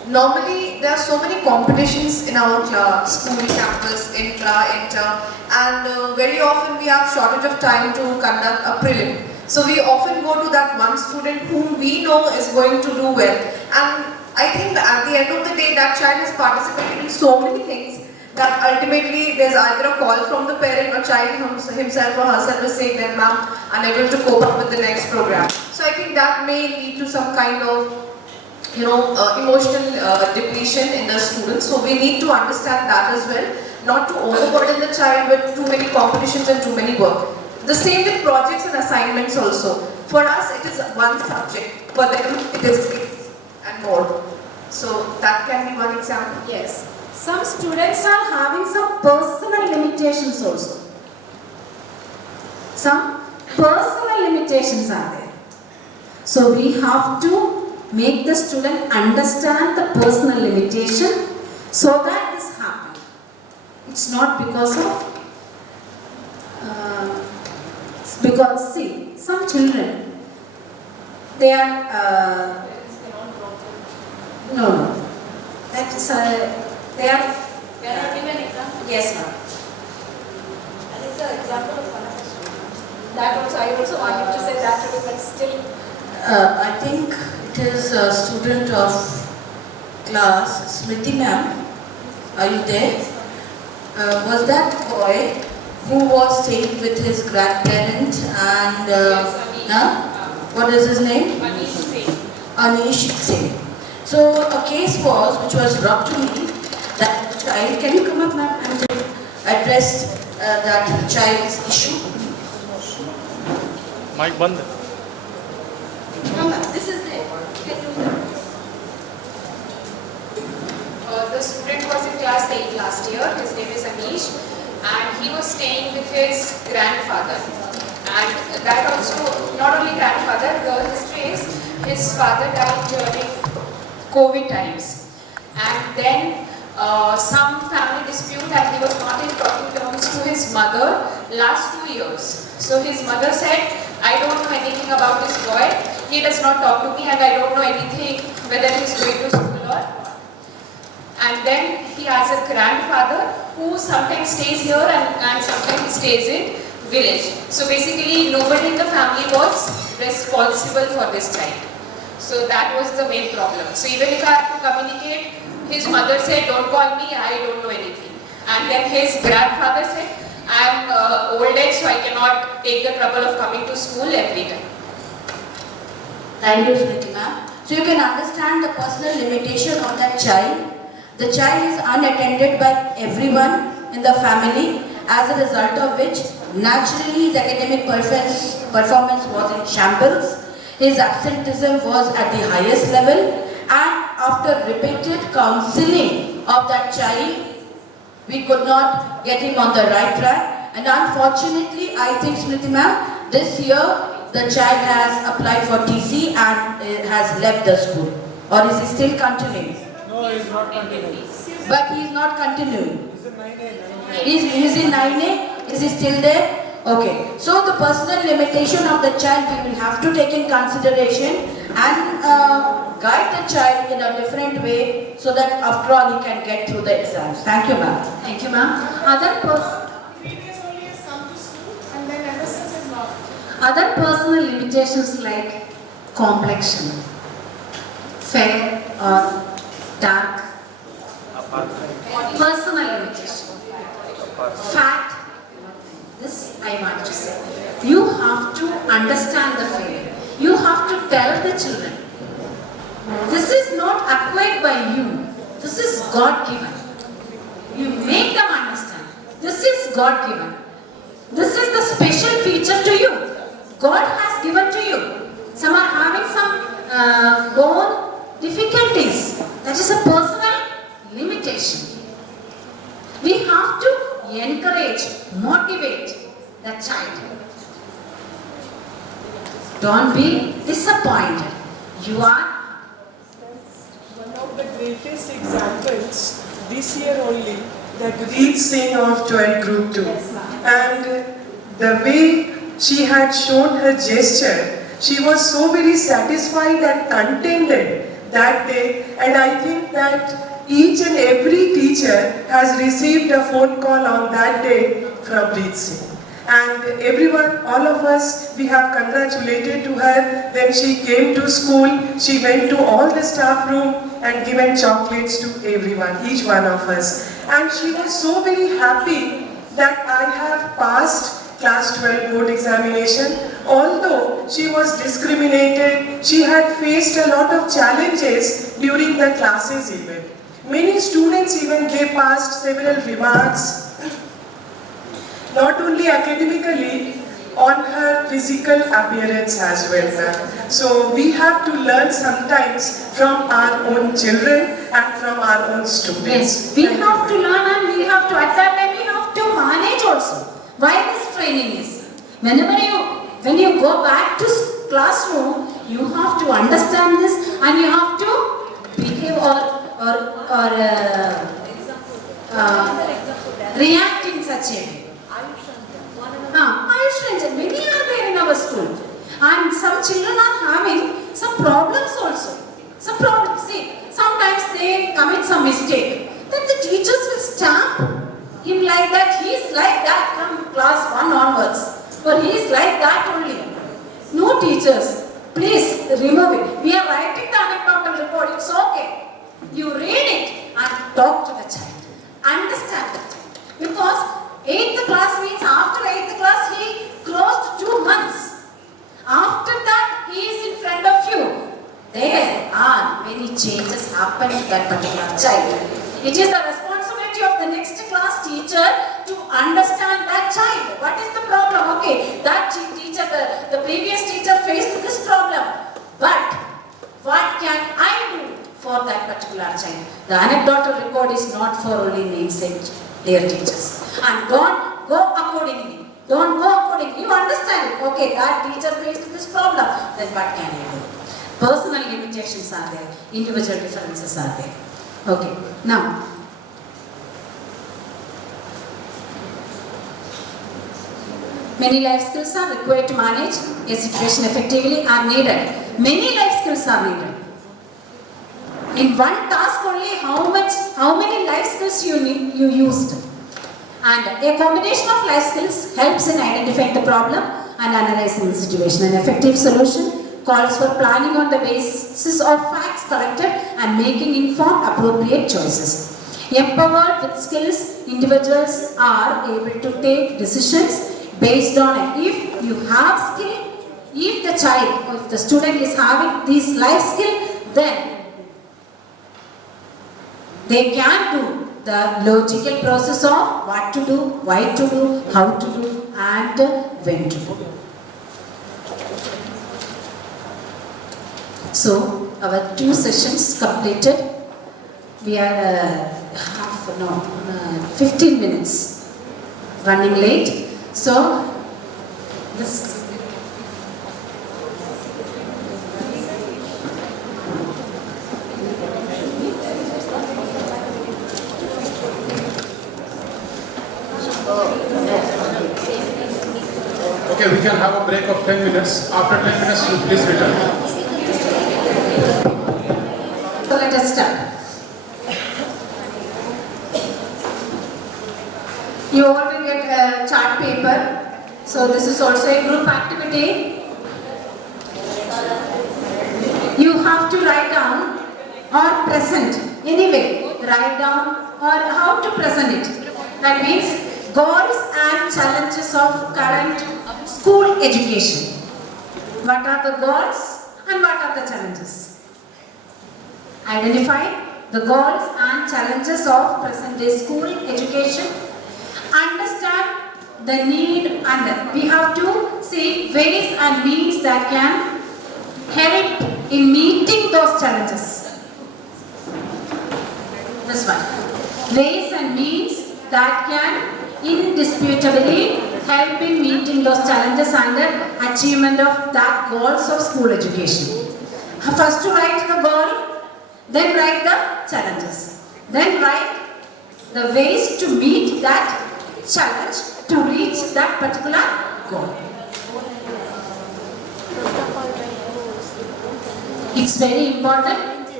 Normally, there are so many competitions in our school campus, intra, inter, and very often we have shortage of time to conduct a prelim. So we often go to that one student whom we know is going to do well. And I think at the end of the day, that child has participated in so many things that ultimately there's either a call from the parent or child himself or herself is saying that ma'am, unable to cope up with the next program. So I think that may lead to some kind of emotional depletion in the students. So we need to understand that as well, not to overburden the child with too many competitions and too many work. The same with projects and assignments also. For us, it is one subject. For them, it is 6 and more. So that can be one example. Yes. Some students are having some personal limitations also. Some personal limitations are there. So we have to make the student understand the personal limitation so that this happens. It's not because of, because see, some children, they are, that is, they are, Can I give an example? yes ma'am. And it's an example of one of the students. That also, I also wanted to say that today, but still. I think it is a student of class, Smriti ma'am. Are you there? Was that boy who was staying with his grandparent and what is his name? Anish Singh. So a case was, which was brought to me, that the child, can you come up ma'am and address that child's issue? Mic band. This is there. The student was in class 8 last year. His name is Anish, and he was staying with his grandfather. And that also, not only grandfather, the history is his father died during COVID times. And then some family dispute, and he was not in talking terms to his mother last 2 years. So his mother said, I don't know anything about this boy. He does not talk to me, and I don't know anything whether he is going to school or not. And then he has a grandfather who sometimes stays here and sometimes stays in village. So basically nobody in the family was responsible for this child. So that was the main problem. So even if I have to communicate, his mother said, don't call me, I don't know anything. And then his grandfather said, I am old age, so I cannot take the trouble of coming to school every time. Thank you, Smriti ma'am. So you can understand the personal limitation of that child. The child is unattended by everyone in the family, as a result of which naturally his academic performance was in shambles. His absenteeism was at the highest level, and after repeated counseling of that child, we could not get him on the right track. And unfortunately, I think, Smriti ma'am, this year the child has applied for TC and has left the school. Or is he still continuing? No, he's not continuing. But he is not continuing. He's in 9A? Is he still there? Okay. So the personal limitation of the child we will have to take in consideration and guide the child in a different way so that after all he can get through the exams. Thank you, ma'am. Thank you, ma'am. Other personal limitations like complexion, fair or dark, personal limitation, fat. This I want to say. You have to understand the feeling. You have to tell the children. This is not acquired by you. This is God given. God given. This is the special feature to you. God has given to you. Some are having some bone difficulties. That is a personal limitation. We have to encourage, motivate the child. Don't be disappointed. You are one of the greatest examples this year only, that Reed Singh of 12 Group 2. And the way she had shown her gesture, she was so very satisfied and contented that day. And I think that each and every teacher has received a phone call on that day from Reed Singh. And everyone, all of us, we have congratulated to her. Then she came to school, she went to all the staff room and given chocolates to everyone, each one of us. And she was so very happy that I have passed class 12 board examination. Although she was discriminated, she had faced a lot of challenges during the classes even. Many students even, they passed several remarks, not only academically, on her physical appearance as well. So we have to learn sometimes from our own children and from our own students. Yes, we have to learn and we have to adapt and we have to manage also. Why this training is? When you go back to classroom, you have to understand this and you have to behave or react in such a way. Many are there in our school, and some children are having some problems also. Some problems. See, sometimes they commit some mistake. Then the teachers will stamp him like that. He is like that from class 1 onwards, or he is like that only. No, teachers, please remove it. We are writing the anecdotal report. It's okay. You read it and talk to the child. Understand it, because 8th class means after 8th class he closed 2 months. After that he is in front of you. There are many changes happen to that particular child. It is the responsibility of the next class teacher to understand that child. What is the problem? Okay, that teacher, the previous teacher faced this problem. But what can I do for that particular child? The anecdotal record is not for only namesake, dear teachers. And don't go accordingly. Don't go accordingly. You understand it. Okay, that teacher faced this problem. Then what can I do? Personal limitations are there. Individual differences are there. Okay, now. Many life skills are required to manage a situation effectively are needed. Many life skills are needed. In one task only, how many life skills you used? And a combination of life skills helps in identifying the problem and analyzing the situation. An effective solution calls for planning on the basis of facts collected and making informed, appropriate choices. Empowered with skills, individuals are able to take decisions based on it. If you have skill, if the child or if the student is having this life skill, then they can do the logical process of what to do, why to do, how to do, and when to do. So, our 2 sessions completed. We are 15 minutes running late. So, this. Okay, we can have a break of 10 minutes. After 10 minutes, you please return. So let us start. You all will get a chart paper. So this is also a group activity. You have to write down or present. Anyway, write down or how to present it. That means goals and challenges of current school education. What are the goals and what are the challenges? Identify the goals and challenges of present day school education. Understand the need, and we have to see ways and means that can help in meeting those challenges. This one. Ways and means that can indisputably help in meeting those challenges and the achievement of that goals of school education. First to write the goal, then write the challenges. Then write the ways to meet that challenge to reach that particular goal. It's very important.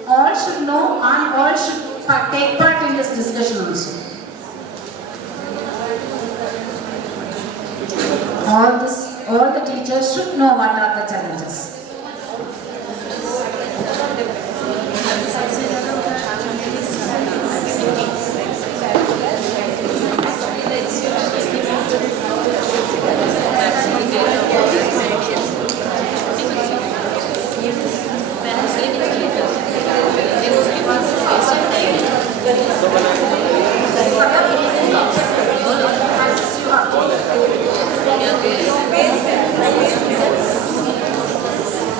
All should know and all should take part in this discussion also. All the teachers should know what are the challenges.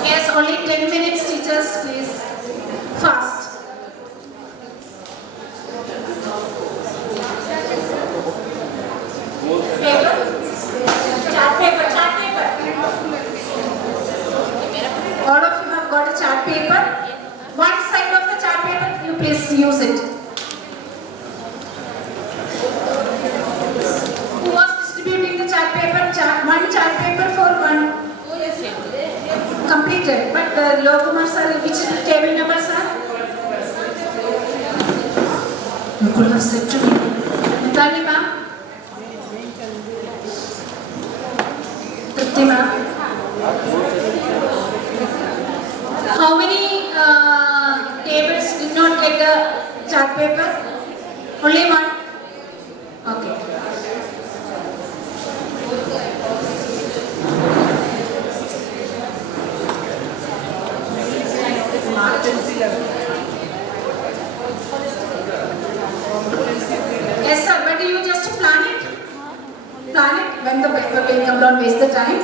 Yes, only 10 minutes, teachers, please. Fast. Paper. Chart paper, chart paper. All of you have got a chart paper. One side of the chart paper, you please use it. Who was distributing the chart paper? One chart paper for one. Completed. But Lokumar sir, which table number sir? You could have said to me. Mitali ma'am? Tripti ma'am? How many tables did not get the chart paper? Only one? Okay. Yes sir, but you just plan it. Plan it when the paper will come, don't waste the time.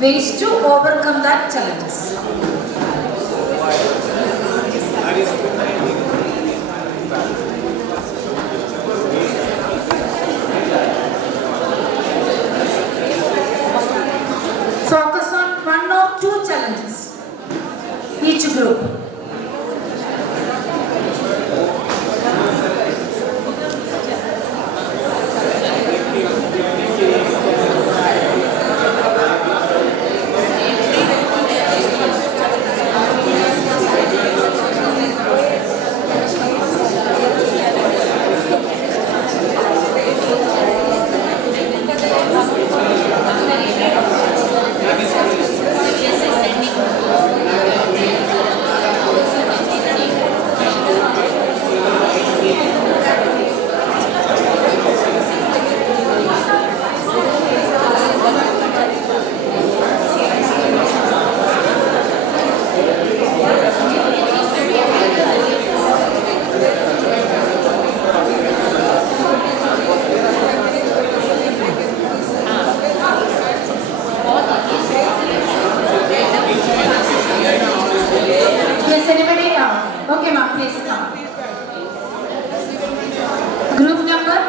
ways to overcome that challenges. Focus on one or two challenges, each group. Yes, anybody? Okay, ma'am, please come. Group number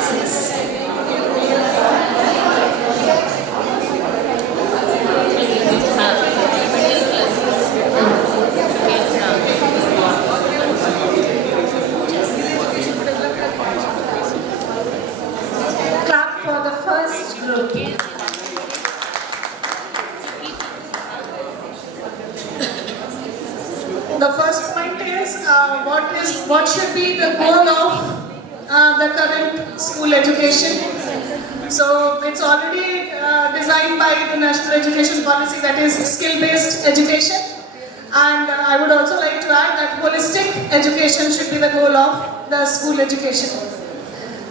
6. Clap for the first group. The first point is what should be the goal of the current school education. So it's already designed by the National Education Policy, that is skill-based education. And I would also like to add that holistic education should be the goal of the school education.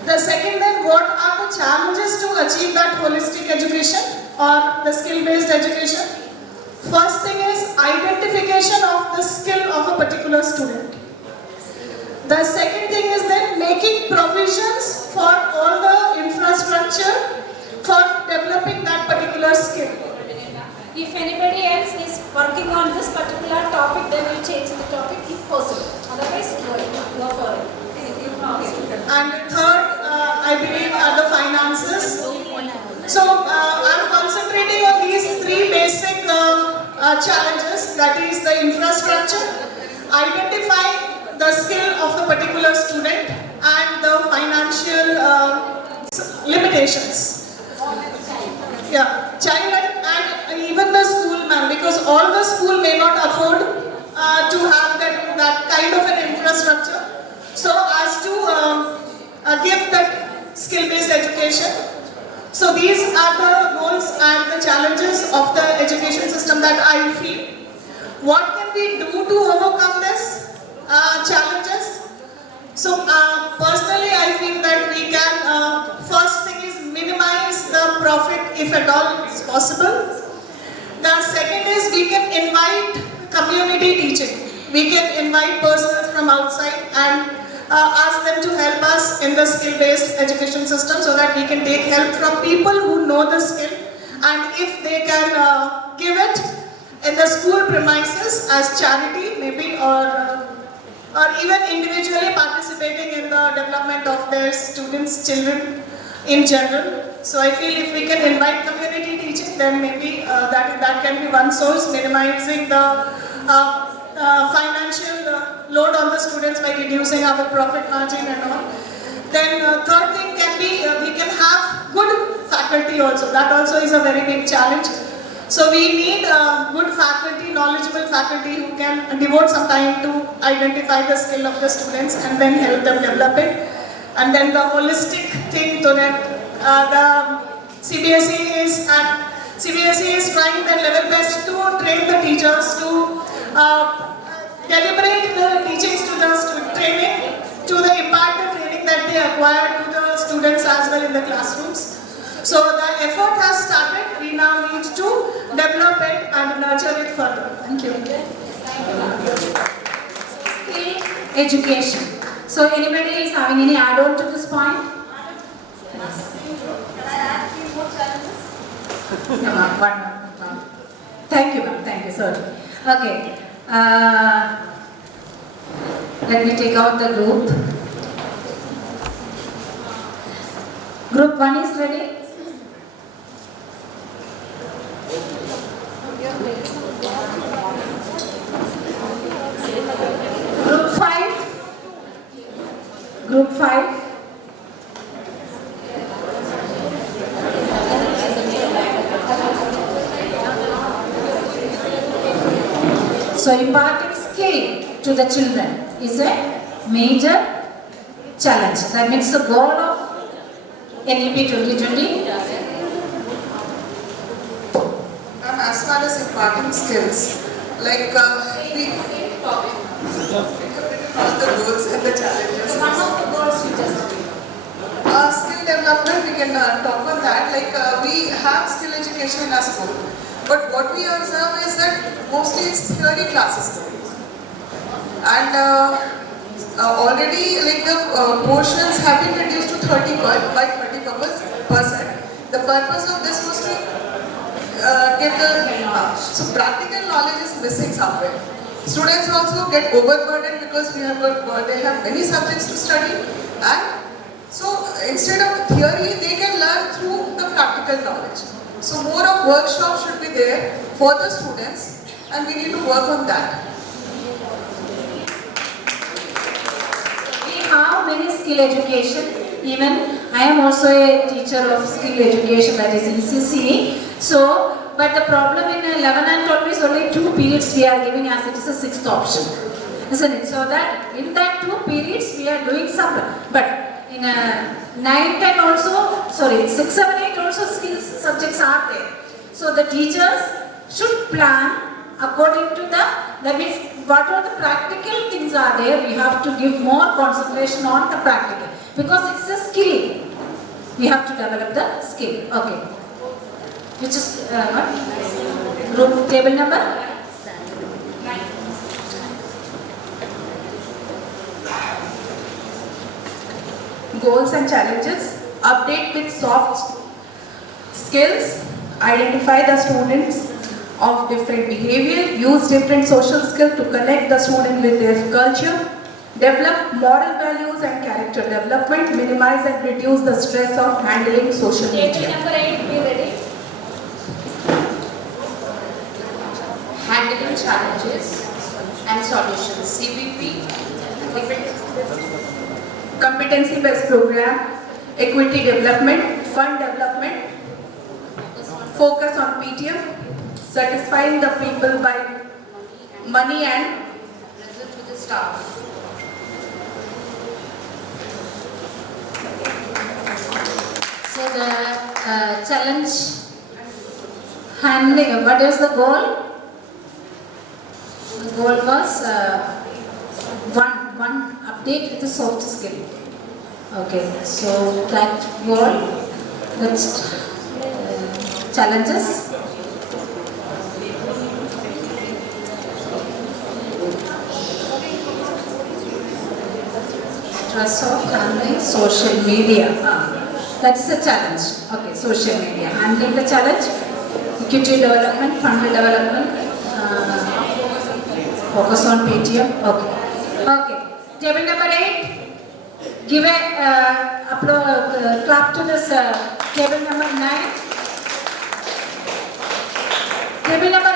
The second then, what are the challenges to achieve that holistic education or the skill-based education? First thing is identification of the skill of a particular student. The second thing is then making provisions for all the infrastructure for developing that particular skill. If anybody else is working on this particular topic, then we change the topic if possible. Otherwise, go for it. And third, I believe, are the finances. So I'm concentrating on these three basic challenges, that is the infrastructure, identify the skill of the particular student, and the financial limitations. Yeah, child and even the school man, because all the school may not afford to have that kind of an infrastructure, so as to give that skill-based education. So these are the goals and the challenges of the education system that I feel. What can we do to overcome these challenges? So personally I feel that we can, first thing is minimize the profit if at all is possible. The second is we can invite community teaching. We can invite persons from outside and ask them to help us in the skill-based education system so that we can take help from people who know the skill, and if they can give it in the school premises as charity maybe, or even individually participating in the development of their students, children in general. So I feel if we can invite community teaching, then maybe that can be one source, minimizing the financial load on the students by reducing our profit margin and all. Then third thing can be we can have good faculty also. That also is a very big challenge. So we need good faculty, knowledgeable faculty who can devote some time to identify the skill of the students and then help them develop it. And then the holistic thing to that, the CBSE is trying their level best to train the teachers to calibrate the teachings to the training, to the impact the training that they acquire to the students as well in the classrooms. So the effort has started, we now need to develop it and nurture it further. Thank you. Skill education. So anybody is having any add-on to this point? Can I add 3 more challenges? No, ma'am, one more. Thank you, ma'am. Thank you, sorry. Okay. Let me take out the group. Group 1 is ready? Group 5? Group 5? So imparting skill to the children is a major challenge. That means the goal of NEP 2020. As far as imparting skills, like we all the goals and the challenges. One of the goals you just Skill development, we can talk on that. Like we have skill education in our school, but what we observe is that mostly it's theory classes. And already like the portions have been reduced to 30% by 30%. The purpose of this was to get the so practical knowledge is missing somewhere. Students also get overburdened because they have many subjects to study, and so instead of theory they can learn through the practical knowledge. So more of workshops should be there for the students, and we need to work on that. We have many skill education. Even I am also a teacher of skill education, that is ECC. So, but the problem in 11 and 12 is only 2 periods we are giving as it is a 6th option, isn't it? So that in that 2 periods we are doing some, but in 9, 10 also, 6, 7, 8 also skills subjects are there. So the teachers should plan according to that means what are the practical things are there, we have to give more concentration on the practical. Because it's a skill. We have to develop the skill. Okay. Which is what? Group table number? Goals and challenges. Update with soft skills. Identify the students of different behavior. Use different social skills to connect the student with their culture. Develop moral values and character development. Minimize and reduce the stress of handling social Table media. number 8, be ready. Handling challenges and solutions. CBP. Competency-based program. Equity development. Fund development. Focus on PTM. Satisfying the people by money and Result to the staff. So the challenge handling, what is the goal? The goal was one update with the soft skill. Okay, so that goal, next challenges. Stress of handling social media. That's a challenge. Okay, social media. Handling the challenge, equity development, fund development, focus on PTM. Okay. Okay. Table number 8. Give a clap to this table number 9. Table number 8.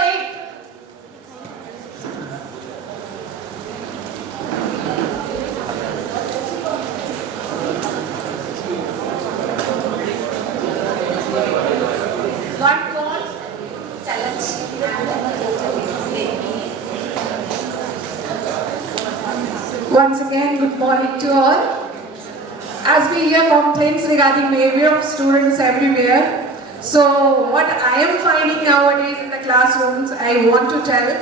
One goal, challenge. Once again, good morning to all. As we hear complaints regarding behavior of students everywhere, so what I am finding nowadays in the classrooms, I want to tell,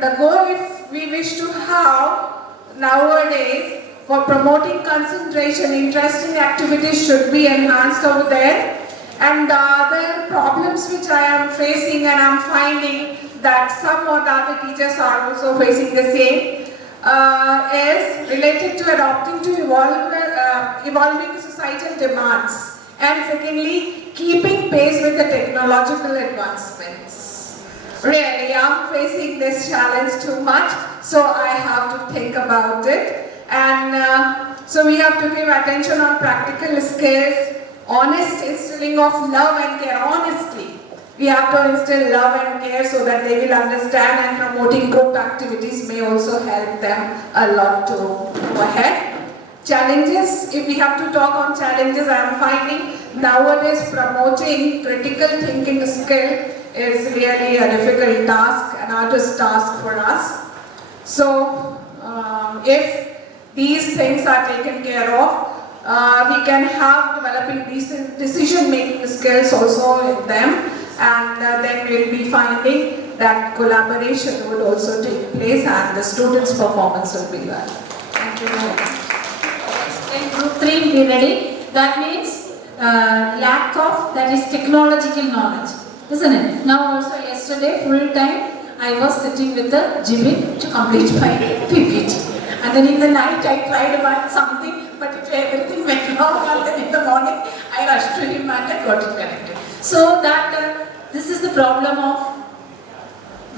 the goal if we wish to have nowadays for promoting concentration, interesting activities should be enhanced over there. And the other problems which I am facing and I am finding that some or the other teachers are also facing the same, is related to adapting to evolving societal demands And secondly, keeping pace with the technological advancements. Really, I'm facing this challenge too much, so I have to think about it. And so we have to give attention on practical skills, honest instilling of love and care, honestly. We have to instill love and care so that they will understand, and promoting group activities may also help them a lot to go ahead. Challenges, if we have to talk on challenges, I am finding nowadays promoting critical thinking skill is really a difficult task, an artist's task for us. So, if these things are taken care of, we can have developing these decision-making skills also in them, and then we'll be finding that collaboration would also take place and the students' performance will be well. Thank you very much. In group 3 will be ready. That means lack of, that is technological knowledge, isn't it? Now also yesterday full time I was sitting with the Jimmy to complete my PPT. And then in the night I tried about something, but everything went wrong, and then in the morning I rushed to him and I got it corrected. So that this is the problem of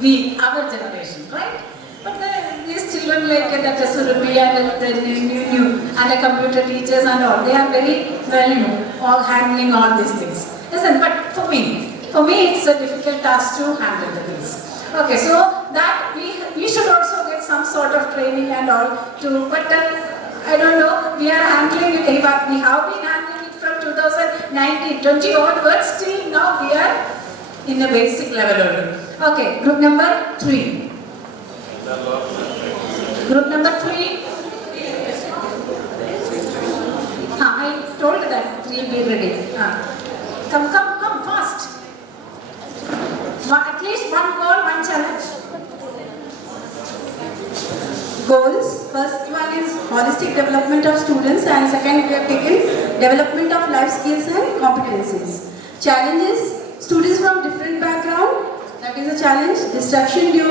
our generation, right? But these children like that Surupi and the new and the computer teachers and all, they are very well, all handling all these things. Listen, but for me it's a difficult task to handle the things. Okay, so that we should also get some sort of training and all to, but I don't know, we are handling it, we have been handling it from 2019, 20 onwards, still now we are in a basic level only. Okay, group number 3. Group number 3. I told that 3 be ready. Come fast. At least one goal, one challenge. Goals. First one is holistic development of students, and second we have taken development of life skills and competencies. Challenges. Students from different background, that is a challenge. Distraction due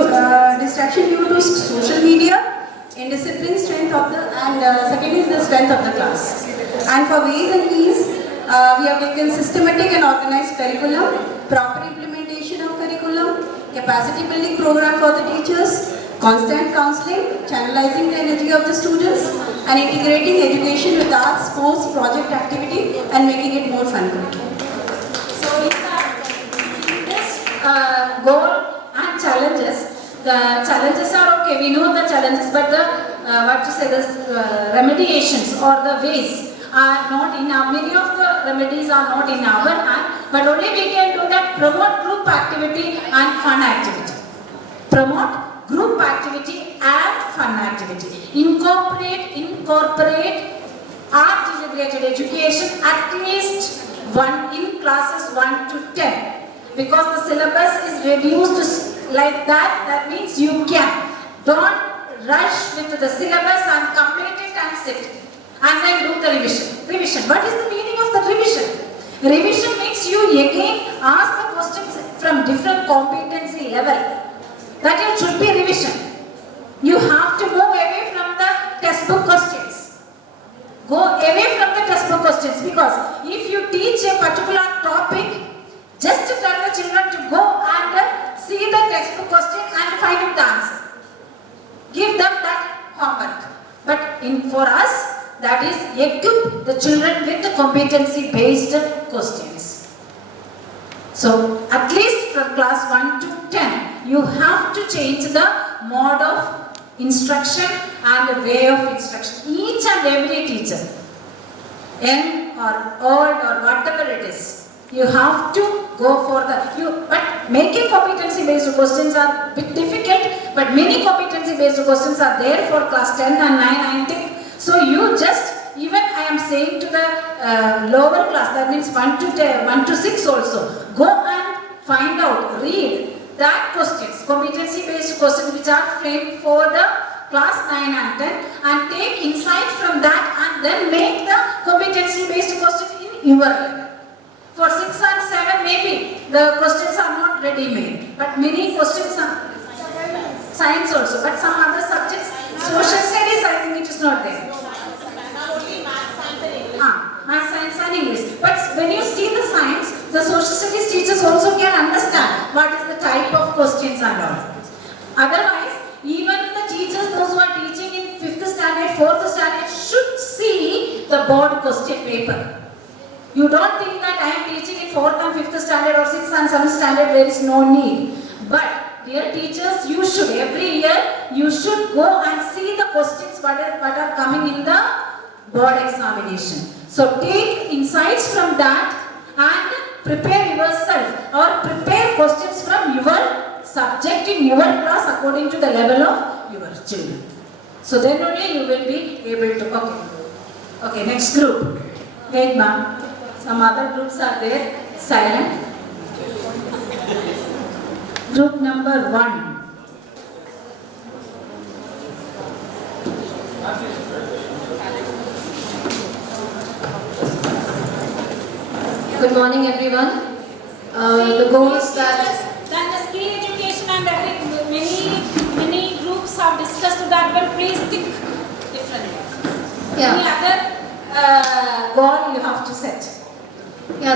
to social media, indiscipline, strength of the, and second is the strength of the class. And for ways and means, we have taken systematic and organized curriculum, proper implementation of curriculum, capacity building program for the teachers, constant counseling, channelizing the energy of the students, and integrating education with arts, sports, project activity, and making it more fun. So in this goal and challenges, the challenges are okay, we know the challenges, but the remediations or the ways are not in our, many of the remedies are not in our hand, but only we can do that, promote group activity and fun activity. Promote group activity and fun activity. Incorporate art integrated education at least one in classes 1 to 10. Because the syllabus is reduced like that, that means you don't rush with the syllabus and complete it and sit. And then do the revision. Revision. What is the meaning of the revision? Revision makes you again ask the questions from different competency level. That it should be revision. You have to go away from the textbook questions. Go away from the textbook questions, because if you teach a particular topic, just tell the children to go and see the textbook question and find out the answer. Give them that homework. But for us, that is equip the children with the competency-based questions. So at least from class 1 to 10, you have to change the mode of instruction and the way of instruction. Each and every teacher, young or old or whatever it is, you have to go for but making competency-based questions are a bit difficult, but many competency-based questions are there for class 10 and 9, I think. So you just, even I am saying to the lower class, that means 1 to 10, 1 to 6 also, go and find out, read that questions, competency-based questions which are framed for the class 9 and 10, and take insight from that and then make the competency-based question in your level. For 6 and 7 maybe the questions are not ready-made, but many questions are science also, but some other subjects, social studies, I think it is not there. Math, science and English. But when social studies teachers also can understand what is the type of questions and all. Otherwise, even the teachers, those who are teaching in 5th standard, 4th standard should see the board question paper. You don't think that I am teaching in 4th and 5th standard or 6th and 7th standard, there is no need. But dear teachers, you should, every year, you should go and see the questions what are coming in the board examination. So take insights from that and prepare yourself or prepare questions from your subject in your class according to the level of your children. So then only you will be able to, okay, next group. Wait ma'am, some other groups are there, silent. Group number 1. Good morning everyone. The goals that... Then the skill education and many groups have discussed that one. Please think differently. Yeah. Any other goal you have to set? Yeah,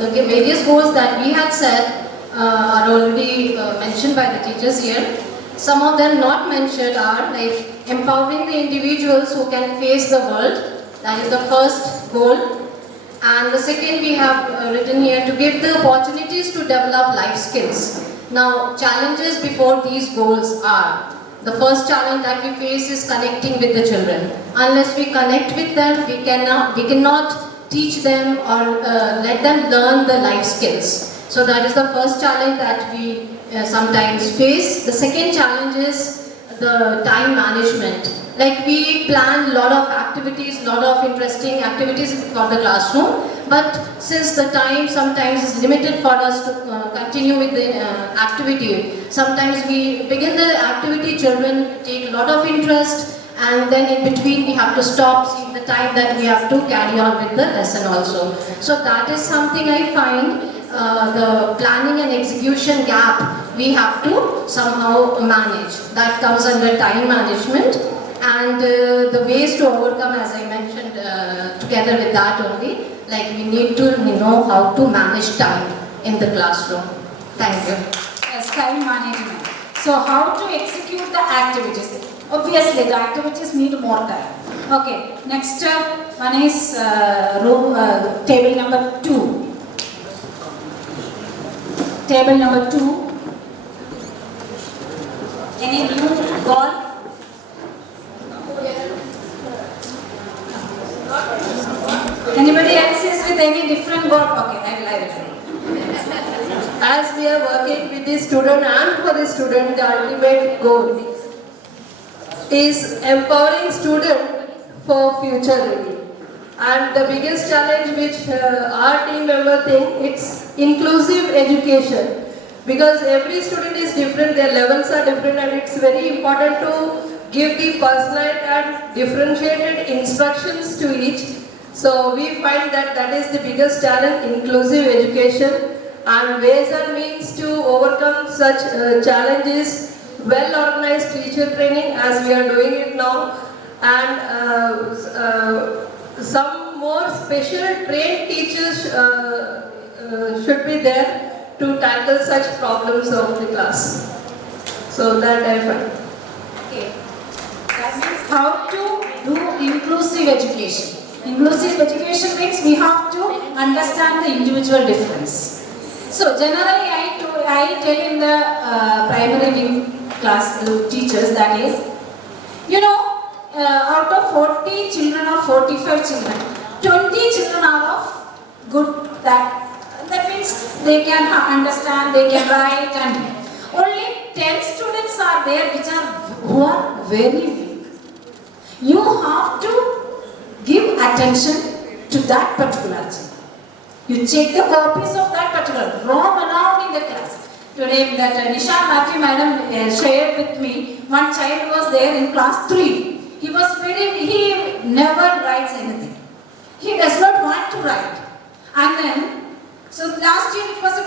the various goals that we had set are already mentioned by the teachers here. Some of them not mentioned are like empowering the individuals who can face the world. That is the first goal. And the second we have written here, to give the opportunities to develop life skills. Now, challenges before these goals are, the first challenge that we face is connecting with the children. Unless we connect with them, we cannot teach them or let them learn the life skills. So that is the first challenge that we sometimes face. The second challenge is the time management. Like we plan a lot of activities, lot of interesting activities for the classroom, but since the time sometimes is limited for us to continue with the activity, sometimes we begin the activity, children take a lot of interest, and then in between we have to stop, see the time that we have to carry on with the lesson also. So that is something I find the planning and execution gap we have to somehow manage. That comes under time management. And the ways to overcome, as I mentioned, together with that only, like we need to know how to manage time in the classroom. Thank you. Yes, time management. So how to execute the activities? Obviously, the activities need more time. Okay, next one is table number 2. Table number 2. Any new goal? Anybody else is with any different goal? Okay, I will. As we are working with the student and for the student, the ultimate goal is empowering student for future ready. And the biggest challenge which our team member think, it's inclusive education. Because every student is different, their levels are different, and it's very important to give the personalized and differentiated instructions to each. So we find that that is the biggest challenge, inclusive education, and ways and means to overcome such challenges, well-organized teacher training as we are doing it now, and some more special trained teachers should be there to tackle such problems of the class. So that I find. Okay. That means how to do inclusive education. Inclusive education means we have to understand the individual difference. So generally I tell in the primary wing class teachers, that is, out of 40 children or 45 children, 20 children are of good, that means they can understand, they can write, and only 10 students are there who are very weak. You have to give attention to that particular child. You check the copies of that particular, roam around in the class. Today that Nisha Matthew madam shared with me, one child was there in class 3. He never writes anything. He does not want to write. And then, so last year it was a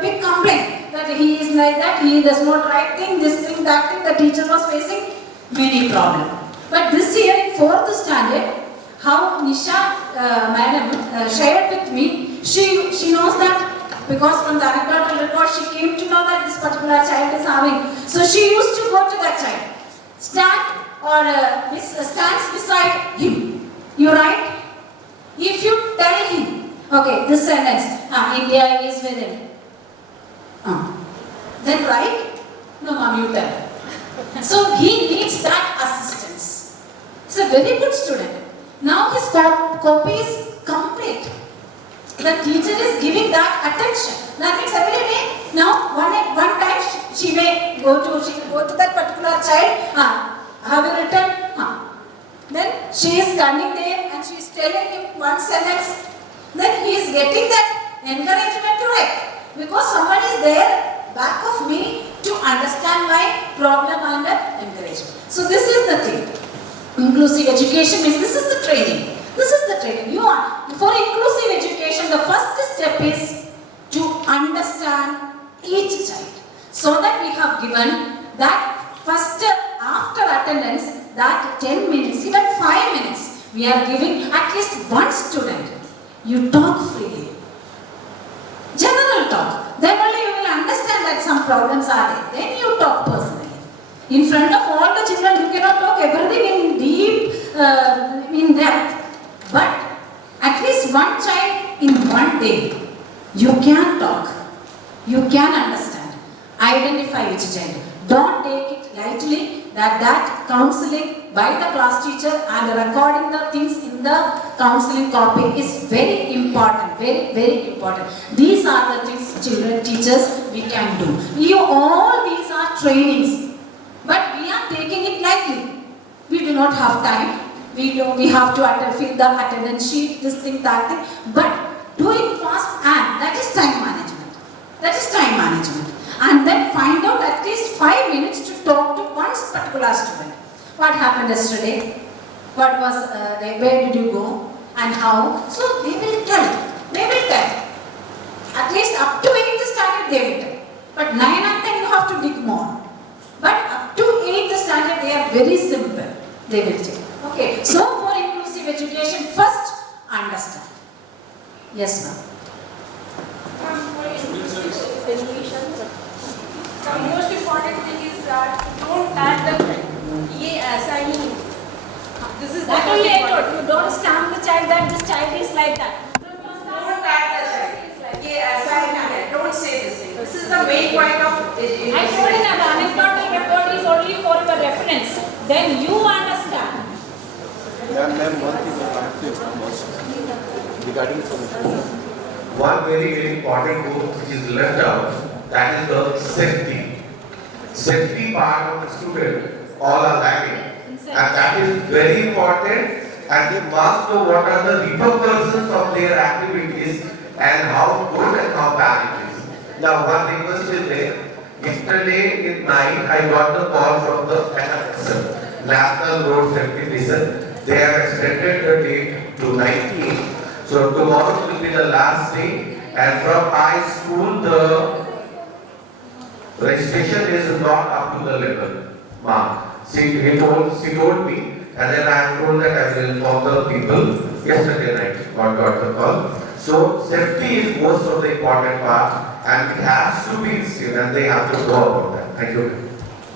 big complaint that he is like that, he does not write thing, this thing, that thing. The teacher was facing many problems. But this year in 4th standard, how Nisha madam shared with me, She knows that because from the anecdotal record she came to know that this particular child is having. So she used to go to that child, stands beside him. You write. If you tell him, okay, this sentence, India is within. Then write. No, mom, you tell. So he needs that assistance. He's a very good student. Now his copy is complete. The teacher is giving that attention. That means every day, now one time she may go to that particular child. Have you written? Then she is standing there and she is telling him one sentence. Then he is getting that encouragement to write. Because somebody is there back of me to understand my problem and encouragement. So this is the thing. Inclusive education means this is the training. This is the training. For inclusive education, the first step is to understand each child. So that we have given that first after attendance, that 10 minutes, even 5 minutes, we are giving at least one student. You talk freely. General talk. Then only you will understand that some problems are there. Then you talk personally. In front of all the children, you cannot talk everything in deep, in depth. But at least one child in one day, you can talk. You can understand. Identify each child. Don't take it lightly that counseling by the class teacher and recording the things in the counseling copy is very important, very, very important. These are the things teachers, we can do. All these are trainings, but we are taking it lightly. We do not have time. We have to fill the attendance sheet, this thing, that thing. But doing fast and that is time management. That is time management. And then find out at least 5 minutes to talk to one particular student. What happened yesterday? What was where did you go? And how? So they will tell. They will tell. At least up to 8th standard they will tell. But 9 and 10 you have to dig more. But up to 8th standard they are very simple. They will tell. Okay. So for inclusive education, first understand. Yes, ma'am. The most important thing is that don't add the ye aisa hi. This is that only I told you. Don't stamp the child that this child is like that. Don't add the child. Ye aisa hi. Don't say this thing. This is the main point of education. I told you that the anecdotal record is only for your reference. Then you understand. Ma'am, one thing I want to regarding one very, very important group which is left out. That is the safety. Safety part of the student, all are lacking. And that is very important, and they must know what are the repercussions of their activities and how good and how bad it is. Now one request is there. Yesterday in night I got the call from the NRSM, National Road Safety Mission. They have extended the date to 19th. So tomorrow will be the last day, and from high school the registration is not up to the level mark. She told me, and then I told that I will inform the people yesterday night. Got the call. So safety is most of the important part, and it has to be instilled, and they have to go about that. Thank you.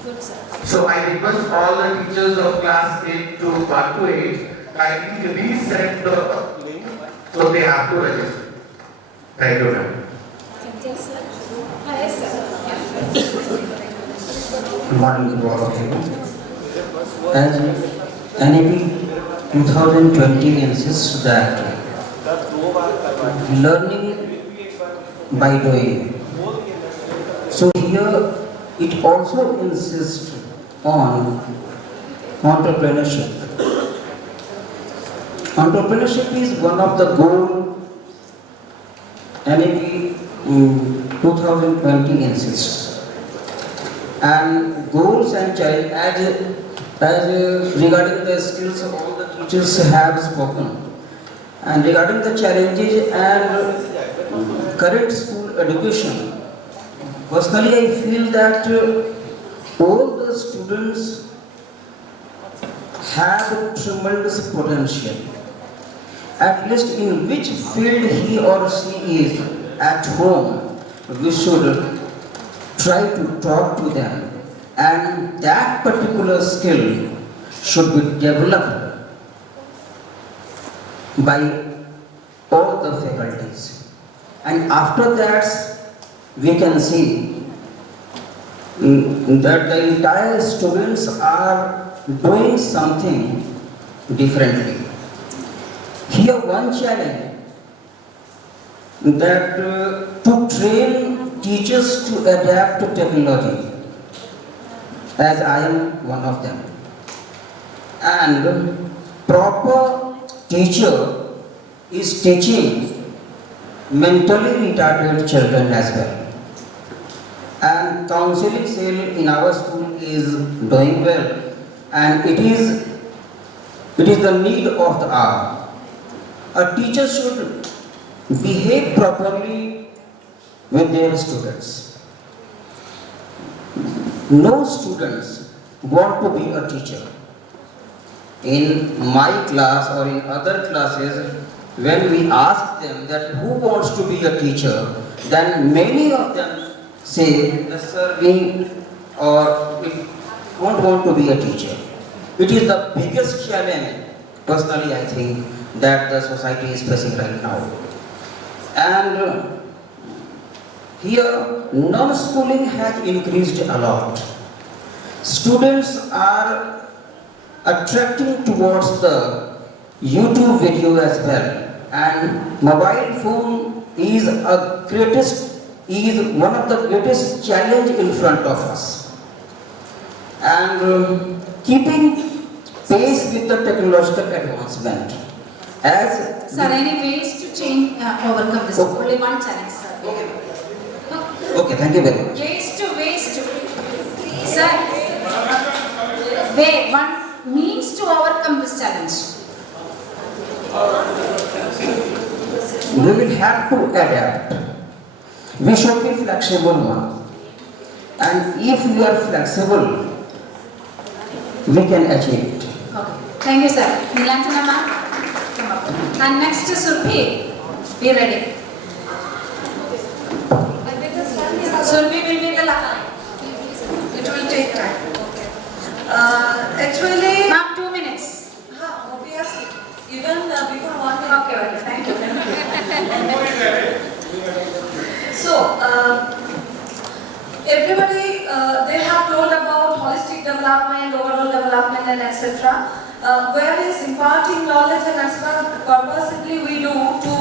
Good, sir. So I request all the teachers of class 8 to 1 to 8 kindly resend the link so they have to register. Thank you, ma'am. Yes, sir. Yes, sir. Good morning to all of you. As NAP 2020 insists that learning by doing. So here it also insists on entrepreneurship. Entrepreneurship is one of the goals NAP 2020 insists. And goals and challenge as regarding the skills all the teachers have spoken. And regarding the challenges and current school education, personally I feel that all the students have tremendous potential. at least in which field he or she is at home, we should try to talk to them, and that particular skill should be developed by all the faculties. And after that, we can see that the entire students are doing something differently. Here one challenge that to train teachers to adapt to technology, as I am one of them. And proper teacher is teaching mentally retarded children as well. And counseling cell in our school is doing well, and it is the need of the hour. A teacher should behave properly with their students. No students want to be a teacher. In my class or in other classes, when we ask them that who wants to be a teacher, then many of them say, yes sir, we don't want to be a teacher. It is the biggest challenge, personally I think, that the society is facing right now. And here, non-schooling has increased a lot. Students are attracting towards the YouTube video as well, and mobile phone is one of the greatest challenge in front of us. And keeping pace with the technological advancement. Sir, any ways to change, overcome this? Only one challenge, sir. Okay, thank you very much. Ways to. Sir, one means to overcome this challenge. We will have to adapt. We should be flexible one. And if we are flexible, we can achieve it. Okay. Thank you, sir. Nilantana ma'am, come up. And next is Surbhi. Be ready. Surbhi will be the last. It will take time. Okay. Actually, ma'am, 2 minutes. Obviously. Even before 1 minute. Okay, thank you. So, everybody, they have told about holistic development, overall development, and etc. Whereas imparting knowledge and expertise purposefully we do to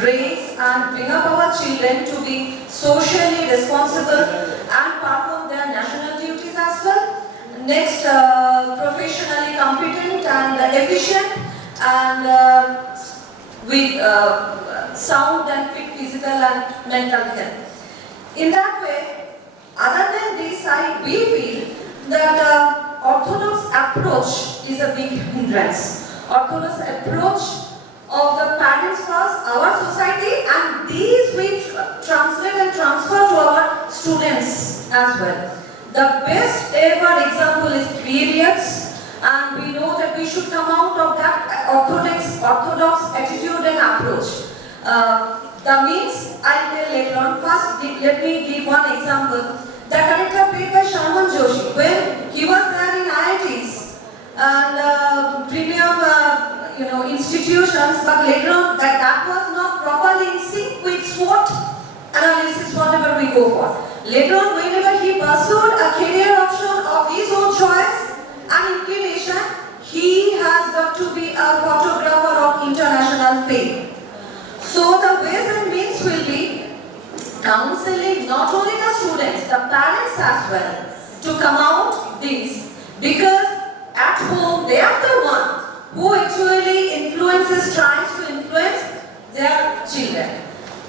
raise and bring up our children to be socially responsible and perform their national duties as well. Next, professionally competent and efficient, and with sound and fit physical and mental health. In that way, other than this, we feel that orthodox approach is a big hindrance. Orthodox approach of the parents first, our society, and these we translate and transfer to our students as well. The best ever example is 3 idiots, and we know that we should come out of that orthodox attitude and approach. The means I'll tell later on. First, let me give one example. The character played by Sharman Joshi, when he was there in IITs and premium institutions, but later on that was not properly in sync with SWOT analysis, whatever we go for. Later on, whenever he pursued a career option of his own choice and inclination, he has got to be a photographer of international fame. So the ways and means will be counseling not only the students, the parents as well, to come out this, because at home they are the one who actually tries to influence their children.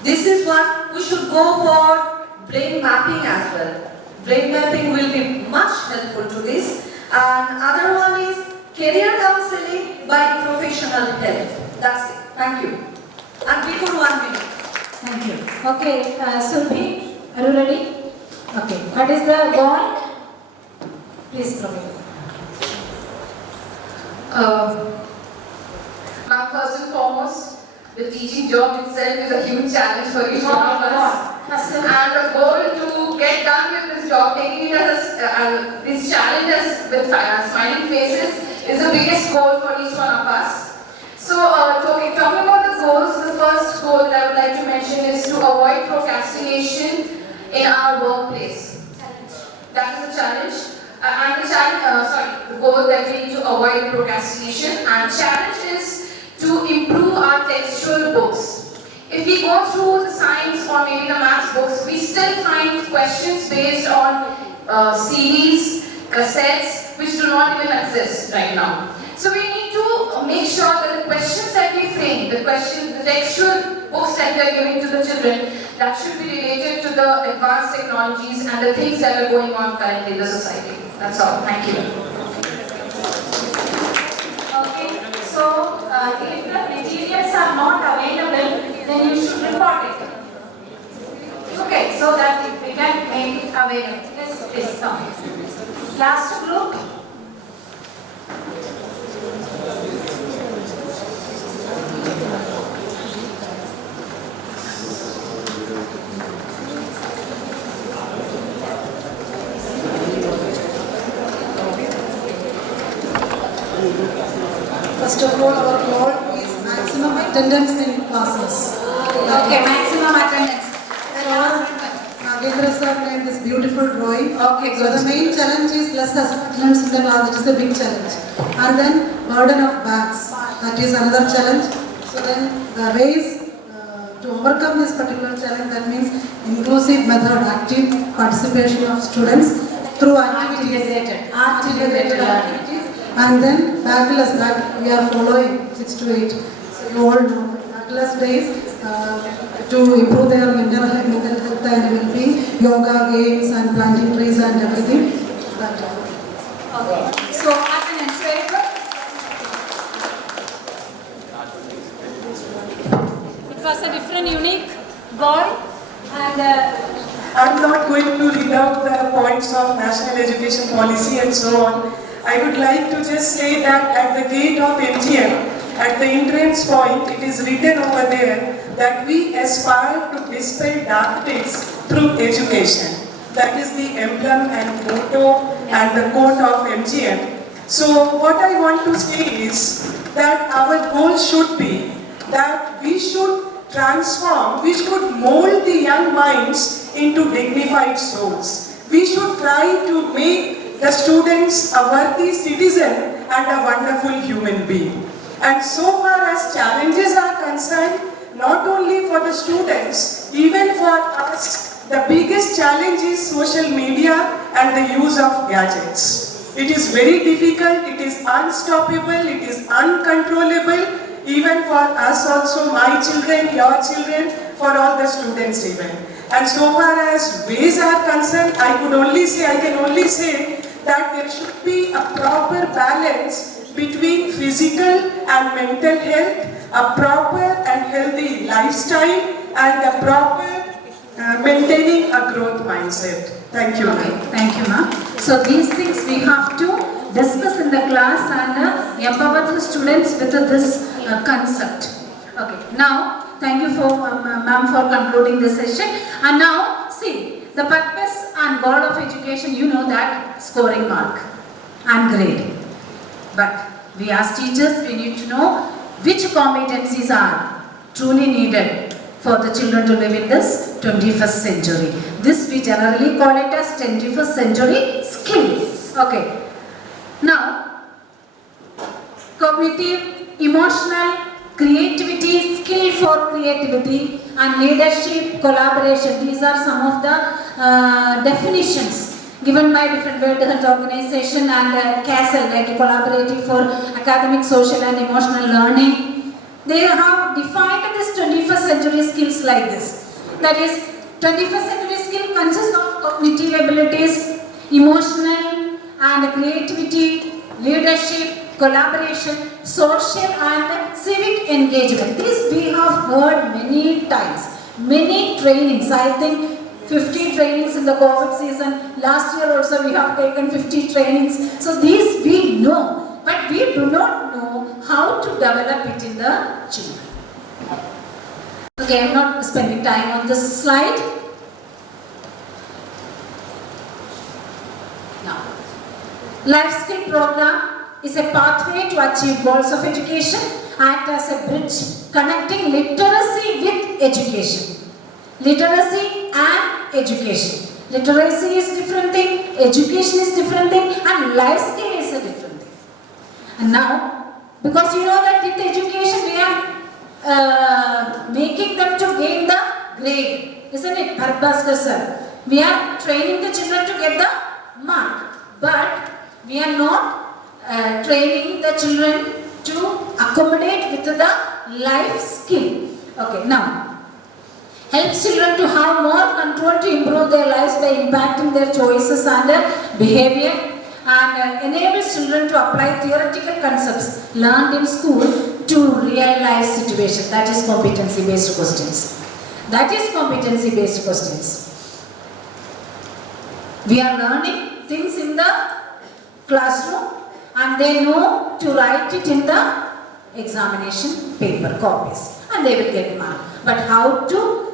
This is what we should go for brain mapping as well. Brain mapping will be much helpful to this. And other one is career counseling by professional help. That's it. Thank you. And before 1 minute. Thank you. Okay, Surbhi, are you ready? Okay. What is the goal? Please proceed. Now first and foremost, the teaching job itself is a huge challenge for each one of us. And the goal to get done with this job, taking it as this challenge as with smiling faces, is the biggest goal for each one of us. So, talking about the goals, the first goal that I would like to mention is to avoid procrastination in our workplace. That is a challenge. The goal that we need to avoid procrastination, and challenge is to improve our textual books. If we go through the science or maybe the maths books, we still find questions based on CDs, cassettes, which do not even exist right now. So we need to make sure that the questions that we frame, the textual books that we are giving to the children, that should be related to the advanced technologies and the things that are going on currently in the society. That's all. Thank you. Okay, so if the materials are not available, then you should report it. Okay, so that we can make it available. Yes, please come. Last group. First of all, our goal is maximum attendance in classes. Okay, maximum attendance. Nagendra sir made this beautiful drawing. Okay, so the main challenge is less attendance in the class. That is a big challenge. And then burden of bags. That is another challenge. So then the ways to overcome this particular challenge, that means inclusive method, active participation of students through activities, art-related activities. And then backless, that we are following 6 to 8. So you all know backless days to improve their mental health and well-being, yoga, games and planting trees and everything. Okay. So attendance, very good. It was a different, unique goal, and I'm not going to read out the points of national education policy and so on. I would like to just say that at the gate of MGM, at the entrance point, it is written over there that we aspire to dispel darkness through education. That is the emblem and motto and the quote of MGM. So what I want to say is that our goal should be that we should transform, we should mold the young minds into dignified souls. We should try to make the students a worthy citizen and a wonderful human being. And so far as challenges are concerned, not only for the students, even for us, the biggest challenge is social media and the use of gadgets. It is very difficult, it is unstoppable, it is uncontrollable, even for us also, my children, your children, for all the students even. And so far as ways are concerned, I can only say that there should be a proper balance between physical and mental health, a proper and healthy lifestyle, and a proper maintaining a growth mindset. Thank you. Okay, thank you, ma'am. So these things we have to discuss in the class and empower the students with this concept. Okay, now thank you for ma'am for concluding this session. And now see, the purpose and goal of education, you know that, scoring mark and grade. But we as teachers, we need to know which competencies are truly needed for the children to live in this 21st century. This we generally call it as 21st century skills. Okay. Now, cognitive, emotional, creativity, skill for creativity, and leadership, collaboration. These are some of the definitions given by different World Health Organization and CASEL, like collaborating for academic, social and emotional learning. They have defined this 21st century skills like this. That is, 21st century skill consists of cognitive abilities, emotional and creativity, leadership, collaboration, social and civic engagement. This we have heard many times, many trainings. I think 50 trainings in the COVID season. Last year also we have taken 50 trainings. So these we know, but we do not know how to develop it in the children. Okay, I'm not spending time on this slide. Now, life skill program is a pathway to achieve goals of education, act as a bridge connecting literacy with education. Literacy and education. Literacy is different thing, education is different thing, and life skill is a different thing. And now, because you know that with education we are making them to gain the grade, isn't it, Bhaskar sir? We are training the children to get the mark, but we are not training the children to accommodate with the life skill. Okay, now, helps children to have more control to improve their lives by impacting their choices and behavior, and enables children to apply theoretical concepts learned in school to real life situations. That is competency-based questions. That is competency-based questions. We are learning things in the classroom and they know to write it in the examination paper, copies, and they will get mark. But how to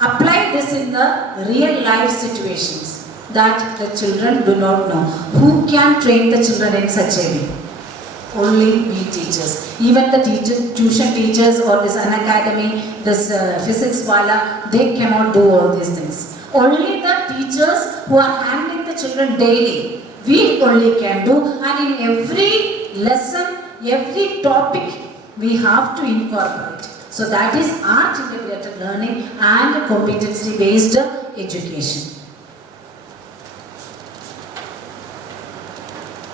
apply this in the real life situations, that the children do not know. Who can train the children in such a way? Only we teachers. Even the tuition teachers or this academy, this physics wala, they cannot do all these things. Only the teachers who are handling the children daily, we only can do, and in every lesson, every topic, we have to incorporate. So that is art integrated learning and competency-based education.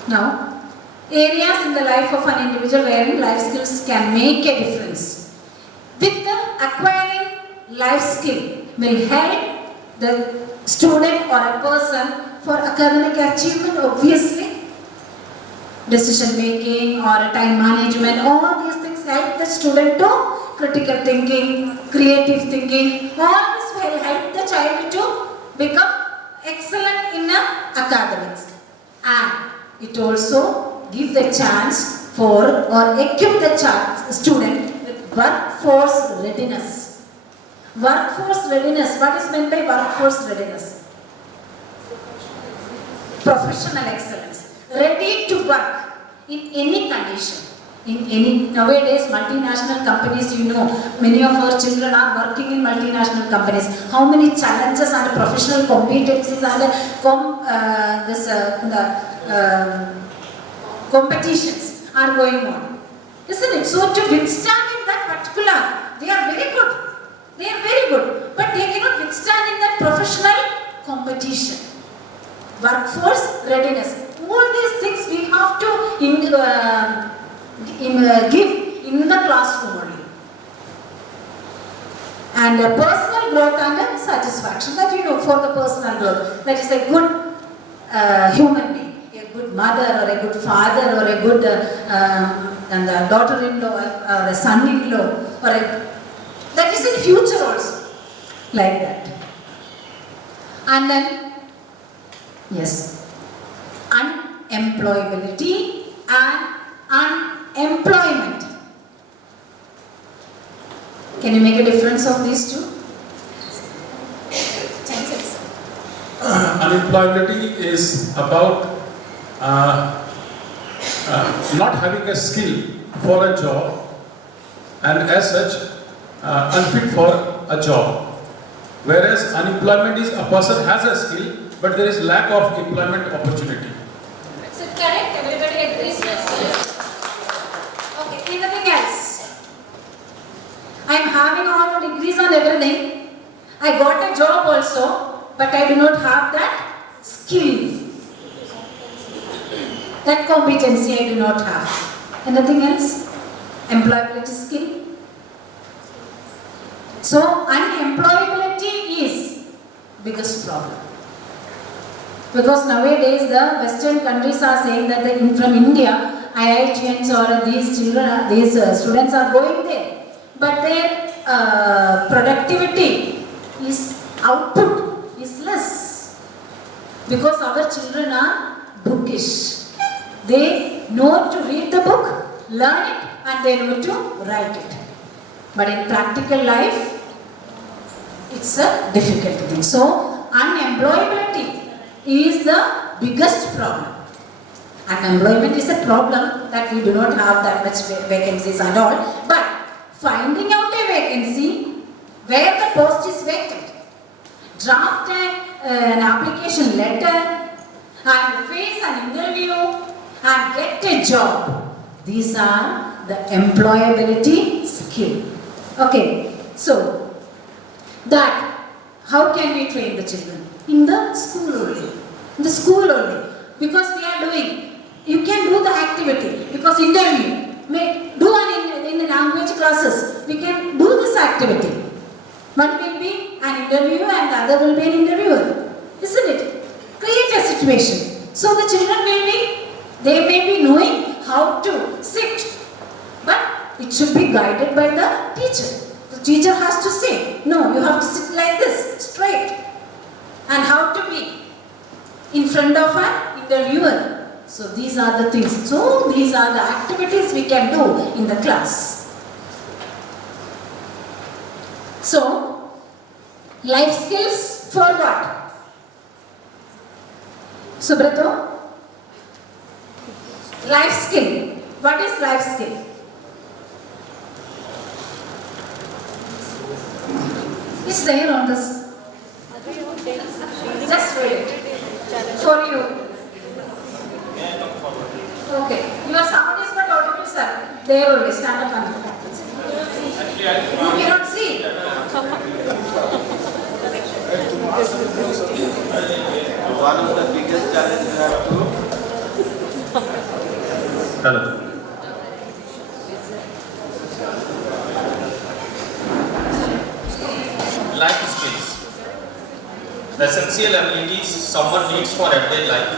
Now, areas in the life of an individual wherein life skills can make a difference. With the acquiring life skill will help the student or a person for academic achievement, obviously. Decision making or time management, all these things help the student to critical thinking, creative thinking. All this will help the child to become excellent in academics. And it also gives the chance for or equip the student with workforce readiness. Workforce readiness, what is meant by workforce readiness? Professional excellence. Ready to work in any condition. Nowadays multinational companies, you know, many of our children are working in multinational companies. How many challenges and professional competencies and competitions are going on, isn't it? So to withstand in that particular, they are very good. They are very good, but they cannot withstand in that professional competition. Workforce readiness. All these things we have to give in the classroom only. And personal growth and satisfaction, that you know, for the personal growth, that is a good human being, a good mother or a good father or a good daughter-in-law or a son-in-law, or that is in future also, like that. And then, yes, unemployability and unemployment. Can you make a difference of these two? Unemployability is about not having a skill for a job and as such unfit for a job. Whereas unemployment is a person has a skill but there is lack of employment opportunity. So correct, everybody agrees? Okay, anything else? I am having all the degrees on everything. I got a job also, but I do not have that skill. That competency I do not have. Anything else? Employability skill. So unemployability is biggest problem. Because nowadays the Western countries are saying that from India, IITians or these children, these students are going there, but their productivity is output is less. Because our children are bookish. They know to read the book, learn it and they know to write it. But in practical life, it's a difficult thing. So, unemployability is the biggest problem. Unemployment is a problem that we do not have that much vacancies and all. But finding out a vacancy where the post is vacant, draft an application letter and face an interview and get a job. These are the employability skill. Okay, so that how can we train the children? In the school only. In the school only. Because we are doing, you can do the activity because interview. In the language classes, we can do this activity. One will be an interviewer and the other will be an interviewer. Isn't it? Create a situation. So the children they may be knowing how to sit. But it should be guided by the teacher. The teacher has to say, no, you have to sit like this, straight. And how to be in front of an interviewer. So these are the things. So these are the activities we can do in the class. So, life skills for what? Subrato? Life skill. What is life skill? It's there on this. Just read it. For you. Okay. Your sound is not audible, sir. There only. Stand up and you cannot see. One of the biggest challenges we have to. Hello. Life skills. Essential abilities someone needs for everyday life.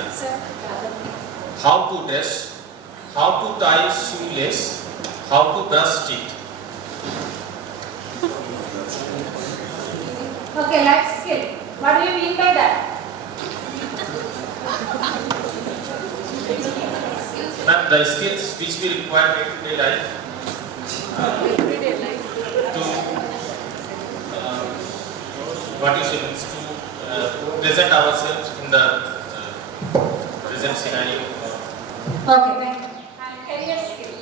How to dress, how to tie shoelace, how to brush teeth. Okay, life skill. What do you mean by that? Ma'am, the skills which we require day-to-day life to what you say means to present ourselves in the present scenario. Okay, thank you. And career skill.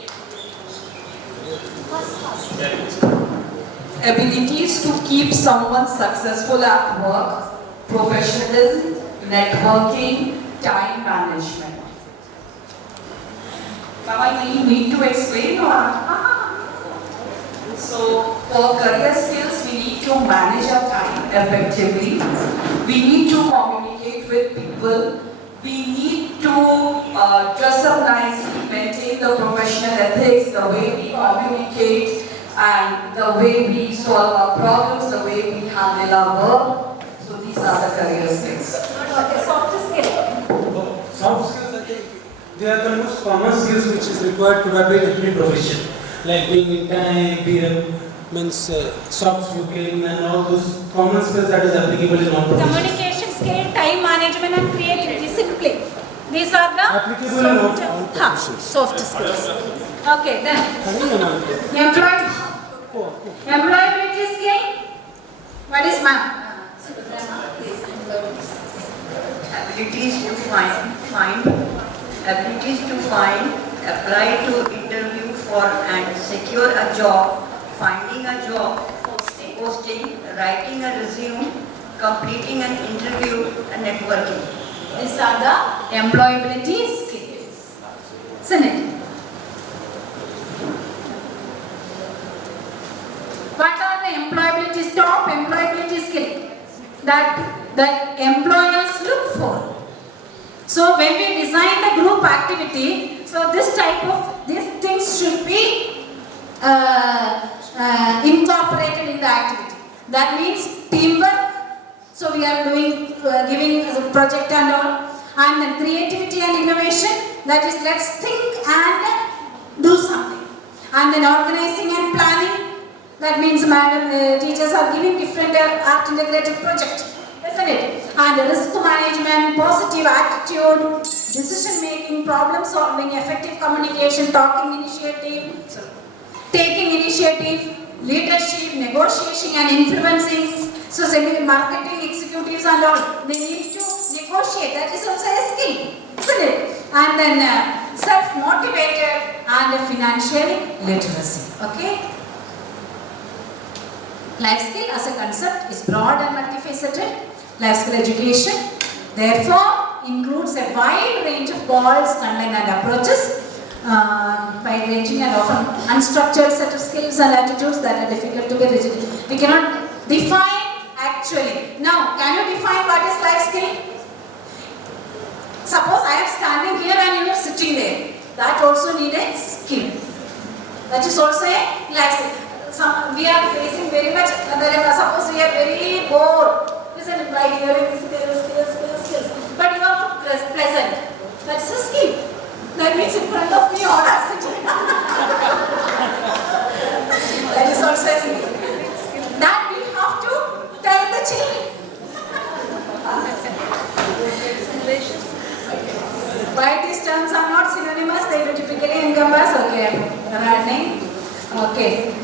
Abilities to keep someone successful at work, professionalism, networking, time management. Mama, you need to explain or? So, for career skills, we need to manage our time effectively. We need to communicate with people. We need to dress up nicely, maintain the professional ethics, the way we communicate, and the way we solve our problems, the way we handle our work. So these are the career skills. Soft skill. Soft skills, I think, they are the most common skills which is required to have in every profession. Like being in time, soft spoken, and all those common skills that is applicable in all professions. Communication skill, time management and creativity, simply. These are the applicable in all professions. Soft skills. Okay, then. Employability skill. What is ma'am? Abilities to find, apply to interview for and secure a job, finding a job, posting, writing a resume, completing an interview, and networking. These are the employability skills. Isn't it? What are the employability, top employability skills that employers look for? So when we design the group activity, so these things should be incorporated in the activity. That means teamwork. So we are giving a project and all, and then creativity and innovation. That is, let's think and do something. And then organizing and planning. That means teachers are giving different art integrated projects, isn't it? and risk management, positive attitude, decision making, problem solving, effective communication, taking initiative, leadership, negotiation and influencing. So marketing executives and all, they need to negotiate. That is also a skill, isn't it? And then self-motivated and financial literacy. Okay? Life skill as a concept is broad and multifaceted. Life skill education, therefore, includes a wide range of goals, content and approaches, wide ranging and often unstructured set of skills and attitudes that are difficult to be rigid. We cannot define actually. Now, can you define what is life skill? Suppose I am standing here and you are sitting there. That also needs a skill. That is also a life skill. We are facing very much, suppose we are very bored. Listen, by hearing skills. But you are pleasant. That is a skill. That means in front of me all are sitting. That is also a skill. That we have to tell the children. Why these terms are not synonymous, they will typically encompass, running,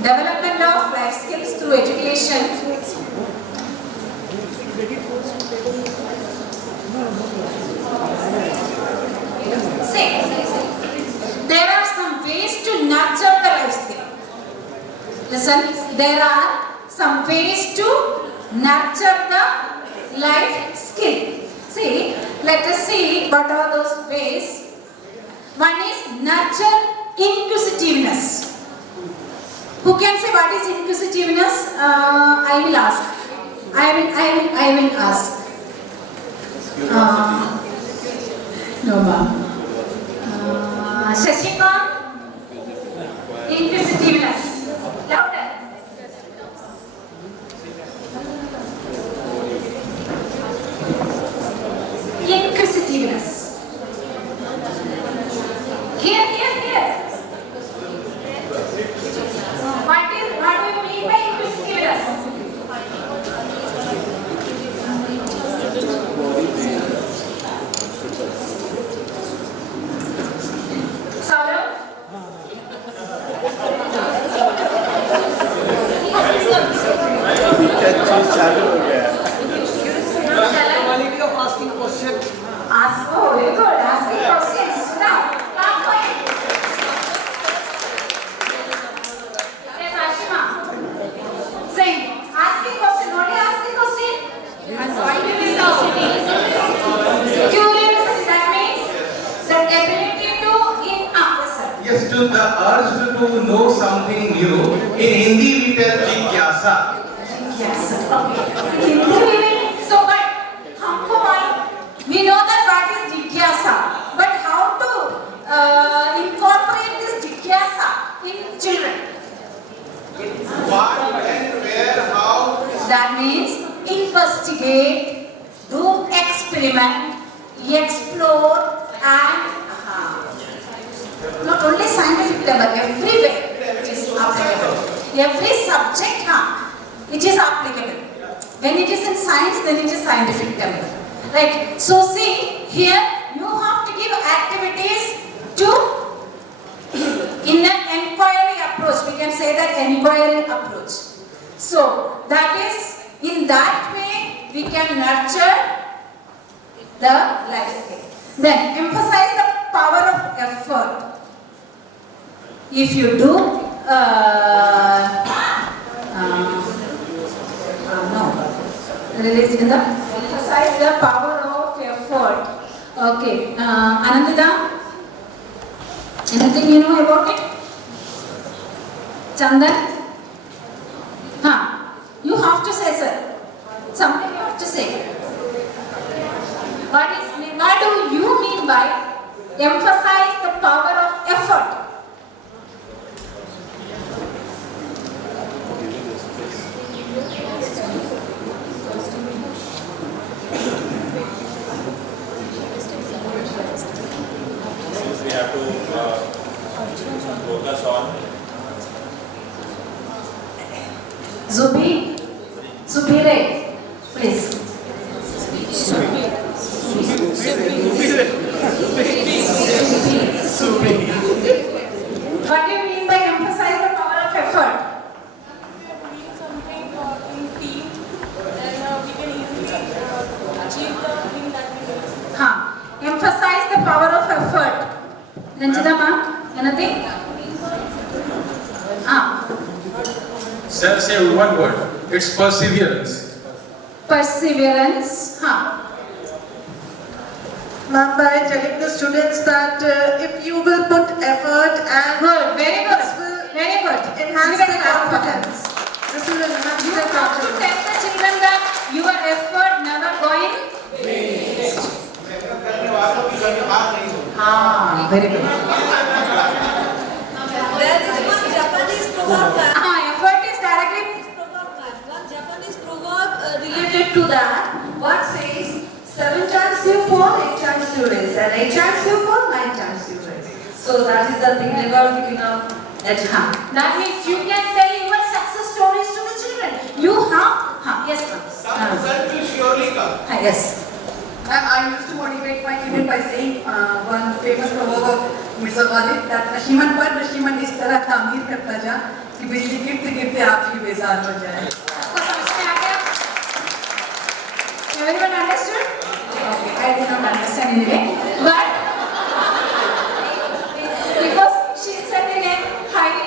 development of life skills through education. See, there are some ways to nurture the life skill. Listen, there are some ways to nurture the life skill. See, let us see what are those ways. One is nurture inquisitiveness. Who can say what is inquisitiveness? I will ask. I will ask. No, ma'am. Shashima, inquisitiveness. Louder. Inquisitiveness. Here. What do you mean by inquisitiveness? Saurabh? Quality of asking questions. Oh, very good. Asking questions. Now, last point. Yes, Ashima. Saying, asking question. What is asking question? Curiosity. That means the ability to answer. Yes, to the urge to know something new. In Hindi we tell jigyasa. So, but we know that what is jigyasa, but how to incorporate this jigyasa in children? Why, when, where, how? That means investigate, do experiment, explore, and not only scientific level, everywhere it is applicable. Every subject, it is applicable. When it is in science, then it is scientific level. Right? So see, here you have to give activities to in an inquiry approach. We can say that inquiry approach. So that is, in that way, we can nurture the life skill. Then emphasize the power of effort. If you do, emphasize the power of effort. Okay, Anandita, anything you know about it? Chandan? You have to say, sir. Something you have to say. What do you mean by emphasize the power of effort? Since we have to focus on Zubire, please. Anything? Say one word. It's perseverance. Perseverance. Ma'am, by telling the students that if you will put effort and good, very good, this will very good, enhance their confidence. This will enhance You their have to confidence. tell the children that your effort never going waste. Very good. There is one Japanese proverb Effort is directly one Japanese proverb related to that. What says, 7 times you fall, 8 times you raise, and 8 times you fall, 9 times you raise. So that is the thing never picking up at hand. That means you can tell your success stories to the children. You have, yes ma'am. Result will surely come. Yes. I used to motivate my children by saying one famous proverb of Mr. Walid that Nashiman इस तरह तामीर करता जा कि बिजली गिरते गिरते आप ही बेजार हो जाए. Everyone understood? Okay, I did not understand anyway. But because she said in a high,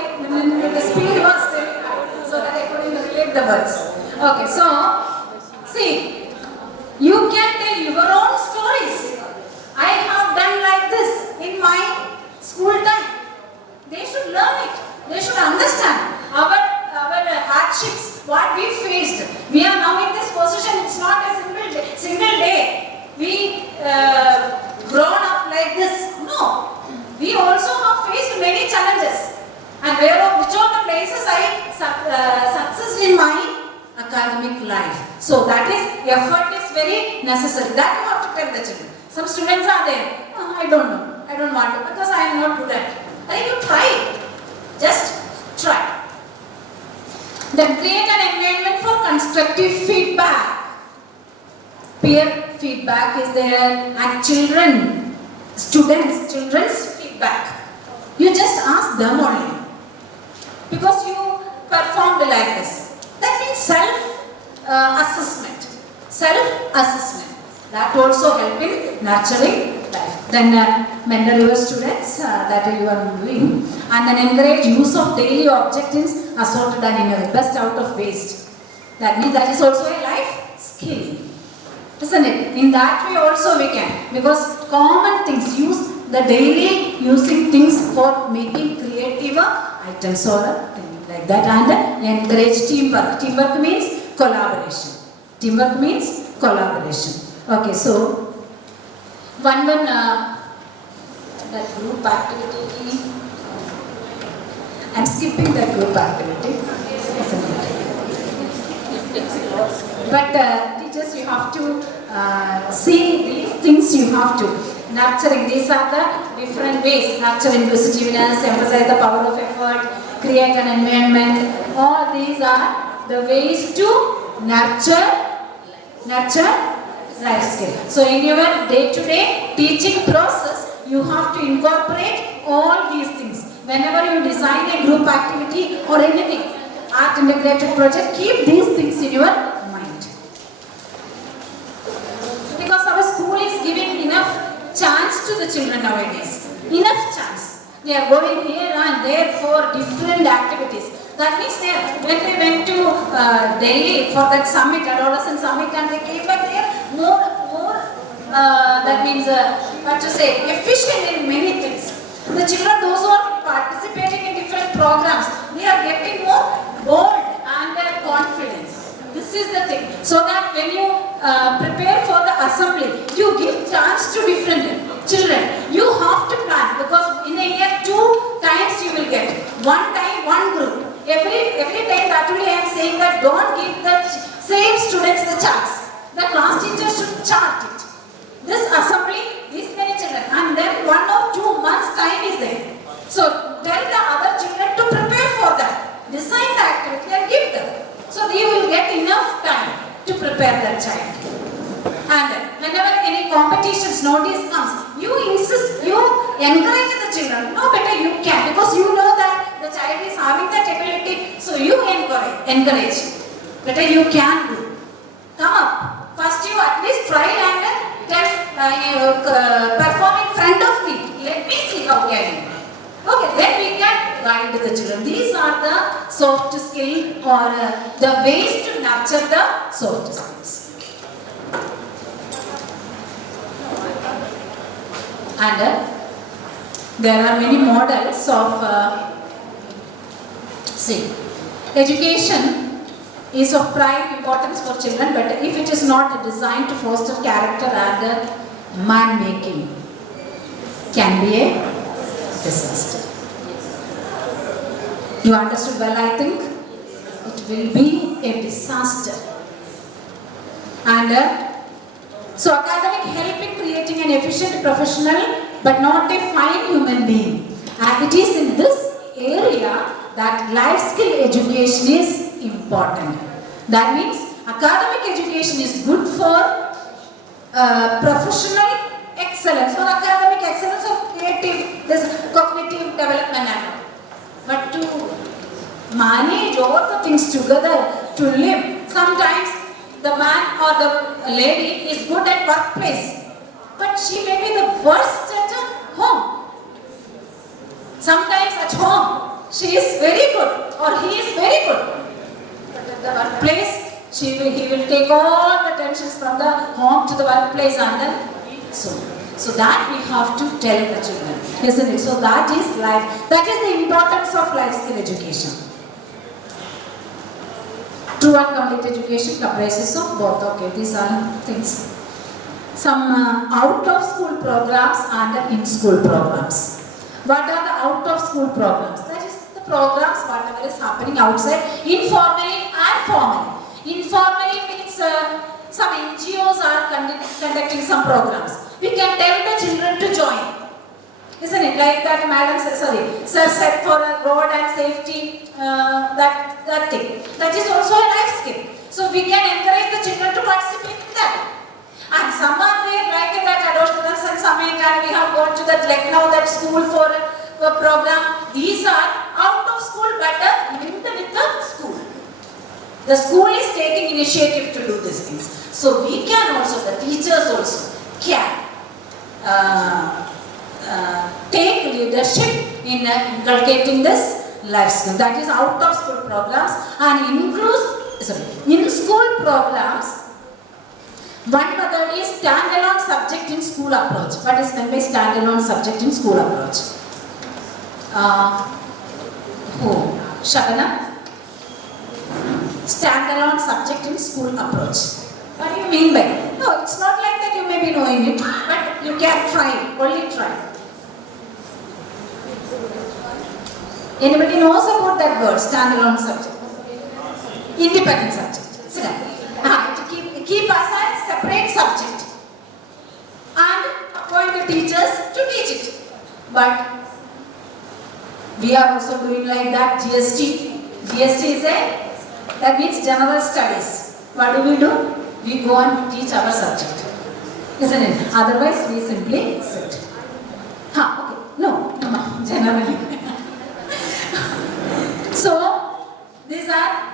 the speed was very high, so that I couldn't relate the words. Okay, so see, you can tell your own stories. I have done like this in my school time. They should learn it. They should understand our hardships, what we faced. We are now in this position. It's not a single day. We grown up like this. No. We also have faced many challenges. And which are the places I success in my academic life. So that is, effort is very necessary. That you have to tell the children. Some students are there. Oh, I don't know. I don't want to because I am not good at it. Then you try. Just try. Then create an environment for constructive feedback. Peer feedback is there, and children's feedback. You just ask them only. Because you performed like this. That means self-assessment. Self-assessment. That also help in nurturing life. Then mentor your students that you are doing, and then encourage use of daily objectives assorted and in a best out of waste. That means that is also a life skill, isn't it? In that way also we can, because common things, use the daily using things for making creative items or things like that, and encourage teamwork. Teamwork means collaboration. Teamwork means collaboration. Okay, so that group activity, I'm skipping that group activity. But teachers, you have to see these things, you have to. Nurturing, these are the different ways. Nurture inquisitiveness, emphasize the power of effort, create an environment. All these are the ways to nurture life skill. So in your day-to-day teaching process, you have to incorporate all these things. Whenever you design a group activity or anything, art integrated project, keep these things in your mind. Because our school is giving enough chance to the children nowadays. Enough chance. They are going here and there for different activities. That means when they went to Delhi for that summit, adolescent summit, and they came back there that means efficient in many things. The children, those who are participating in different programs, they are getting more bold and their confidence. This is the thing. So that when you prepare for the assembly, you give chance to different children. You have to plan, because in a year 2 times you will get. One time, one group. Every time that only I am saying that don't give the same students the chance. The class teacher should chart it. This assembly, these many children, and then 1 or 2 months time is there. So tell the other children to prepare for that. Design the activity and give them. So they will get enough time to prepare their child. And whenever any competitions, notice comes, you insist, you encourage the children. No, better you can, because you know that the child is having that ability. So you encourage. Better you can do. Come up. First you at least try and perform in front of me. Let me see how can you. Okay, are the soft skill or the ways to nurture the soft skills. And there are many models of education is of prime importance for children, but if it is not designed to foster character and man-making, can be a disaster. You understood well, I think? It will be a disaster. And so academic help in creating an efficient professional but not a fine human being. And it is in this area that life skill education is important. That means academic education is good for professional excellence, or academic excellence, or creative, this cognitive development and all. But to manage all the things together, to live, sometimes the man or the lady is good at workplace, but she may be the worst at home. Sometimes at home, she is very good or he is very good. But at the workplace, he will take all the tensions from the home to the workplace, and then so that we have to tell the children, isn't it? So that is life. That is the importance of life skill education. True and complete education comprises of both. Okay, these are things. Some out of school programs and in school programs. What are the out of school programs? That is the programs whatever is happening outside, informally and formally. Informally means some NGOs are conducting some programs. We can tell the children to join. Isn't it? Like that madam said, sir said for road and safety, that thing. That is also a life skill. So we can encourage the children to participate in that. And some are there like that Adoshnadas and Summit, and we have gone to that Lucknow, that school for a program. These are out of school but linked with the school. The school is taking initiative to do these things. So we can also, the teachers also can take leadership in inculcating this life skill. That is out of school programs, and in school programs. One method is standalone subject in school approach. What is meant by standalone subject in school approach? Shagana? Standalone subject in school approach. What do you mean by? No, it's not like that you may be knowing it, but you can try, only try. Anybody knows about that word, standalone subject? Independent subject. Sit down. To keep us a separate subject and appoint the teachers to teach it. But we are also doing like that GST. GST is that means general studies. What do? We go and teach our subject. Isn't it? Otherwise we simply sit. Okay. No, generally. So these are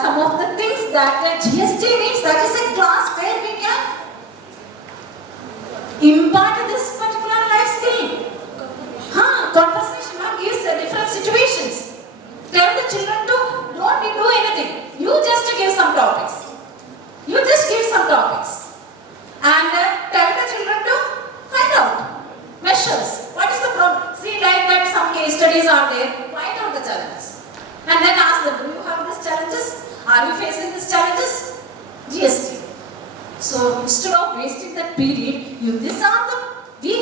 some of the things that GST means. That is a class where we can impart this particular life skill. Conversation gives different situations. Tell the children to don't do anything. You just give some topics. And tell the children to find out measures. What is the problem? See, like that some case studies are there. Find out the challenges. And then ask them, do you have these challenges? Are you facing these challenges? GST. So instead of wasting that period, we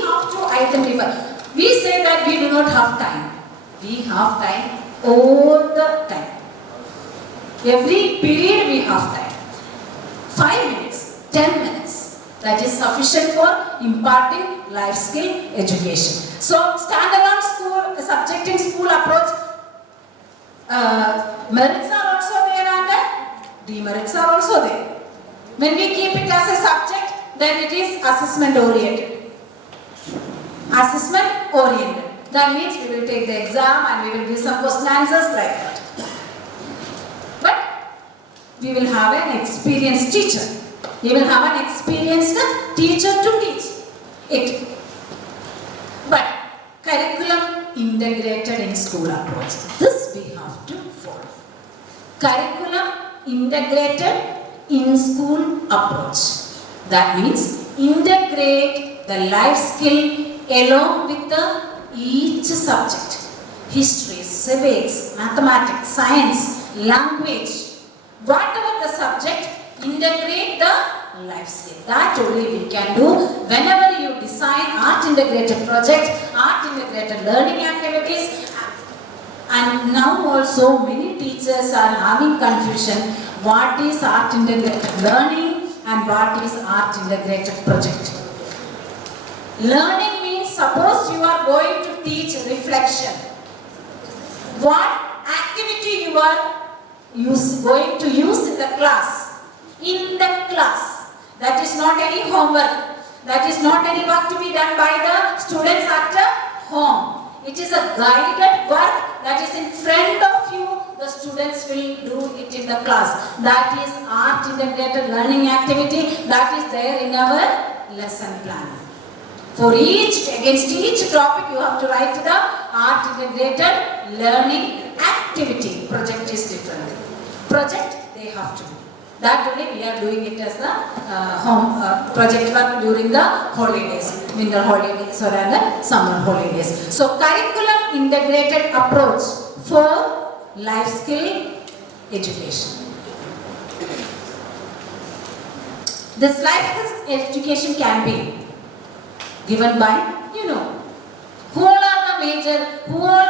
have to identify. We say that we do not have time. We have time all the time. Every period we have time. 5 minutes, 10 minutes. That is sufficient for imparting life skill education. So standalone school, subject in school approach, merits are also there and demerits are also there. When we keep it as a subject, then it is assessment oriented. Assessment oriented. That means we will take the exam and we will give some question answers like that. But we will have an experienced teacher. We will have an experienced teacher to teach it. But curriculum integrated in school approach. This we have to follow. Curriculum integrated in-school approach. That means integrate the life skill along with each subject. History, civics, mathematics, science, language, whatever the subject, integrate the life skill. That only we can do whenever you design art integrated project, art integrated learning activities. And now also many teachers are having confusion what is art integrated learning and what is art integrated project. Learning means suppose you are going to teach reflection. What activity you are going to use in the class? In the class. That is not any homework. That is not any work to be done by the students at home. It is a guided work that is in front of you. The students will do it in the class. That is art integrated learning activity. That is there in our lesson plan. For against each topic you have to write the art integrated learning activity. Project is different. Project they have to do. That only we are doing it as the project work during the holidays, winter holidays or the summer holidays. So curriculum integrated approach for life skill education. This life skill education can be given by, who all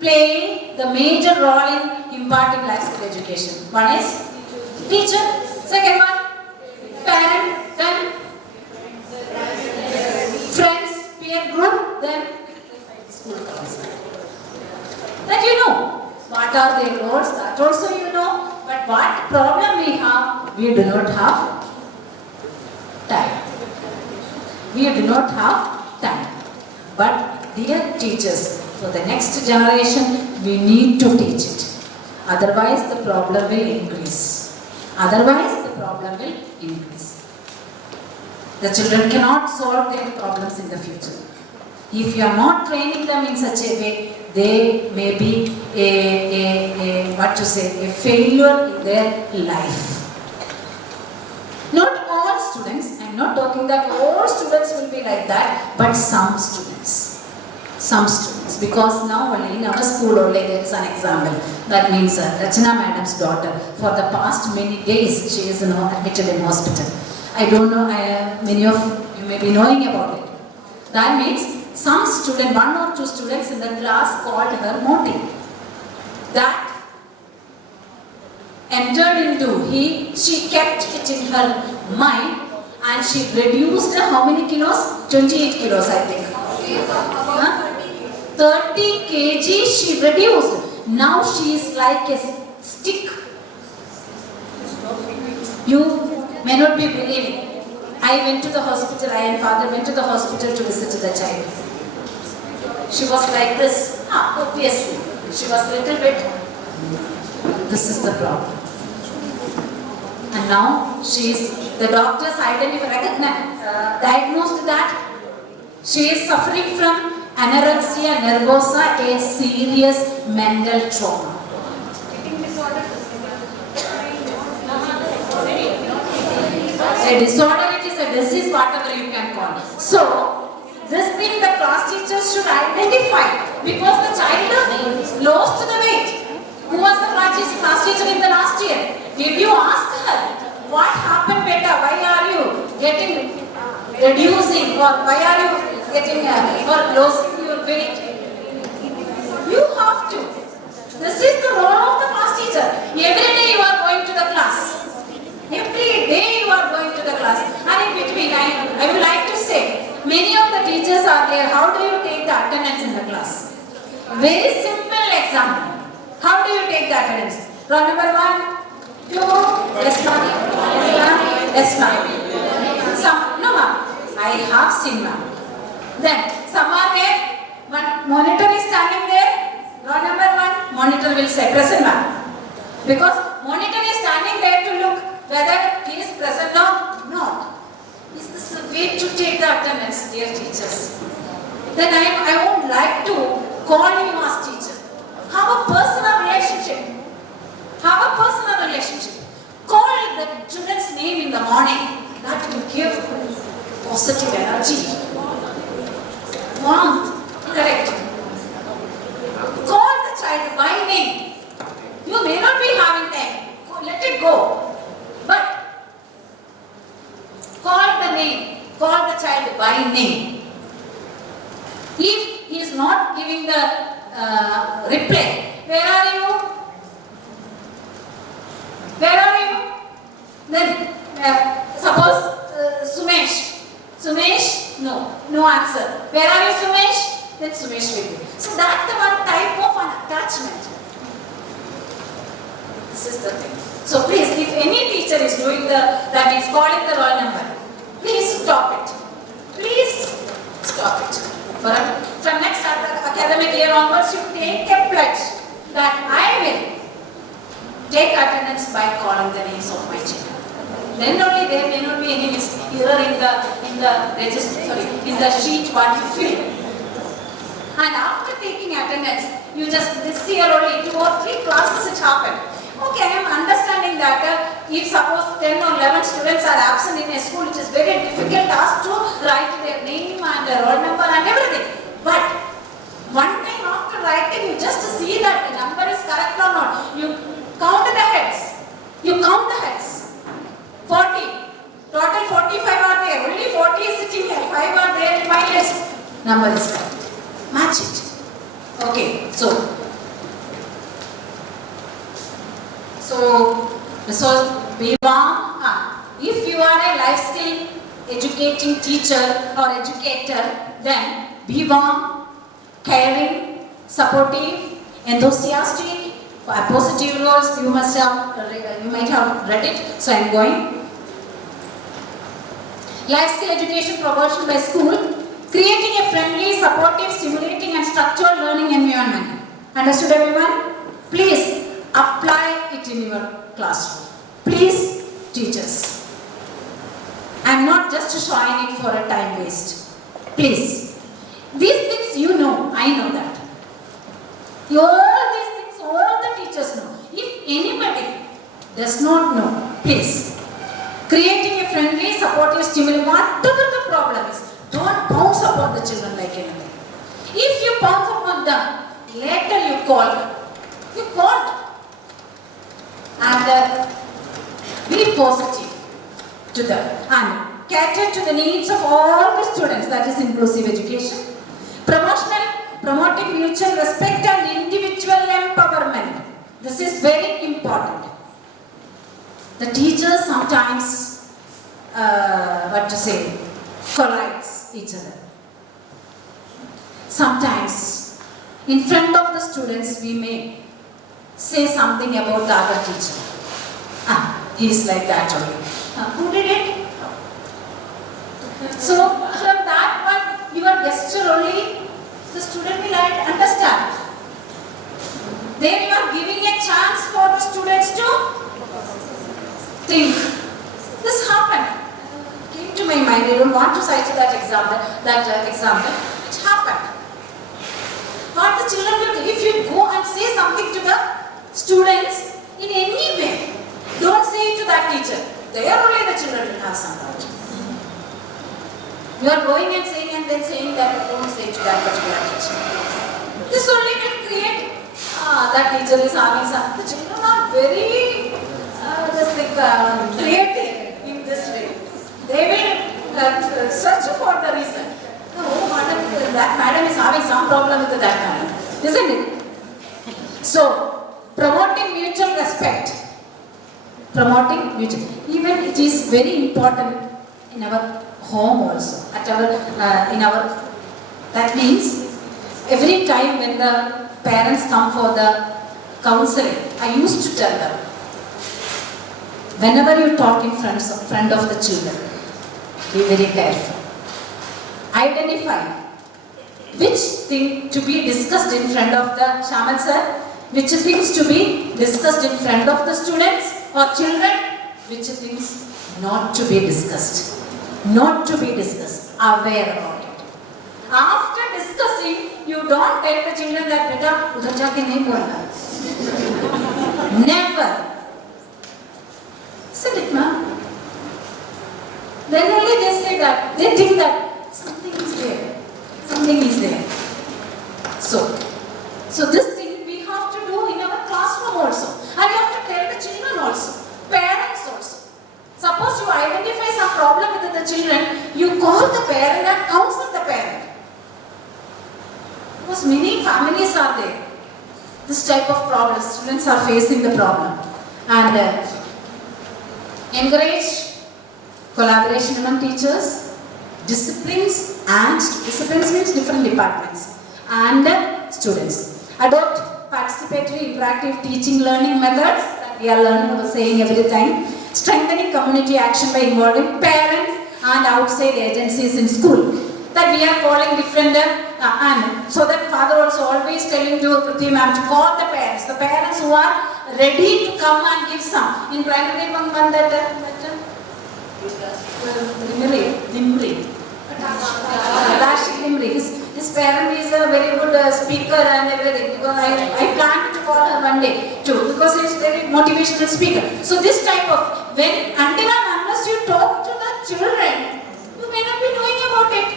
play the major role in imparting life skill education. One is teacher, second one, parent, then friends, peer group, then school counselor. That what are their roles, that also but what problem we have, we do not have time. We do not have time. But dear teachers, for the next generation, we need to teach it. Otherwise, the problem will increase. The children cannot solve their problems in the future. If you are not training them in such a way, they may be a failure in their life. Not all students, I am not talking that all students will be like that, but some students. Because now only in our school only there is an example. That means Rachana madam's daughter, for the past many days she is admitted in hospital. I don't know, many of you may be knowing about it. That means some student, one or two students in the class called her Moti. That entered into she kept it in her mind and she reduced how many kilos? 28 kilos I think. 30 kg she reduced. Now she is like a stick. You may not be believing. I went to the hospital, I and father went to the hospital to visit the child. She was like this. Obviously. She was a little bit. This is the problem. And now the doctors diagnosed that she is suffering from anorexia nervosa, a serious mental trauma. A disorder, it is a disease, whatever you can call it. So, this thing the class teachers should identify because the child lost the weight. Who was the class teacher in the last year? Did you ask her, what happened beta? Why are you reducing or why are you getting or losing your weight? You have to. This is the role of the class teacher. Every day you are going to the class. Every day you are going to the class. And in between, I would like to say, many of the teachers are there. How do you take the attendance in the class? Very simple example. How do you take the attendance? Roll number 1, 2, yes ma'am, yes ma'am. No ma'am, I have seen ma'am. Then some are there, one monitor is standing there. Roll number 1, monitor will say present ma'am. Because monitor is standing there to look whether he is present or not. Is this the way to take the attendance, dear teachers? Then I would like to call you as teachers. Have a personal relationship. Call the children's name in the morning. That will give positive energy. Warmth. Correct. Call the child by name. You may not be having time. Let it go. But call the name. Call the child by name. If he is not giving the reply, where are you? Where are you? Then suppose Sumesh. Sumesh? No answer. Where are you, Sumesh? Then Sumesh will be. So that's the one type of an attachment. This is the thing. So please, if any teacher is doing that is calling the roll number, please stop it. Please stop it. From next academic year onwards, you take a pledge that I will take attendance by calling the names of my children. Then only there may not be any error in the register, in the sheet what you fill. And after taking attendance, you just this year only 2 or 3 classes it happened. Okay, I am understanding that if suppose 10 or 11 students are absent in a school, it is very difficult task to write their name and their roll number and everything. But one time after writing, you just see that the number is correct or not. You count the heads. You count the heads. 40. Total 45 are there. Only 40 is sitting here. 5 are there in my list. Number is correct. Match it. Okay, so be warm. If you are a life skill educating teacher or educator, then be warm, caring, supportive, enthusiastic, positive roles. You might have read it. So I am going. Life skill education promotion by school, creating a friendly, supportive, stimulating, and structured learning environment. Understood, everyone? Please apply it in your classroom. Please, teachers. I am not just showing it for a time waste. Please. These things you know, I know that. All these things, all the teachers know. If anybody does not know, please. Creating a friendly, supportive, stimulating, whatever the problem is, don't pounce upon the children like anything. If you pounce upon them, later you call them. You call them. And be positive to them. And cater to the needs of all the students, that is inclusive education. Promoting mutual respect and individual empowerment. This is very important. The teachers sometimes, collides each other. Sometimes, in front of the students, we may say something about the other teacher. He is like that only. Who did it? So, from that one, your gesture only, the student will understand. Then you are giving a chance for the students to think. This happened. Came to my mind. I don't want to cite that example. It happened. What the children will do, if you go and say something to the students in any way, don't say it to that teacher. There only the children will have some doubt. You are going and then saying that don't say to that particular teacher. This only will create that teacher is having some. The children are very creative in this way. They will search for the reason. Oh, madam, that madam is having some problem with that madam, isn't it? So, promoting mutual respect. Even it is very important in our home also. That means every time when the parents come for the counseling, I used to tell them, whenever you talk in front of the children, be very careful. Identify which thing to be discussed in front of the Shaman sir, which things to be discussed in front of the students or children, which things not to be discussed. Not to be discussed. Aware about it. After discussing, you don't tell the children that beta udhar jaake nahi bolna. Never. Isn't it, ma'am? Then only they say that, they think that something is there. Something is there. So this thing we have to do in our classroom also. And we have to tell the children also. Parents also. Suppose you identify some problem with the children, you call the parent and counsel the parent. Because many families are there. This type of problems, students are facing the problem. And encourage collaboration among teachers, disciplines means different departments, and students. Adopt participatory interactive teaching learning methods that we are learning, we are saying every time. Strengthening community action by involving parents and outside agencies in school. That we are calling different, and so that father also always telling to Prithvi ma'am to call the parents who are ready to come and give some. In primary one his parent is a very good speaker and everything, because I plan to call her one day too, because he is very motivational speaker. So this type of, until and unless you talk to the children, you may not be knowing about it.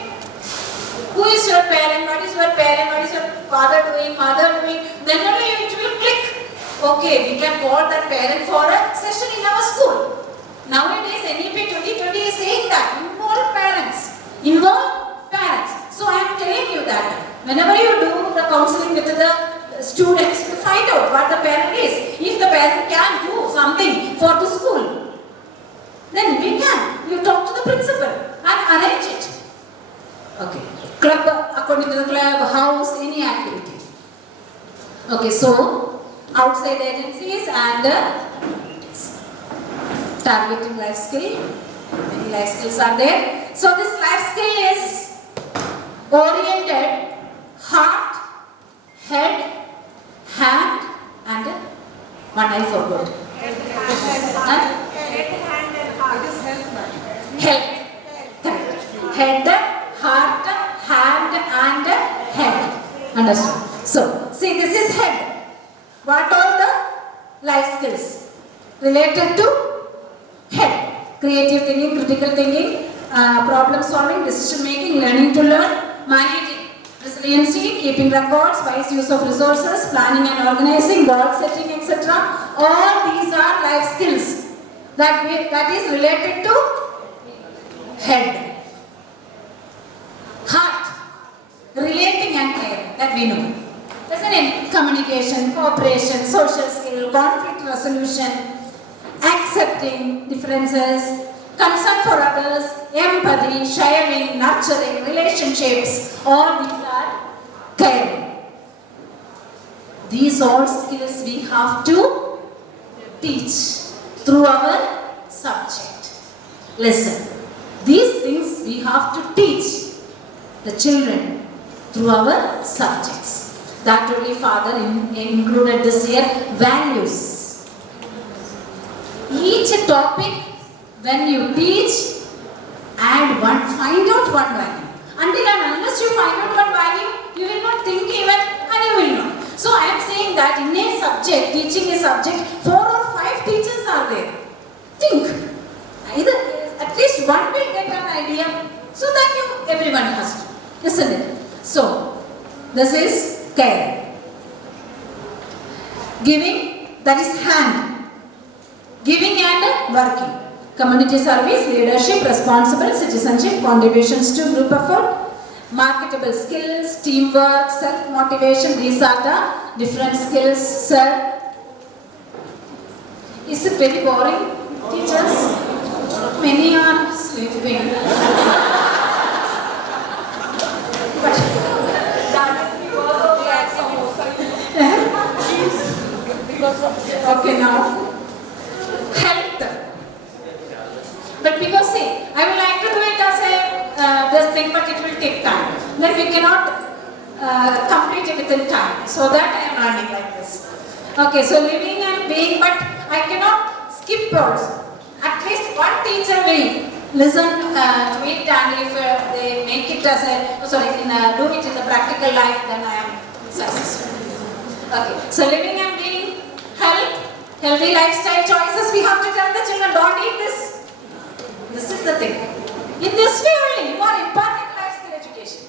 Who is your parent? What is your parent? What is your father doing? Mother doing? Then only it will click. Okay, we can call that parent for a session in our school. Nowadays, NEP 2020 is saying that involve parents. Involve parents. So I am telling you that whenever you do the counseling with the students, you find out what the parent is. If the parent can do something for the school, then we can. You talk to the principal and arrange it. Okay. Club, according to the club, house, any activity. Okay, so outside agencies and targeting life skill. Many life skills are there. So this life skill is oriented heart, head, hand, and one I forgot. Health. Correct. Head, heart, hand, and head. Understood? So, see, this is head. What are the life skills related to head? Creative thinking, critical thinking, problem solving, decision making, learning to learn, managing, resiliency, keeping records, wise use of resources, planning and organizing, goal setting, etc. All these are life skills that is related to head. Heart, relating and caring, that we know. Isn't it? Communication, cooperation, social skill, conflict resolution, accepting differences, concern for others, empathy, sharing, nurturing, relationships, all these are caring. These all skills we have to teach through our subject. Listen, these things we have to teach the children through our subjects. That only father included this year, values. Each topic, when you teach, add one, find out one value. Until and unless you find out one value, you will not think even, and you will not. So I am saying that in a subject, teaching a subject, 4 or 5 teachers are there. Think. Either at least one will get an idea, so that everyone has to. Isn't it? So, this is care. Giving, that is hand. Giving and working. Community service, leadership, responsible, citizenship, contributions to group effort, marketable skills, teamwork, self-motivation. These are the different skills, sir. Is it very boring, teachers? Many are sleeping. Okay, now health. But because see, I would like to do it as a this thing, but it will take time. Then we cannot complete it within time. So that I am running like this. Okay, so living and being, but I cannot skip also. At least one teacher will listen to it, and if they make it as a, do it in the practical life, then I am successful. Okay, so living and being, health, Healthy lifestyle choices, we have to tell the children, don't eat this. This is the thing. In this way only, you are imparting life skill education.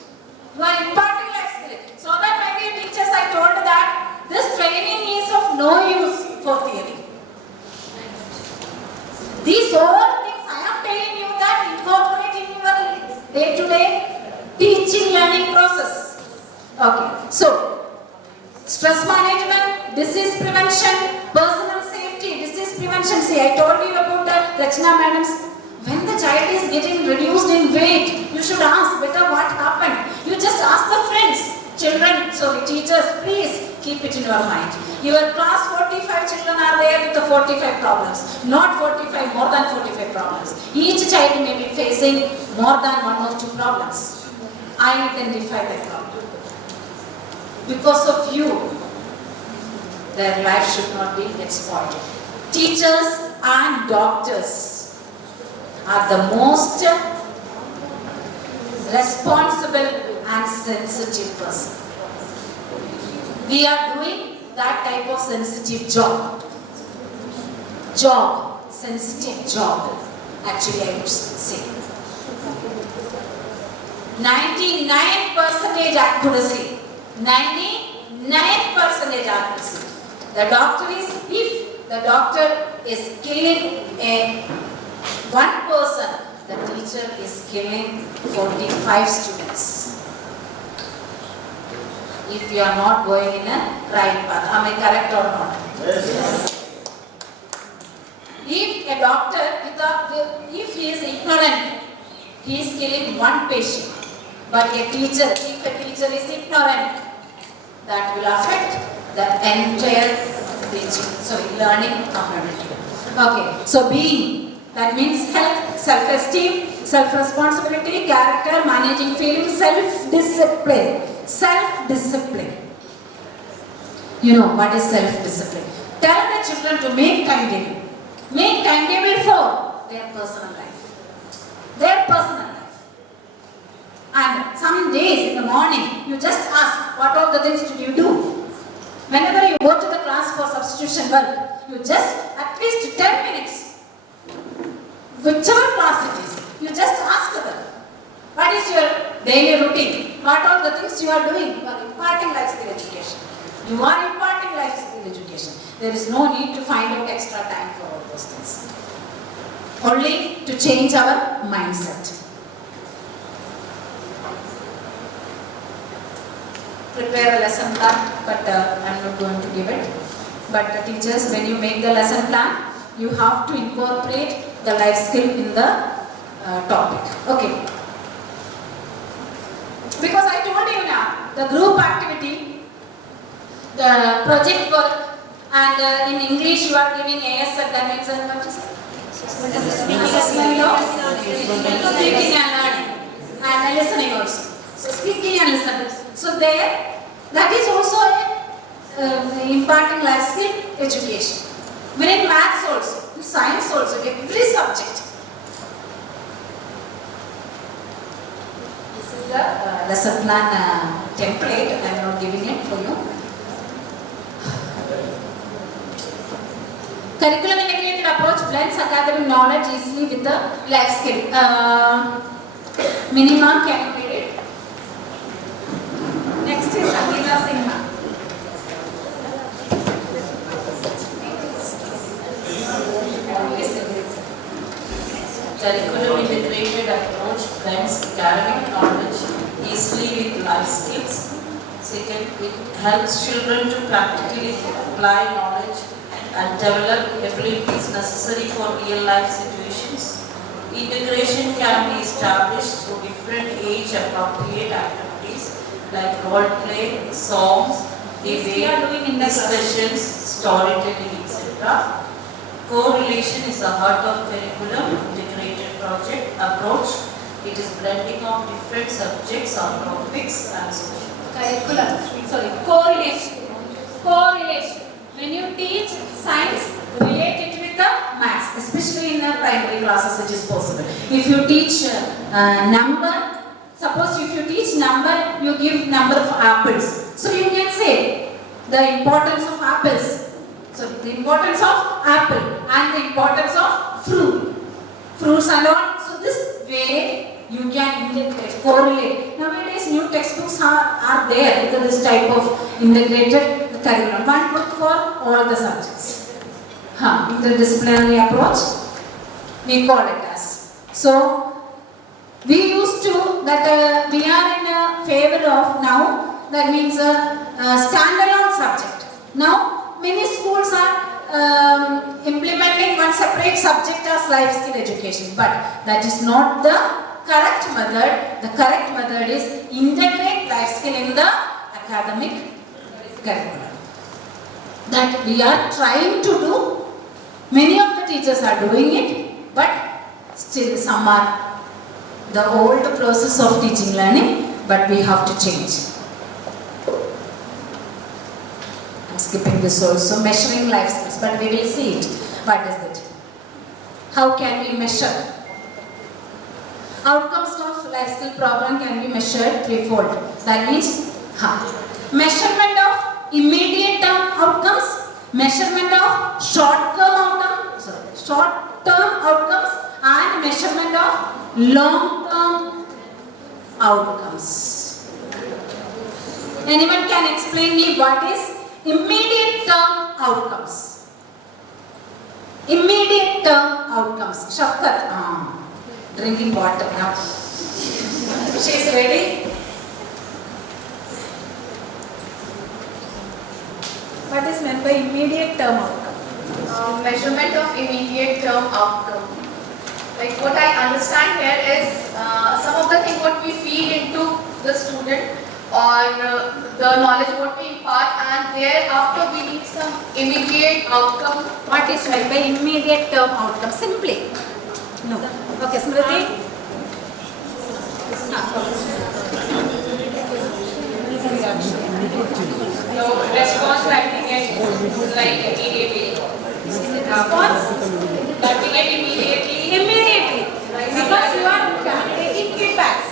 You are imparting life skill. So that, my dear teachers, I told that this training is of no use for theory. These all things I am telling you that incorporate in your day-to-day teaching learning process. Okay, so stress management, disease prevention, personal safety, disease prevention. See, I told you about the Rachna madams. When the child is getting reduced in weight, you should ask better what happened. You just ask the friends, children, sorry, teachers, please keep it in your mind. Your class 45 children are there with the 45 problems. Not 45, more than 45 problems. Each child may be facing more than 1 or 2 problems. I identify that problem. Because of you, their life should not be exploited. Teachers and doctors are the most responsible and sensitive person. We are doing that type of sensitive job. Sensitive job, actually I would say. 99% accuracy. 99% accuracy. The doctor is, if the doctor is killing one person, the teacher is killing 45 students. If you are not going in a right path. Am I correct or not? Yes. If a doctor, if he is ignorant, he is killing one patient. But a teacher, if a teacher is ignorant, that will affect the entire learning community. Okay, so being, that means health, self-esteem, self-responsibility, character, managing feelings, self-discipline. Self-discipline. You know what is self-discipline? Tell the children to make timetable. Make timetable for their personal life. Their personal life. And some days in the morning, you just ask, what all the things did you do? Whenever you go to the class for substitution work, you just at least 10 minutes, whichever class it is, you just ask them, what is your daily routine? What all the things you are doing? You are imparting life skill education. You are imparting life skill education. There is no need to find out extra time for all those things. Only to change our mindset. Prepare a lesson plan, but I am not going to give it. But teachers, when you make the lesson plan, you have to incorporate the life skill in the topic. Okay. Because I told you now, the group activity, the project work, and in English you are giving AS, that means what is it? Speaking and learning, and listening also. So speaking and listening. So there, that is also imparting life skill education. When in maths also, in science also, every subject. This is the lesson plan template. I am not giving it for you. Curriculum integrated approach blends academic knowledge easily with the life skill. Minima, can you read it? Next is Sangeeta Singha. Curriculum integrated approach blends academic knowledge easily with life skills. Second, it helps children to practically apply knowledge and develop abilities necessary for real life situations. Integration can be established through different age appropriate activities like role play, songs, debate, discussions, storytelling, etc. Correlation is the heart of curriculum integrated project approach. It is blending of different subjects or topics and social. Correlation. Correlation. When you teach science, relate it with the maths, especially in the primary classes it is possible. If you teach number, suppose if you teach number, you give number of apples. So you can say the importance of apples. the importance of apple and the importance of fruits and all. So this way you can integrate, correlate. Nowadays new textbooks are there with this type of integrated curriculum. One book for all the subjects. Interdisciplinary approach, we call it as. So we used to that we are in a favor of now, that means a standalone subject. Now many schools are implementing one separate subject as life skill education, but that is not the correct method. The correct method is integrate life skill in the academic curriculum. That we are trying to do. Many of the teachers are doing it, but still some are the old process of teaching learning, but we have to change. I'm skipping this also, measuring life skills, but we will see it. What is it? How can we measure? Outcomes of life skill program can be measured threefold. That means measurement of immediate term outcomes, measurement of short-term outcomes, and measurement of long-term outcomes. Anyone can explain me what is immediate term outcomes? Immediate term outcomes. Shafkat, drinking water now. She is ready. What is meant by immediate term outcome? Measurement of immediate term outcome. Like what I understand here is some of the things what we feed into the student or the knowledge what we impart, and thereafter we need some immediate outcome. What is meant by immediate term outcome? Simply. No. Okay, Smriti. No, response that we get like immediately. Response that we get immediately. Immediately. Because you are taking feedbacks.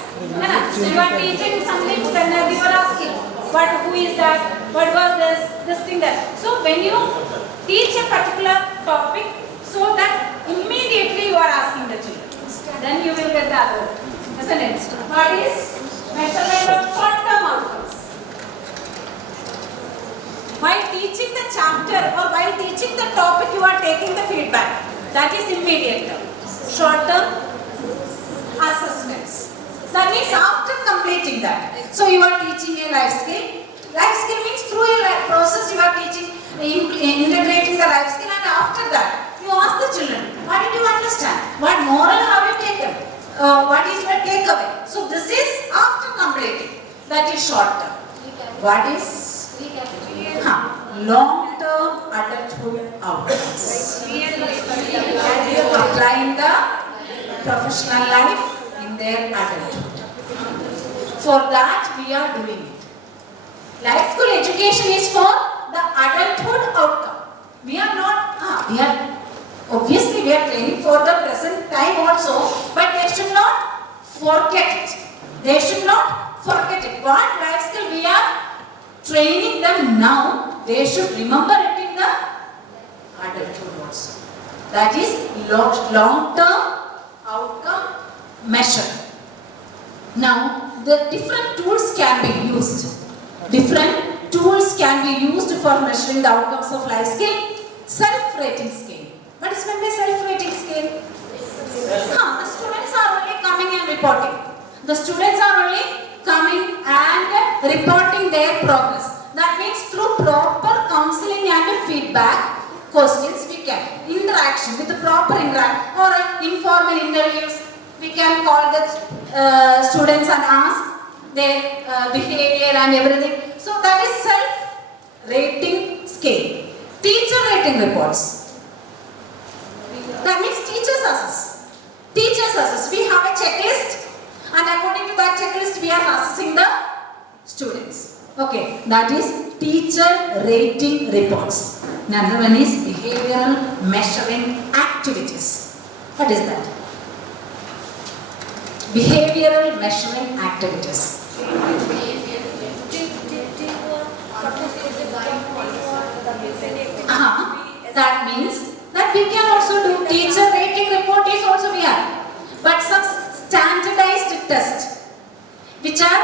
So you are teaching something, then you are asking, who is that? What was this thing that? So when you teach a particular topic, so that immediately you are asking the children. Then you will get the other. Isn't it? What is measurement of short-term outcomes? While teaching the chapter or while teaching the topic, you are taking the feedback. That is immediate term. Short-term assessments. That means after completing that. So you are teaching a life skill. Life skill means through a process you are teaching, integrating the life skill, and after that you ask the children, what did you understand? What moral have you taken? What is your takeaway? So this is after completing. That is short-term. What is long-term adulthood outcomes? Apply in the professional life in their adulthood. For that we are doing it. Life school education is for the adulthood outcome. We are not, obviously we are training for the present time also, but they should not forget it. They should not forget it. What life skill we are training them now, they should remember it in the adulthood also. That is long-term outcome measure. Now, the different tools can be used. Different tools can be used for measuring the outcomes of life skill. Self-rating scale. What is meant by self-rating scale? The students are only coming and reporting. The students are only coming and reporting their progress. That means through proper counseling and feedback questions we can interaction with the proper interaction or informal interviews. We can call the students and ask their behavior and everything. So that is self-rating scale. Teacher rating reports. That means teachers assess. Teachers assess. We have a checklist, and according to that checklist we are assessing the students. Okay, that is teacher rating reports. Another one is behavioral measuring activities. What is that? Behavioral measuring activities. That means that we can also do teacher rating report is also we have. But some standardized tests which are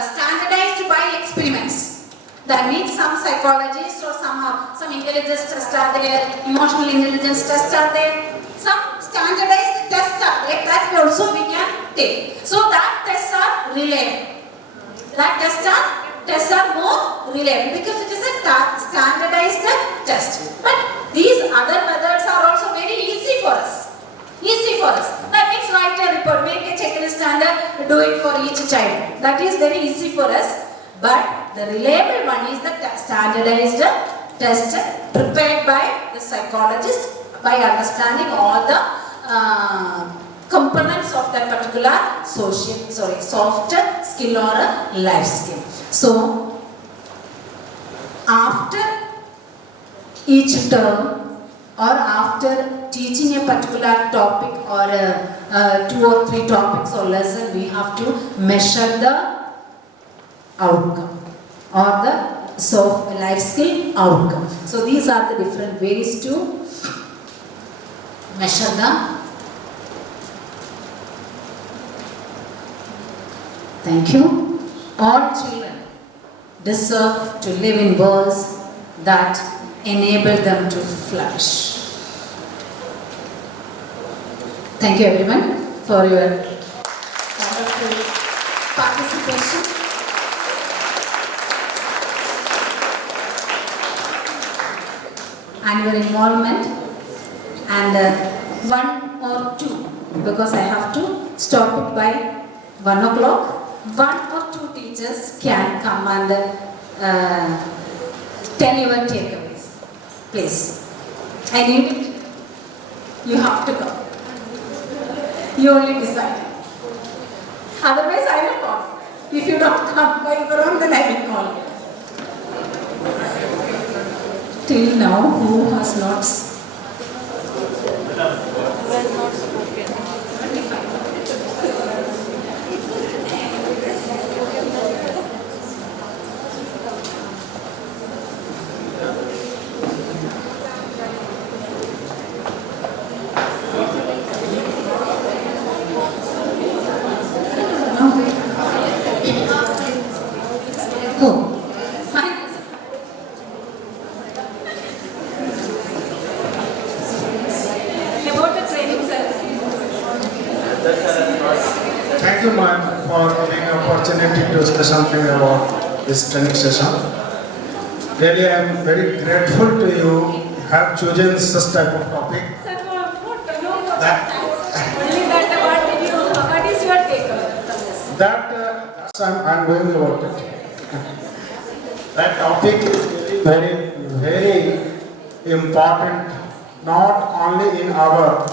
standardized by experiments. That means some psychologists or some intelligence tests are there, emotional intelligence tests are there, some standardized tests are there that also we can take. So that tests are reliable. That tests are more reliable because it is a standardized test. But these other methods are also very easy for us. That means write a report, make a checklist and do it for each child. That is very easy for us. But the reliable one is the standardized test prepared by the psychologist by understanding all the components of that particular soft skill or a life skill. So after each term or after teaching a particular topic or 2 or 3 topics or lesson, we have to measure the outcome or the soft life skill outcome. So these are the different ways to measure the. Thank you. All children deserve to live in worlds that enable them to flourish. Thank you everyone for your wonderful participation. And your involvement, and 1 or 2, because I have to stop it by 1 o'clock. 1 or 2 teachers can come and tell your takeaways. Please. I need it. You have to go. You only decide. Otherwise, I will call. If you don't come by your own, then I will call you. Till now, who has not Thank you, ma'am, for giving an opportunity to say something about this training session. Really, I am very grateful to you have chosen such type of topic. What is your take on this? That I'm going about it. That topic is very, very important, not only in our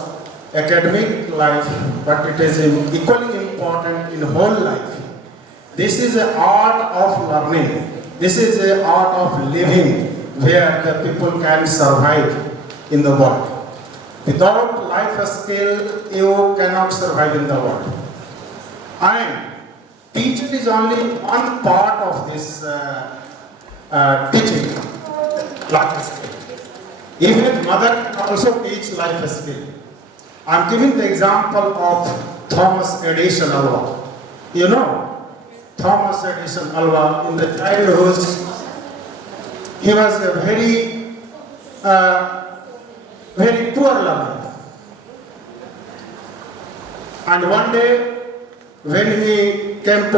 academic life, but it is equally important in whole life. This is an art of learning. This is an art of living where the people can survive in the world. Without life skill, you cannot survive in the world. And teaching is only one part of this teaching life skill. Even mother can also teach life skill. I am giving the example of Thomas Edison Alva. You know, Thomas Edison Alva in the childhood, he was a very poor learner. And one day, when he came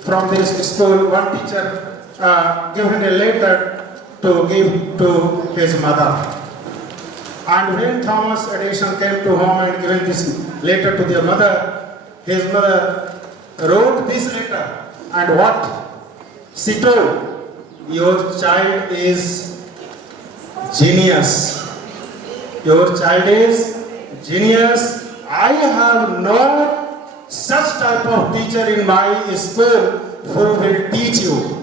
from this school, one teacher gave him a letter to give to his mother. And when Thomas Edison came to home and given this letter to their mother, his mother wrote this letter. And what she told, your child is genius. Your child is genius. I have no such type of teacher in my school who will teach you.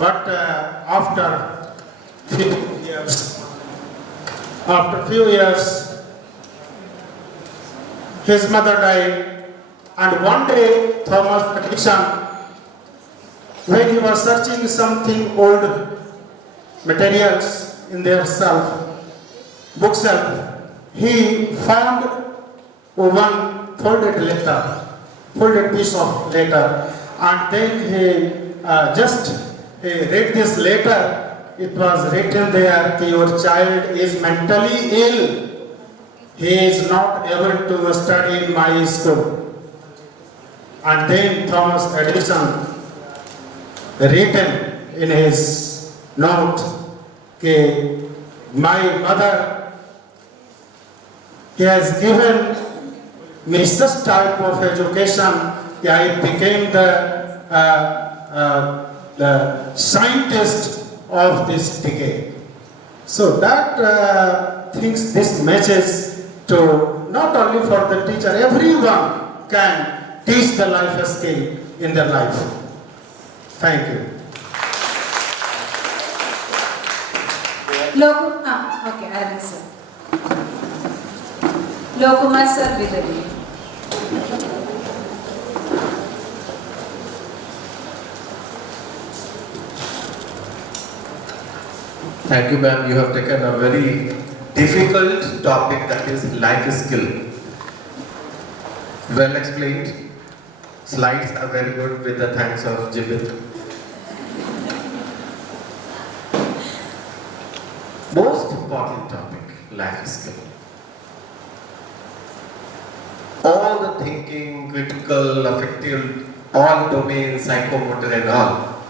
But after few years, his mother died, and one day Thomas Edison, when he was searching something old, materials in their bookshelf, he found one folded piece of letter, and then he read this letter. It was written there that your child is mentally ill. He is not able to study in my school. And then Thomas Edison written in his note, okay, my mother, he has given me such type of education, I became the scientist of this decade. So that this message to not only for the teacher, everyone can teach the life skill in their life. Thank you. Okay, I will sir. Lokumar sir, be ready. Thank you, ma'am. You have taken a very difficult topic, that is life skill. Well explained. Slides are very good, with the thanks of Jibin. Most important topic, life skill. All the thinking, critical, affective, all domains, psychomotor and all.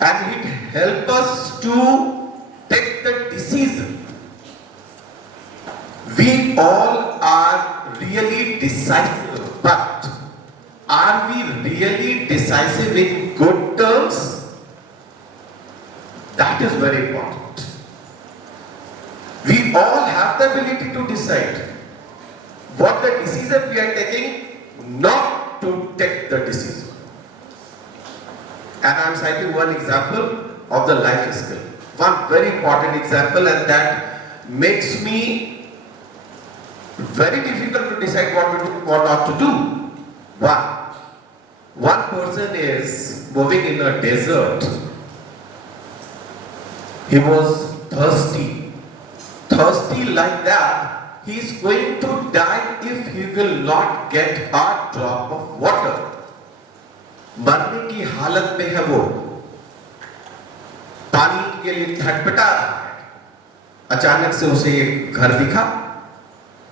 And it helps us to take the decision. We all are really decisive, but are we really decisive in good terms? That is very important. We all have the ability to decide what the decision we are taking, not to take the decision. And I am citing one example of the life skill. One very important example, and that makes me very difficult to decide what to do, what not to do. One person is moving in a desert. He was thirsty. Thirsty like that, he is going to die if he will not get a drop of water. मरने की हालत में है वो, पानी के लिए खटपटा रहा है। अचानक से उसे एक घर दिखा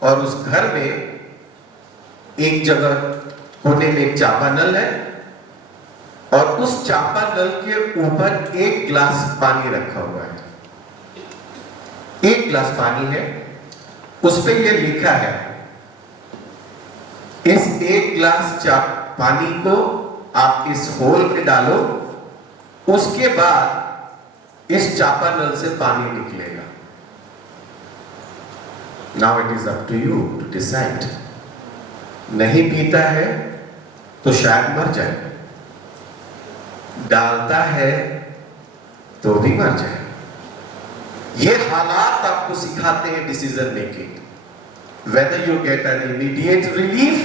और उस घर में एक जगह कोने में एक चापानल है और उस चापानल के ऊपर एक गिलास पानी रखा हुआ है। एक गिलास पानी है, उस पे ये लिखा है, इस एक गिलास पानी को आप इस होल में डालो, उसके बाद इस चापानल से पानी निकलेगा। Now it is up to you to decide. नहीं पीता है तो शायद मर जाए, डालता है तो भी मर जाए। ये हालात आपको सिखाते हैं decision making, whether you get an immediate relief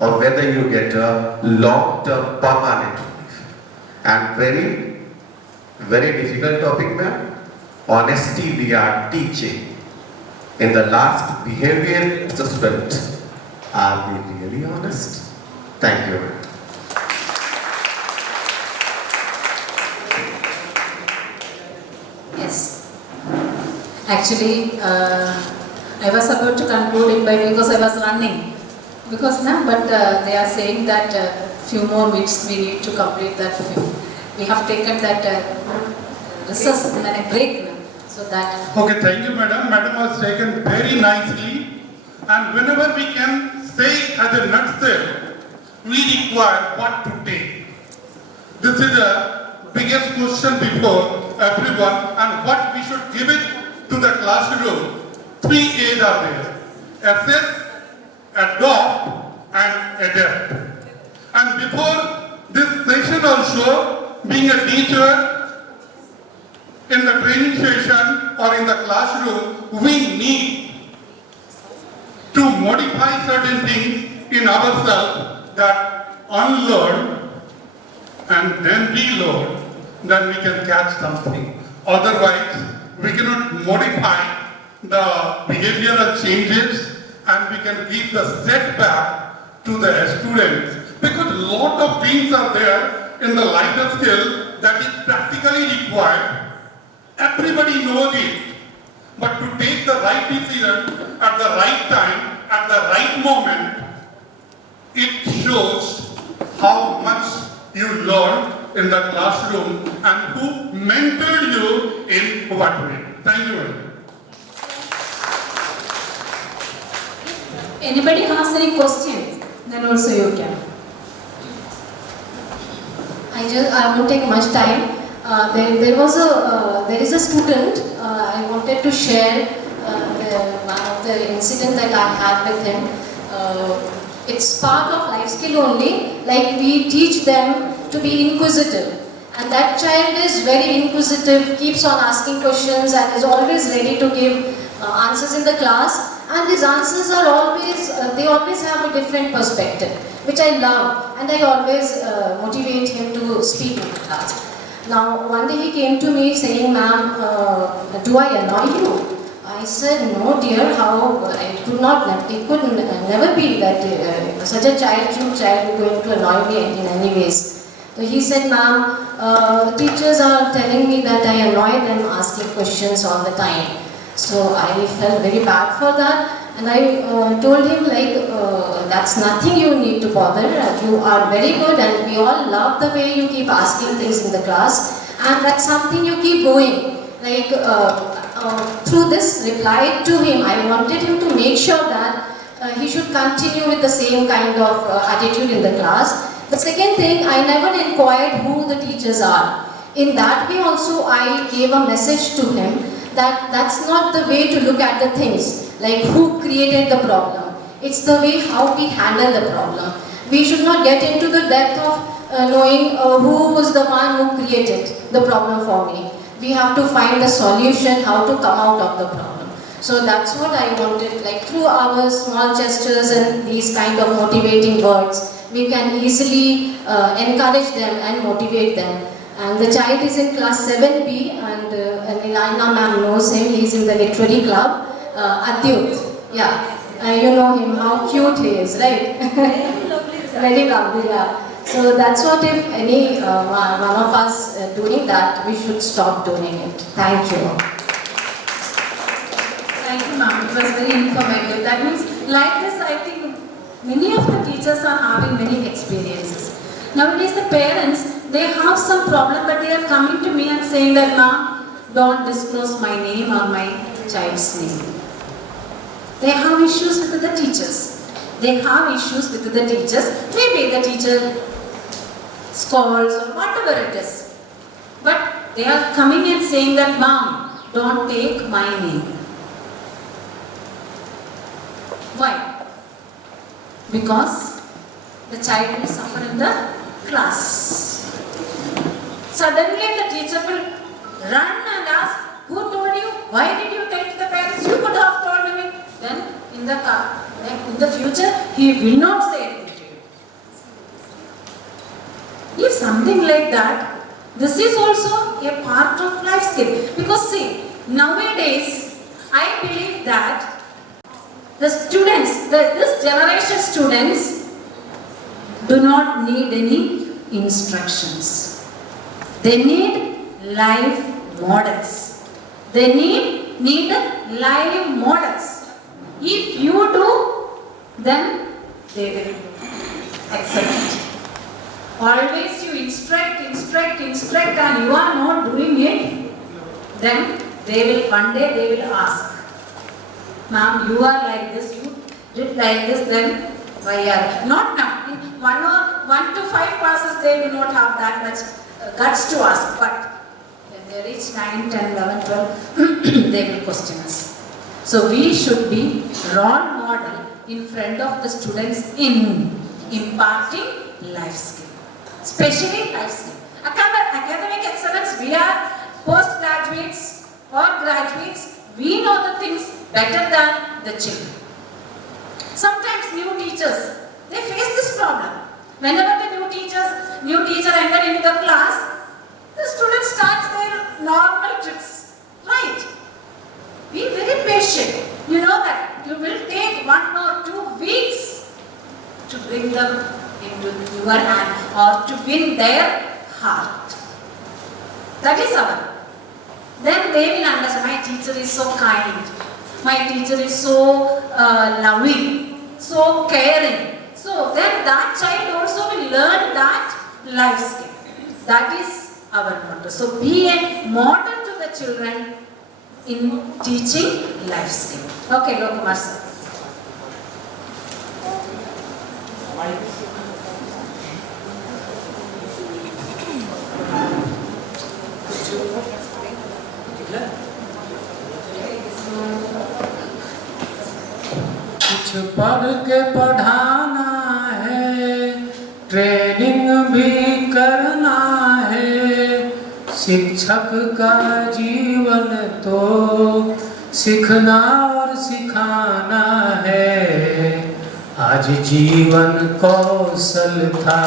or whether you get a long-term permanent relief. And very, very difficult topic, ma'am. Honesty we are teaching. In the last behavior assessment, are we really honest? Thank you. Yes. Actually, I was about to conclude it because I was running. But they are saying that few more minutes we need to complete that. We have taken that recess and a break. So that. Okay, thank you, madam. Madam has taken very nicely, and whenever we can say as a nutshell, we require what to take. This is the biggest question before everyone, and what we should give it to the classroom. 3 A's are there: assess, adopt, and adapt. And before this session also, being a teacher, in the training session or in the classroom, we need to modify certain things in ourselves, that unlearn and then relearn, then we can catch something. Otherwise, we cannot modify the behavioral changes and we can give the setback to the students. Because a lot of things are there in the lighter skill that is practically required. Everybody knows it. But to take the right decision at the right time, at the right moment, it shows how much you learn in the classroom and who mentored you in what way. Thank you very much. Anybody has any questions? Then also you can. I won't take much time. There is a student. I wanted to share one of the incident that I had with him. It's part of life skill only. Like we teach them to be inquisitive, and that child is very inquisitive, keeps on asking questions, and is always ready to give answers in the class. And his answers are always, they always have a different perspective, which I love, and I always motivate him to speak in the class. Now, one day he came to me saying, "Ma'am, do I annoy you?" I said, "No, dear. How? It could never be that such a child is going to annoy me in any ways." So he said, "Ma'am, teachers are telling me that I annoy them asking questions all the time." So I felt very bad for that, and I told him that's nothing you need to bother. You are very good, and we all love the way you keep asking things in the class, and that's something you keep going. Through this reply to him, I wanted him to make sure that he should continue with the same kind of attitude in the class. The second thing, I never inquired who the teachers are. In that way also, I gave a message to him that that's not the way to look at the things, like who created the problem. It's the way how we handle the problem. We should not get into the depth of knowing who was the one who created the problem for me. We have to find a solution, how to come out of the problem. So that's what I wanted, like through our small gestures and these kind of motivating words, we can easily encourage them and motivate them. And the child is in class 7B, and Nina ma'am knows him. He's in the literary club, Adyut. Yeah, you know him, how cute he is, right? Very lovely, yeah. So that's what, if any one of us doing that, we should stop doing it. Thank you. Thank you, ma'am. It was very informative. That means, like this, I think many of the teachers are having many experiences. Nowadays, the parents, they have some problem, but they are coming to me and saying that, "Ma'am, don't disclose my name or my child's name." They have issues with the teachers. They have issues with the teachers. Maybe the teacher scolds or whatever it is. But they are coming and saying that, "Ma'am, don't take my name." Why? Because the child will suffer in the class. Suddenly the teacher will run and ask, "Who told you? Why did you tell to the parents? You could have told me." Then in the future, he will not say anything to you. If something like that, this is also a part of life skill. Because see, nowadays, I believe that the students, this generation students, do not need any instructions. They need live models. They need live models. If you do, then they will accept it. Always you instruct, and you are not doing it, then one day they will ask, "Ma'am, you are like this, you did like this, then why are not now?" In 1 to 5 classes, they do not have that much guts to ask, but when they reach 9, 10, 11, 12, they will question us. So we should be role model in front of the students in imparting life skill, especially life skill. Academic excellence, we are postgraduates or graduates, we know the things better than the children. Sometimes new teachers, they face this problem. Whenever the new teacher entered into the class, the student starts their normal the tricks, right? Be very patient. You know that you will take 1 or 2 weeks to bring them into your hand or to win their heart. That is our. Then they will understand, my teacher is so kind, my teacher is so loving, so caring. So then that child also will learn that life skill. That is our motto. So be a model to the children in teaching life skill. Okay, Lokumar sir. कुछ पढ़ के पढ़ाना है, training भी करना है, शिक्षक का जीवन तो सीखना और सिखाना है। आज जीवन कौशल था,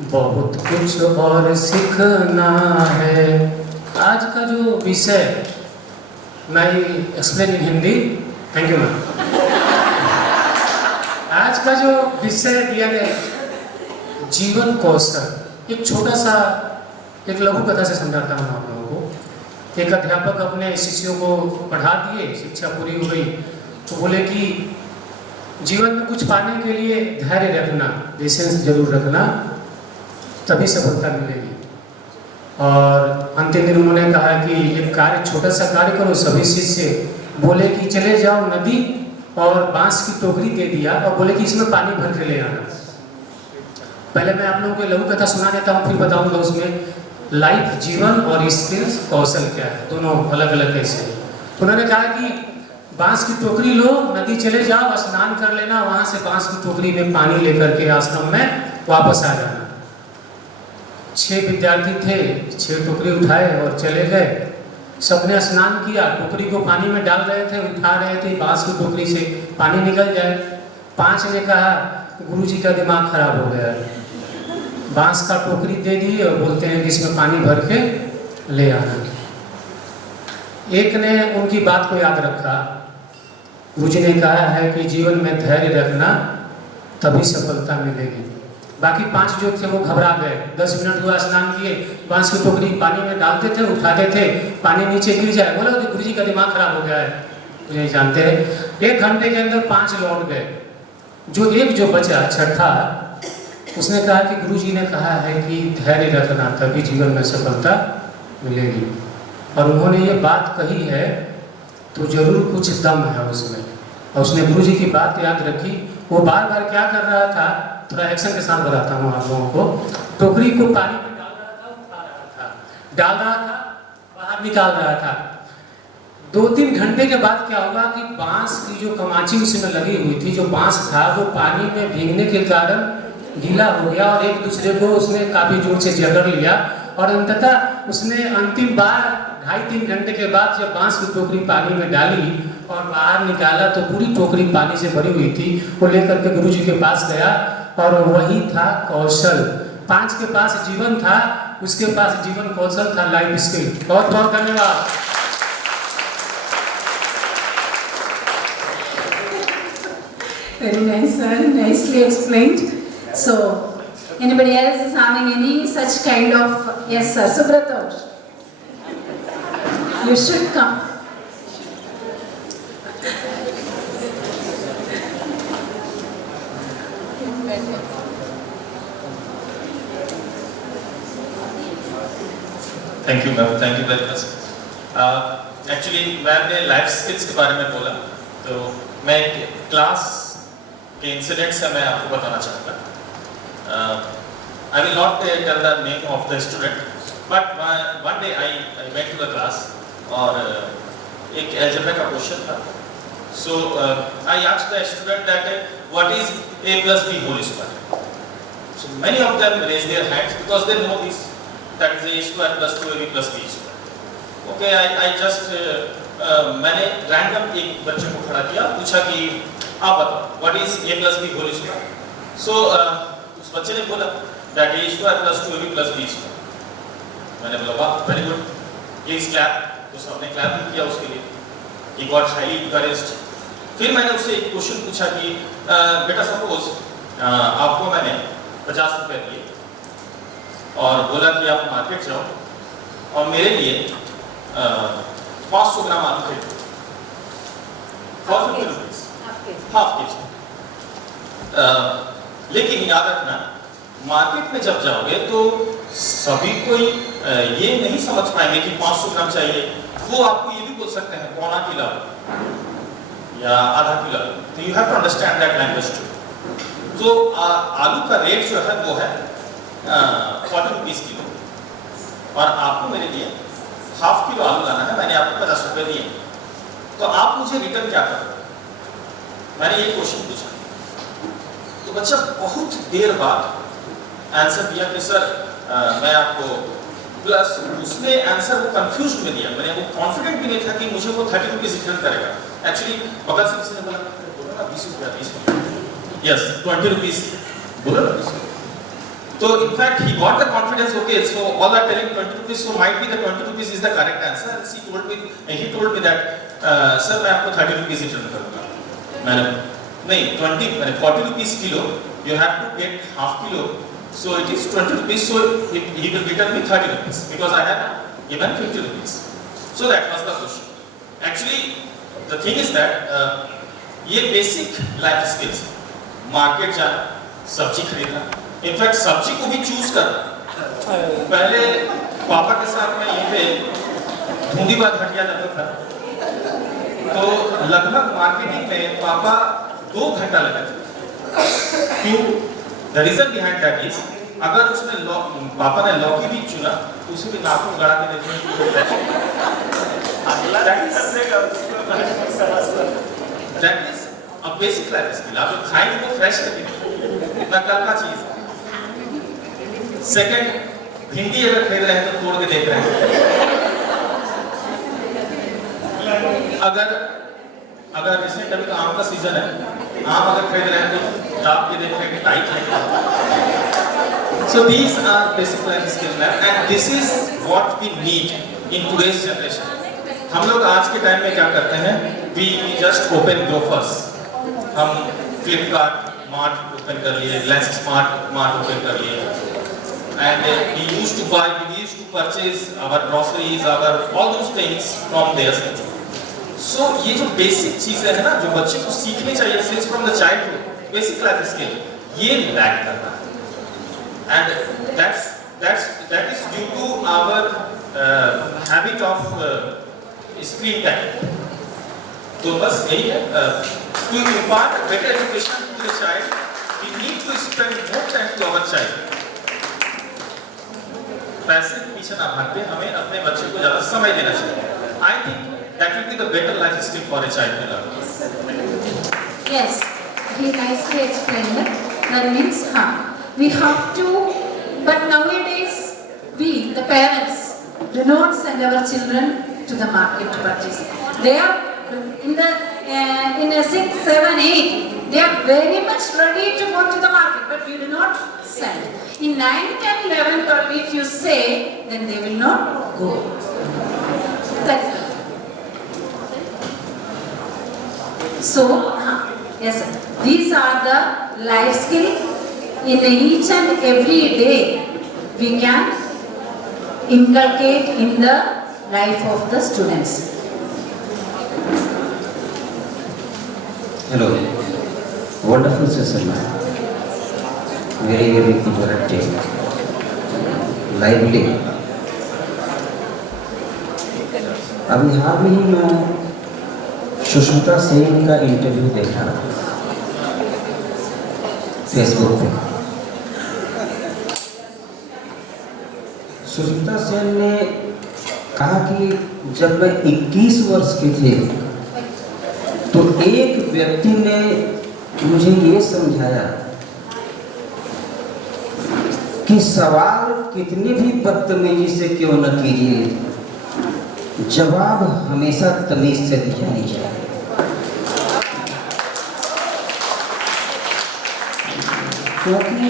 बहुत कुछ और सीखना है। आज का जो विषय, मैं explain in Hindi, thank you ma'am. आज का जो विषय दिया गया जीवन कौशल, एक छोटा सा एक लघु कथा से समझाता हूँ आप लोगों को। एक अध्यापक अपने शिष्यों को पढ़ा दिए, शिक्षा पूरी हो गई, तो बोले कि जीवन में कुछ पाने के लिए धैर्य रखना, पेशेंस जरूर रखना, तभी सफलता मिलेगी। और अंतिम दिन उन्होंने कहा कि एक कार्य, छोटा सा कार्य करो। सभी शिष्य बोले कि चले जाओ नदी, और बांस की टोकरी दे दिया और बोले कि इसमें पानी भर के ले आना। पहले मैं आप लोगों को लघु कथा सुना देता हूँ, फिर बताऊंगा उसमें लाइफ, जीवन और स्किल्स, कौशल क्या है, दोनों अलग अलग कैसे। उन्होंने कहा कि बांस की टोकरी लो, नदी चले जाओ, स्नान कर लेना, वहां से बांस की टोकरी में पानी लेकर के आश्रम में वापस आ जाना। 6 विद्यार्थी थे, 6 टोकरी उठाए और चले गए। सबने स्नान किया, टोकरी को पानी में डाल रहे थे, उठा रहे थे, बांस की टोकरी से पानी निकल जाए। 5 ने कहा गुरुजी का दिमाग खराब हो गया, बांस का टोकरी दे दिए और बोलते हैं कि इसमें पानी भर के ले आना। एक ने उनकी बात को याद रखा, गुरुजी ने कहा है कि जीवन में धैर्य रखना, तभी सफलता मिलेगी। बाकी 5 जो थे वो घबरा गए। 10 मिनट हुआ, स्नान किए, बांस की टोकरी पानी में डालते थे, उठाते थे, पानी नीचे गिर जाए, बोला कि गुरुजी का दिमाग खराब हो गया है, मुझे जानते हैं। 1 घंटे के अंदर 5 लौट गए। जो बचा, छठा, उसने कहा कि गुरुजी ने कहा है कि धैर्य रखना, तभी जीवन में सफलता मिलेगी। और उन्होंने ये बात कही है तो जरूर कुछ दम है उसमें, और उसने गुरुजी की बात याद रखी। वो बार बार क्या कर रहा था, थोड़ा एक्शन के साथ बताता हूँ आप लोगों को। टोकरी को पानी में डाल रहा था, उठा रहा था, डाल रहा था, बाहर निकाल रहा था। 2-3 घंटे के बाद क्या हुआ कि बांस की जो कमाची उसमें लगी हुई थी, जो बांस था वो पानी में भीगने के कारण गीला हो गया और एक दूसरे को उसने काफी जोर से जकड़ लिया। और अंततः उसने अंतिम बार 2.5-3 घंटे के बाद जब बांस की टोकरी पानी में डाली और बाहर निकाला तो पूरी टोकरी पानी से भरी हुई थी। वो लेकर के गुरुजी के पास गया और वही था कौशल। 5 के पास जीवन था, उसके पास जीवन कौशल था, लाइफ स्किल। बहुत बहुत धन्यवाद। Very nice, sir. Nicely explained. So, anybody else is having any such kind of? Yes, sir. Subrata, you should come. Thank you ma'am, thank you very much. Actually ma'am ने life skills के बारे में बोला, तो मैं एक class के incident से मैं आपको बताना चाहूँगा। I will not tell the name of the student, but one day I went to the class और एक अलजेब्रा का क्वेश्चन था। So I asked the student that what is a plus b whole square. So many of them raise their hands because they know this, that is a square plus 2ab plus b square. Okay, I just मैंने random एक बच्चे को खड़ा किया, पूछा कि आप बताओ what is a plus b whole square. So उस बच्चे ने बोला that a square plus 2ab plus b square. मैंने बोला वाह वेरी गुड, प्लीज क्लैप, तो सबने क्लैप भी किया उसके लिए। He got highly encouraged. फिर मैंने उससे एक क्वेश्चन पूछा कि बेटा सपोज आपको मैंने 50 रुपए दिए और बोला कि आप मार्केट जाओ और मेरे लिए 500 ग्राम आलू खरीदो, हाफ के जी। लेकिन याद रखना, मार्केट में जब जाओगे तो सभी कोई ये नहीं समझ पाएंगे कि 500 ग्राम चाहिए। वो आपको ये भी बोल सकते हैं पौना किलो या आधा किलो, तो you have to understand that language too. तो आलू का रेट जो है वो है 40 रुपीज़ किलो, और आपको मेरे लिए हाफ किलो आलू लाना है, मैंने आपको 50 रुपए दिए, तो आप मुझे रिटर्न क्या करोगे? मैंने ये क्वेश्चन पूछा, तो बच्चा बहुत देर बाद आंसर दिया कि सर मैं आपको, प्लस उसने आंसर वो कंफ्यूज में दिया, मैंने वो कॉन्फिडेंट भी नहीं था कि मुझे वो 30 रुपीज़ रिटर्न करेगा। एक्चुअली बगल से किसी ने बोला ना 20 रुपया, 20 रुपया, यस 20 रुपीज़ बोला ना 20 रुपया। So in fact he got the confidence, okay, so all are telling 20 rupees, so might be the 20 rupees is the correct answer, and he told me that sir मैं आपको 30 rupees रिटर्न करूँगा। मैंने नहीं 20 मैंने 40 rupees kilo, you have to get half kilo, so it is 20 rupees, so he will return me 30 rupees because I have given 50 rupees. So that was the question. Actually the thing is that ये basic life skills, market जाना, सब्जी खरीदना, in fact सब्जी को भी choose करना। पहले पापा के साथ में यहीं पे धुंधीबाद हटिया जाता था, तो लगभग मार्केटिंग में पापा 2 घंटा लगे थे। क्यों? The reason behind that is, अगर उसने पापा ने लौकी भी चुना तो उसे भी नाखून गड़ा के देखेंगे। That is a basic life skill. आप जो खाएंगे वो फ्रेश लगेगी, ना कल का चीज। सेकंड, भिंडी अगर खरीद रहे हैं तो तोड़ के देख रहे हैं। अगर इसमें कभी तो आम का सीजन है, आम अगर खरीद रहे हैं तो दाब के देख रहे हैं कि टाइट है। So these are basic life skills, and this is what we need in today's generation. हम लोग आज के टाइम में क्या करते हैं? We just open Grofers. हम Flipkart, Mart open कर लिए, Lens Mart open कर लिए, and we used to purchase our groceries, all those things from there. So ये जो basic चीजें हैं ना, जो बच्चे को सीखनी चाहिए since from the childhood, basic life skill, ये lack कर रहा है, and that is due to our habit of screen time. तो बस यही है, to impart better education to the child, we need to spend more time to our child. पैसे के पीछे ना भागते, हमें अपने बच्चे को ज़्यादा समय देना चाहिए। I think that will be the better life skill for a child to learn. Yes, he nicely explained it. That means, we have to, but nowadays we, the parents, do not send our children to the market to purchase. They are in a 6, 7, 8. They are very much ready to go to the market, but we do not send. In 9, 10, 11, 12, if you say, then they will not go. That's it. So, yes, these are the life skills in each and every day we can inculcate in the life of the students. Hello, wonderful session, very interactive, lively. अभी हाल में ही मैं सुष्मिता सेन का interview देखा Facebook पे। सुष्मिता सेन ने कहा कि जब मैं 21 वर्ष की थी तो एक व्यक्ति ने मुझे ये समझाया कि सवाल कितनी भी बदतमीजी से क्यों न कीजिए, जवाब हमेशा तमीज से दी जानी चाहिए। क्योंकि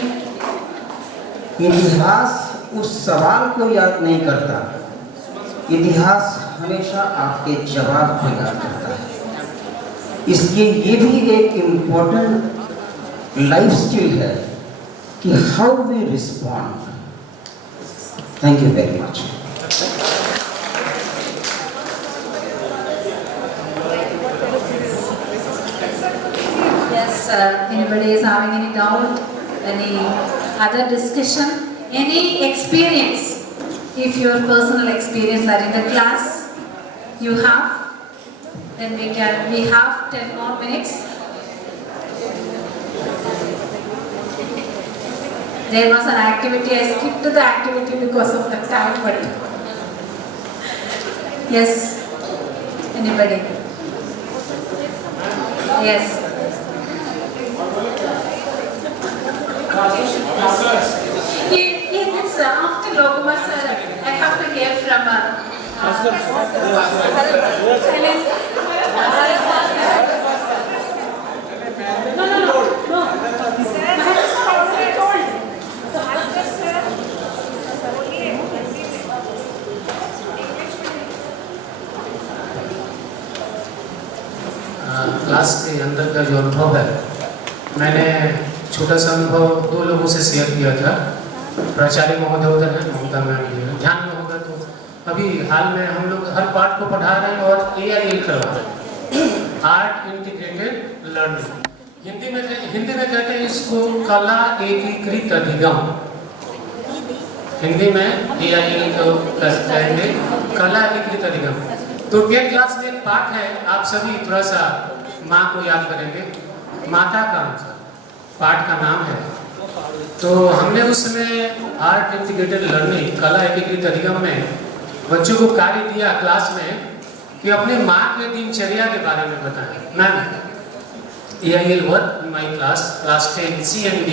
इतिहास उस सवाल को याद नहीं करता इतिहास हमेशा आपके जवाब को याद करता है। इसलिए ये भी एक इम्पोर्टेंट लाइफ स्किल है कि how we respond. Thank you very much. Yes, anybody is having any doubt, any other discussion, any experience? If your personal experience that in the class you have, then we have 10 more minutes. There was an activity, I skipped the activity because of the time, but yes, anybody? Yes. It's after Loguma sir, I have to hear from class के अंदर का जो अनुभव है, मैंने छोटा सा अनुभव 2 लोगों से शेयर किया था। प्राचार्य महोदय उधर है, ममता मैम भी है, ध्यान में होगा तो अभी हाल में हम लोग हर पार्ट को पढ़ा रहे हैं और AIL करवा रहे हैं, आर्ट इंटीग्रेटेड लर्निंग। हिंदी में कहते हैं इसको कला एकीकृत अधिगम। हिंदी में AIL को कहेंगे कला एकीकृत अधिगम। तो 10th क्लास में एक पाठ है, आप सभी थोड़ा सा माँ को याद करेंगे। माता का पाठ का नाम है। तो हमने उसमें आर्ट इंटीग्रेटेड लर्निंग कला एकीकृत अधिगम में बच्चों को कार्य दिया क्लास में कि अपने माँ के दिनचर्या के बारे में बताएं। Ma'am AIL work in my class 10 CND,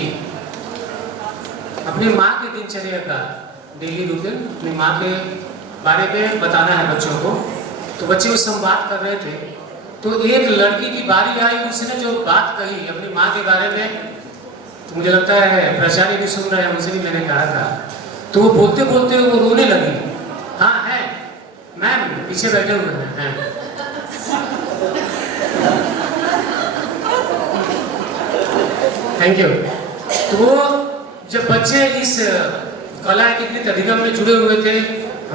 अपनी माँ के दिनचर्या का डेली रूटीन अपनी माँ के बारे में बताना है बच्चों को। तो बच्चे वो संवाद कर रहे थे, तो एक लड़की की बारी आई, उसने जो बात कही अपनी माँ के बारे में, तो मुझे लगता है प्राचार्य भी सुन रहे हैं, उनसे भी मैंने कहा था। तो वो बोलते बोलते वो रोने लगी। हाँ है मैम, पीछे बैठे हुए हैं। Thank you. तो जब बच्चे इस कला एकीकृत अधिगम में जुड़े हुए थे,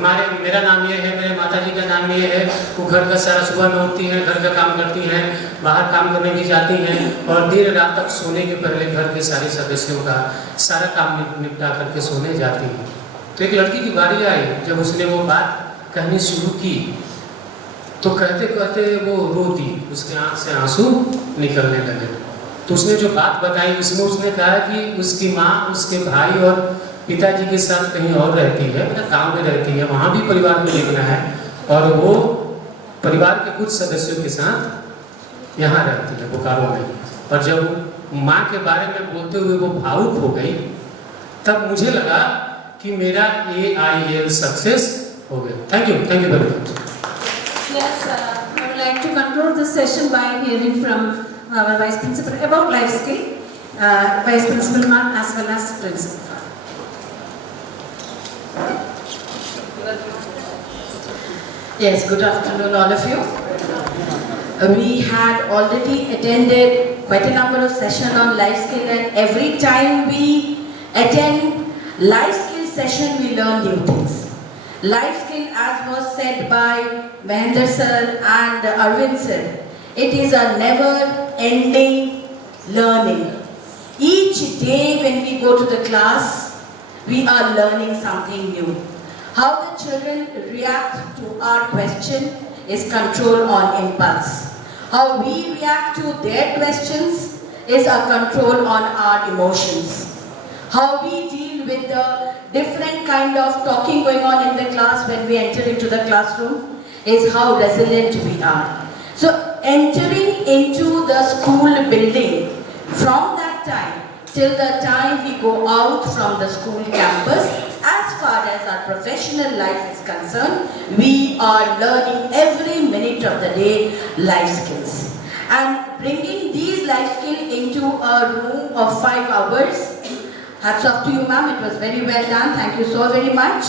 मेरा नाम ये है, मेरे माता जी का नाम ये है, वो घर का सारा सुबह में उठती हैं, घर का काम करती हैं, बाहर काम करने भी जाती हैं और देर रात तक सोने के पहले घर के सारे सदस्यों का सारा काम निपटा करके सोने जाती हैं। तो एक लड़की की बारी आई, जब उसने वो बात कहनी शुरू की तो कहते कहते वो रो दी, उसके आँख से आंसू निकलने लगे। तो उसने जो बात बताई उसमें उसने कहा कि उसकी माँ उसके भाई और पिताजी के साथ कहीं और रहती है, मतलब गांव में रहती है, वहाँ भी परिवार में लिखना है और वो परिवार के कुछ सदस्यों के साथ यहाँ रहती है बोकारो में। और जब माँ के बारे में बोलते हुए वो भावुक हो गई, तब मुझे लगा कि मेरा AIL सक्सेस हो गया। Thank you very much. Yes, I would like to conclude this session by hearing from our Vice Principal about life skill, Vice Principal Ma'am as well as Principal. Yes, good afternoon all of you. We had already attended quite a number of sessions on life skill, and every time we attend life skill session we learn new things. Life skill, as was said by Mahendra sir and Arvind sir, it is a never ending learning. Each day when we go to the class, we are learning something new. How the children react to our question is control on impulse. How we react to their questions is a control on our emotions. How we deal with the different kind of talking going on in the class when we enter into the classroom is how resilient we are. So entering into the school building, from that time till the time we go out from the school campus, as far as our professional life is concerned, we are learning every minute of the day life skills. And bringing these life skills into a room of 5 hours, hats off to you ma'am, it was very well done, thank you so very much.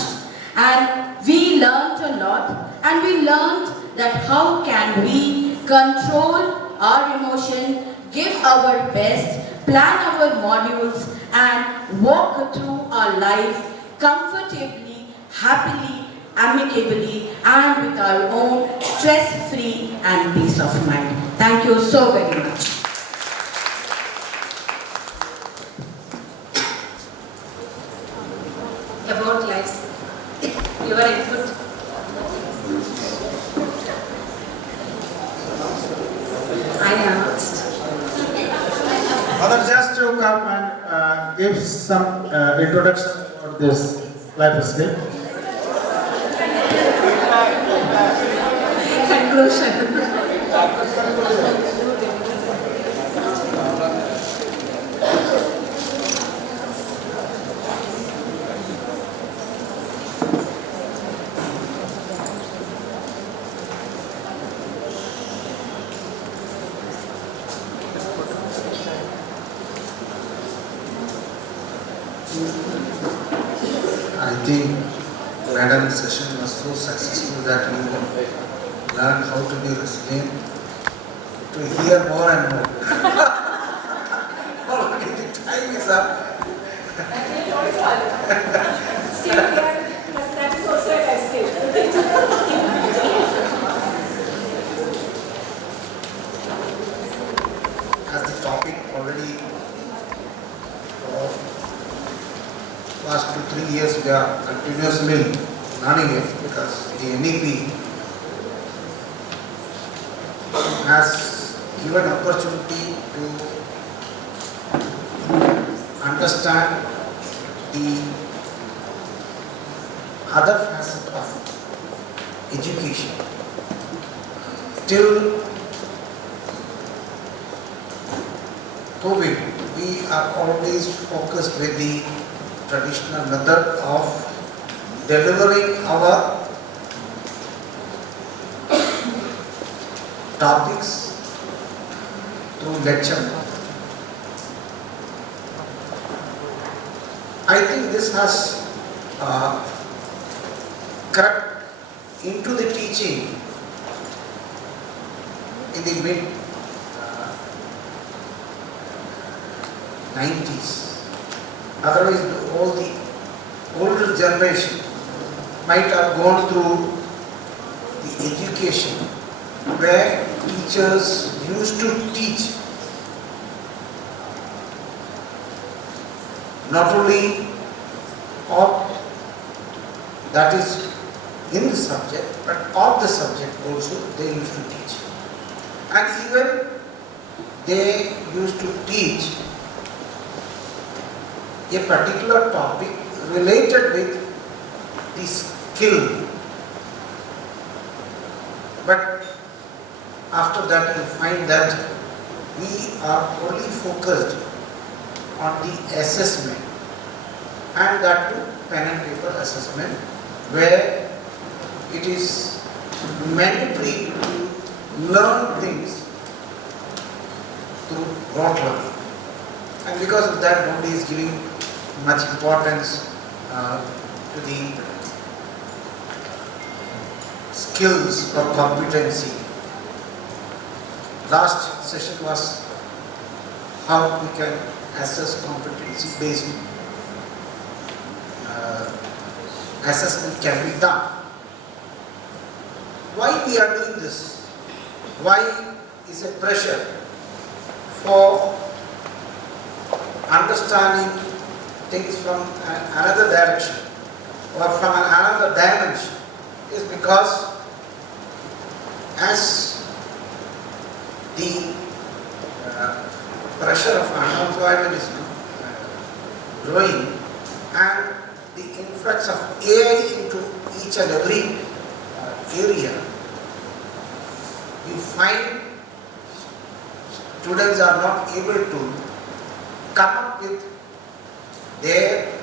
And we learned a lot, and we learned that how can we control our emotion, give our best, plan our modules, and walk through our life comfortably, happily, amicably, and with our own stress-free and peace of mind. Thank you so very much. About life, your input. I asked. Mother, just to come and give some introduction for this life skill. Conclusion. I think Madam's session was so successful that we learned how to be resilient, to hear more and more. Already the time is up. Still, that is also a life skill. As the topic already for last 2-3 years we are continuously learning it, because the NEP has given opportunity to understand the other facet of education. Till COVID, we are always focused with the traditional method of delivering our topics through lecture. I think this has crept into the teaching in the mid 90s. Otherwise, all the older generation might have gone through the education where teachers used to teach not only of that is in the subject, but of the subject also they used to teach. And even they used to teach a particular topic related with the skill. But after that you find that we are only focused on the assessment, and that too pen and paper assessment, where it is mandatory to learn things through rote learning. And because of that, nobody is giving much importance to the skills or competency. Last session was how we can assess competency-based assessment can be done. Why we are doing this? Why is a pressure for understanding things from another direction or from another dimension? Is because as the pressure of unemployment is growing, and the influx of AI into each and every area, you find students are not able to come up with their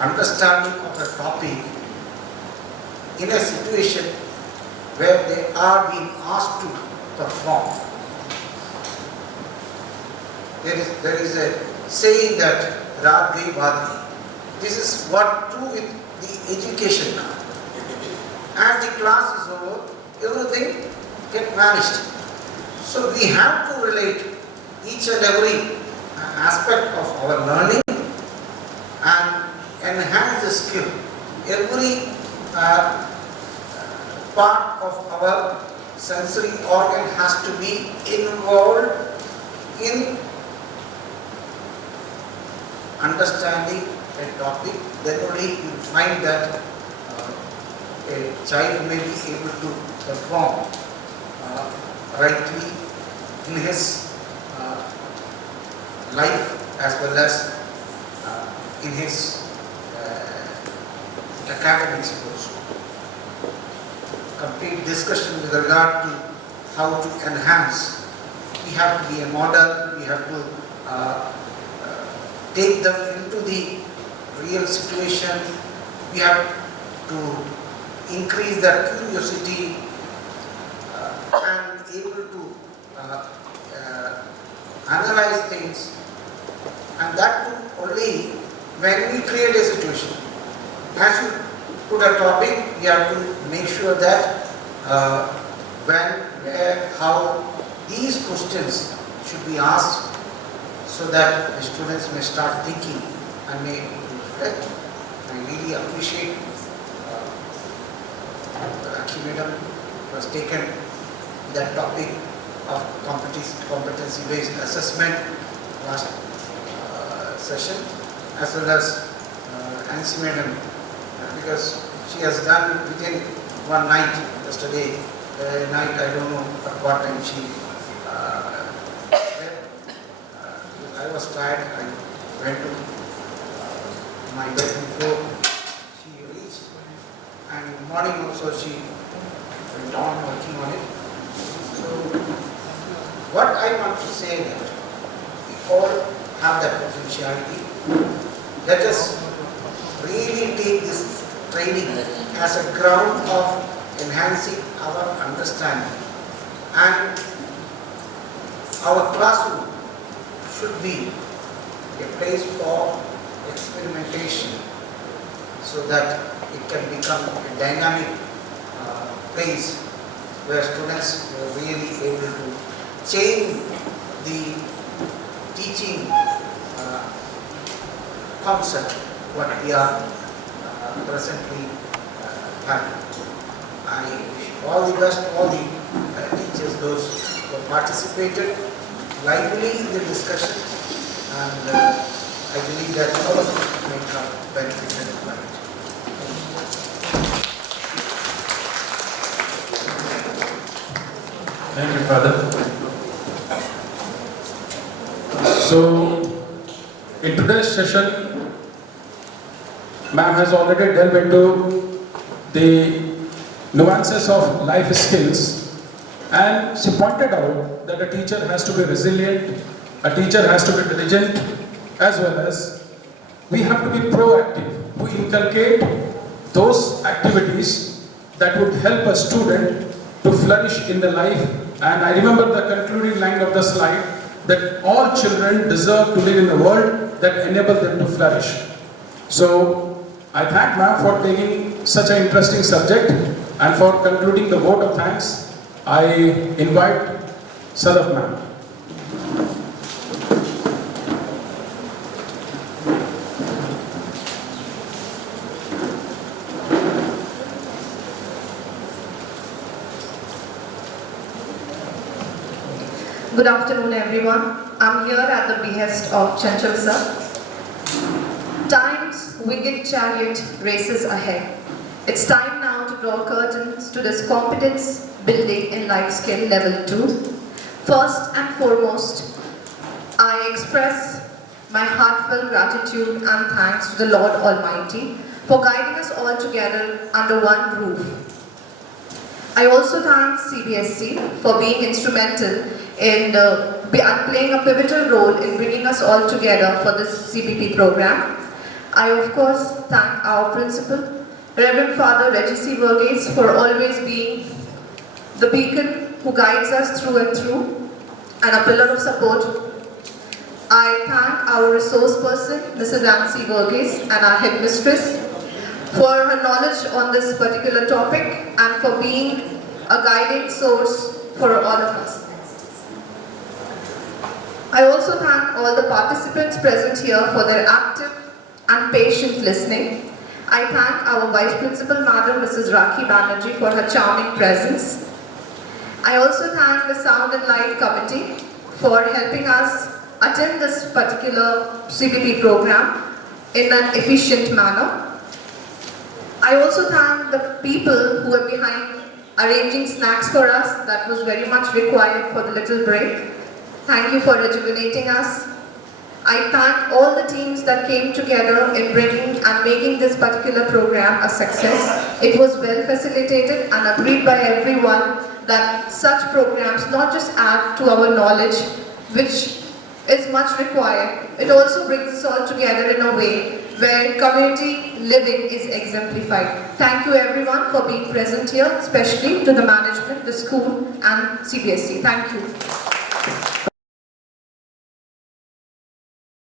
understanding of a topic in a situation where they are being asked to perform. There is a saying that Raag Gayi Baat Gayi, this is what to do with the education now. As the class is over, everything get vanished. So we have to relate each and every aspect of our learning and enhance the skill. Every part of our sensory organ has to be involved in understanding a topic. Then only you find that a child may be able to perform rightly in his life as well as in his academics also. Complete discussion with regard to how to enhance. We have to be a model, we have to take them into the real situation, we have to increase their curiosity and able to analyze things, and that too only when we create a situation. As you put a topic, we have to make sure that when, where, how these questions should be asked so that the students may start thinking and may reflect. I really appreciate Ancy Madam who has taken that topic of competency-based assessment last session, as well as Ancy Madam, because she has done within one night. Yesterday night, I don't know at what time she slept. I was tired. I went to my bed before she reached, and in the morning also she went on working on it. So what I want to say that we all have that potentiality. Let us really take this training as a ground of enhancing our understanding, and our classroom should be a place for experimentation so that it can become a dynamic place where students are really able to change the teaching concept what we are presently having. I wish all the best to all the teachers, those who participated lively in the discussion, and I believe that all of you may have benefited from it. Thank you, Father. So, in today's session, ma'am has already delved into the nuances of life skills, and she pointed out that a teacher has to be resilient, a teacher has to be diligent, as well as we have to be proactive to inculcate those activities that would help a student to flourish in the life. And I remember the concluding line of the slide, that all children deserve to live in a world that enables them to flourish. So I thank ma'am for taking such an interesting subject, and for concluding the vote of thanks, I invite Sadaf ma'am. Good afternoon, everyone. I'm here at the behest of Chanchal sir. Time's winged chariot races ahead. It's time now to draw curtains to this competence building in life skill level 2. First and foremost, I express my heartfelt gratitude and thanks to the Lord Almighty for guiding us all together under one roof. I also thank CBSE for being instrumental in playing a pivotal role in bringing us all together for this CBP program. I of course thank our principal, Reverend Father Ancy Varghese, for always being the beacon who guides us through and through and a pillar of support. I thank our resource person, Mrs. Ancy Varghese, and our headmistress for her knowledge on this particular topic and for being a guiding source for all of us. I also thank all the participants present here for their active and patient listening. I thank our Vice Principal Madam, Mrs. Rakhi Banerjee, for her charming presence. I also thank the Sound and Light Committee for helping us attend this particular CBT program in an efficient manner. I also thank the people who are behind arranging snacks for us. That was very much required for the little break. Thank you for rejuvenating us. I thank all the teams that came together in bringing and making this particular program a success. It was well facilitated and agreed by everyone that such programs not just add to our knowledge, which is much required, it also brings us all together in a way where community living is exemplified. Thank you everyone for being present here, especially to the management, the school and CBSE. Thank you.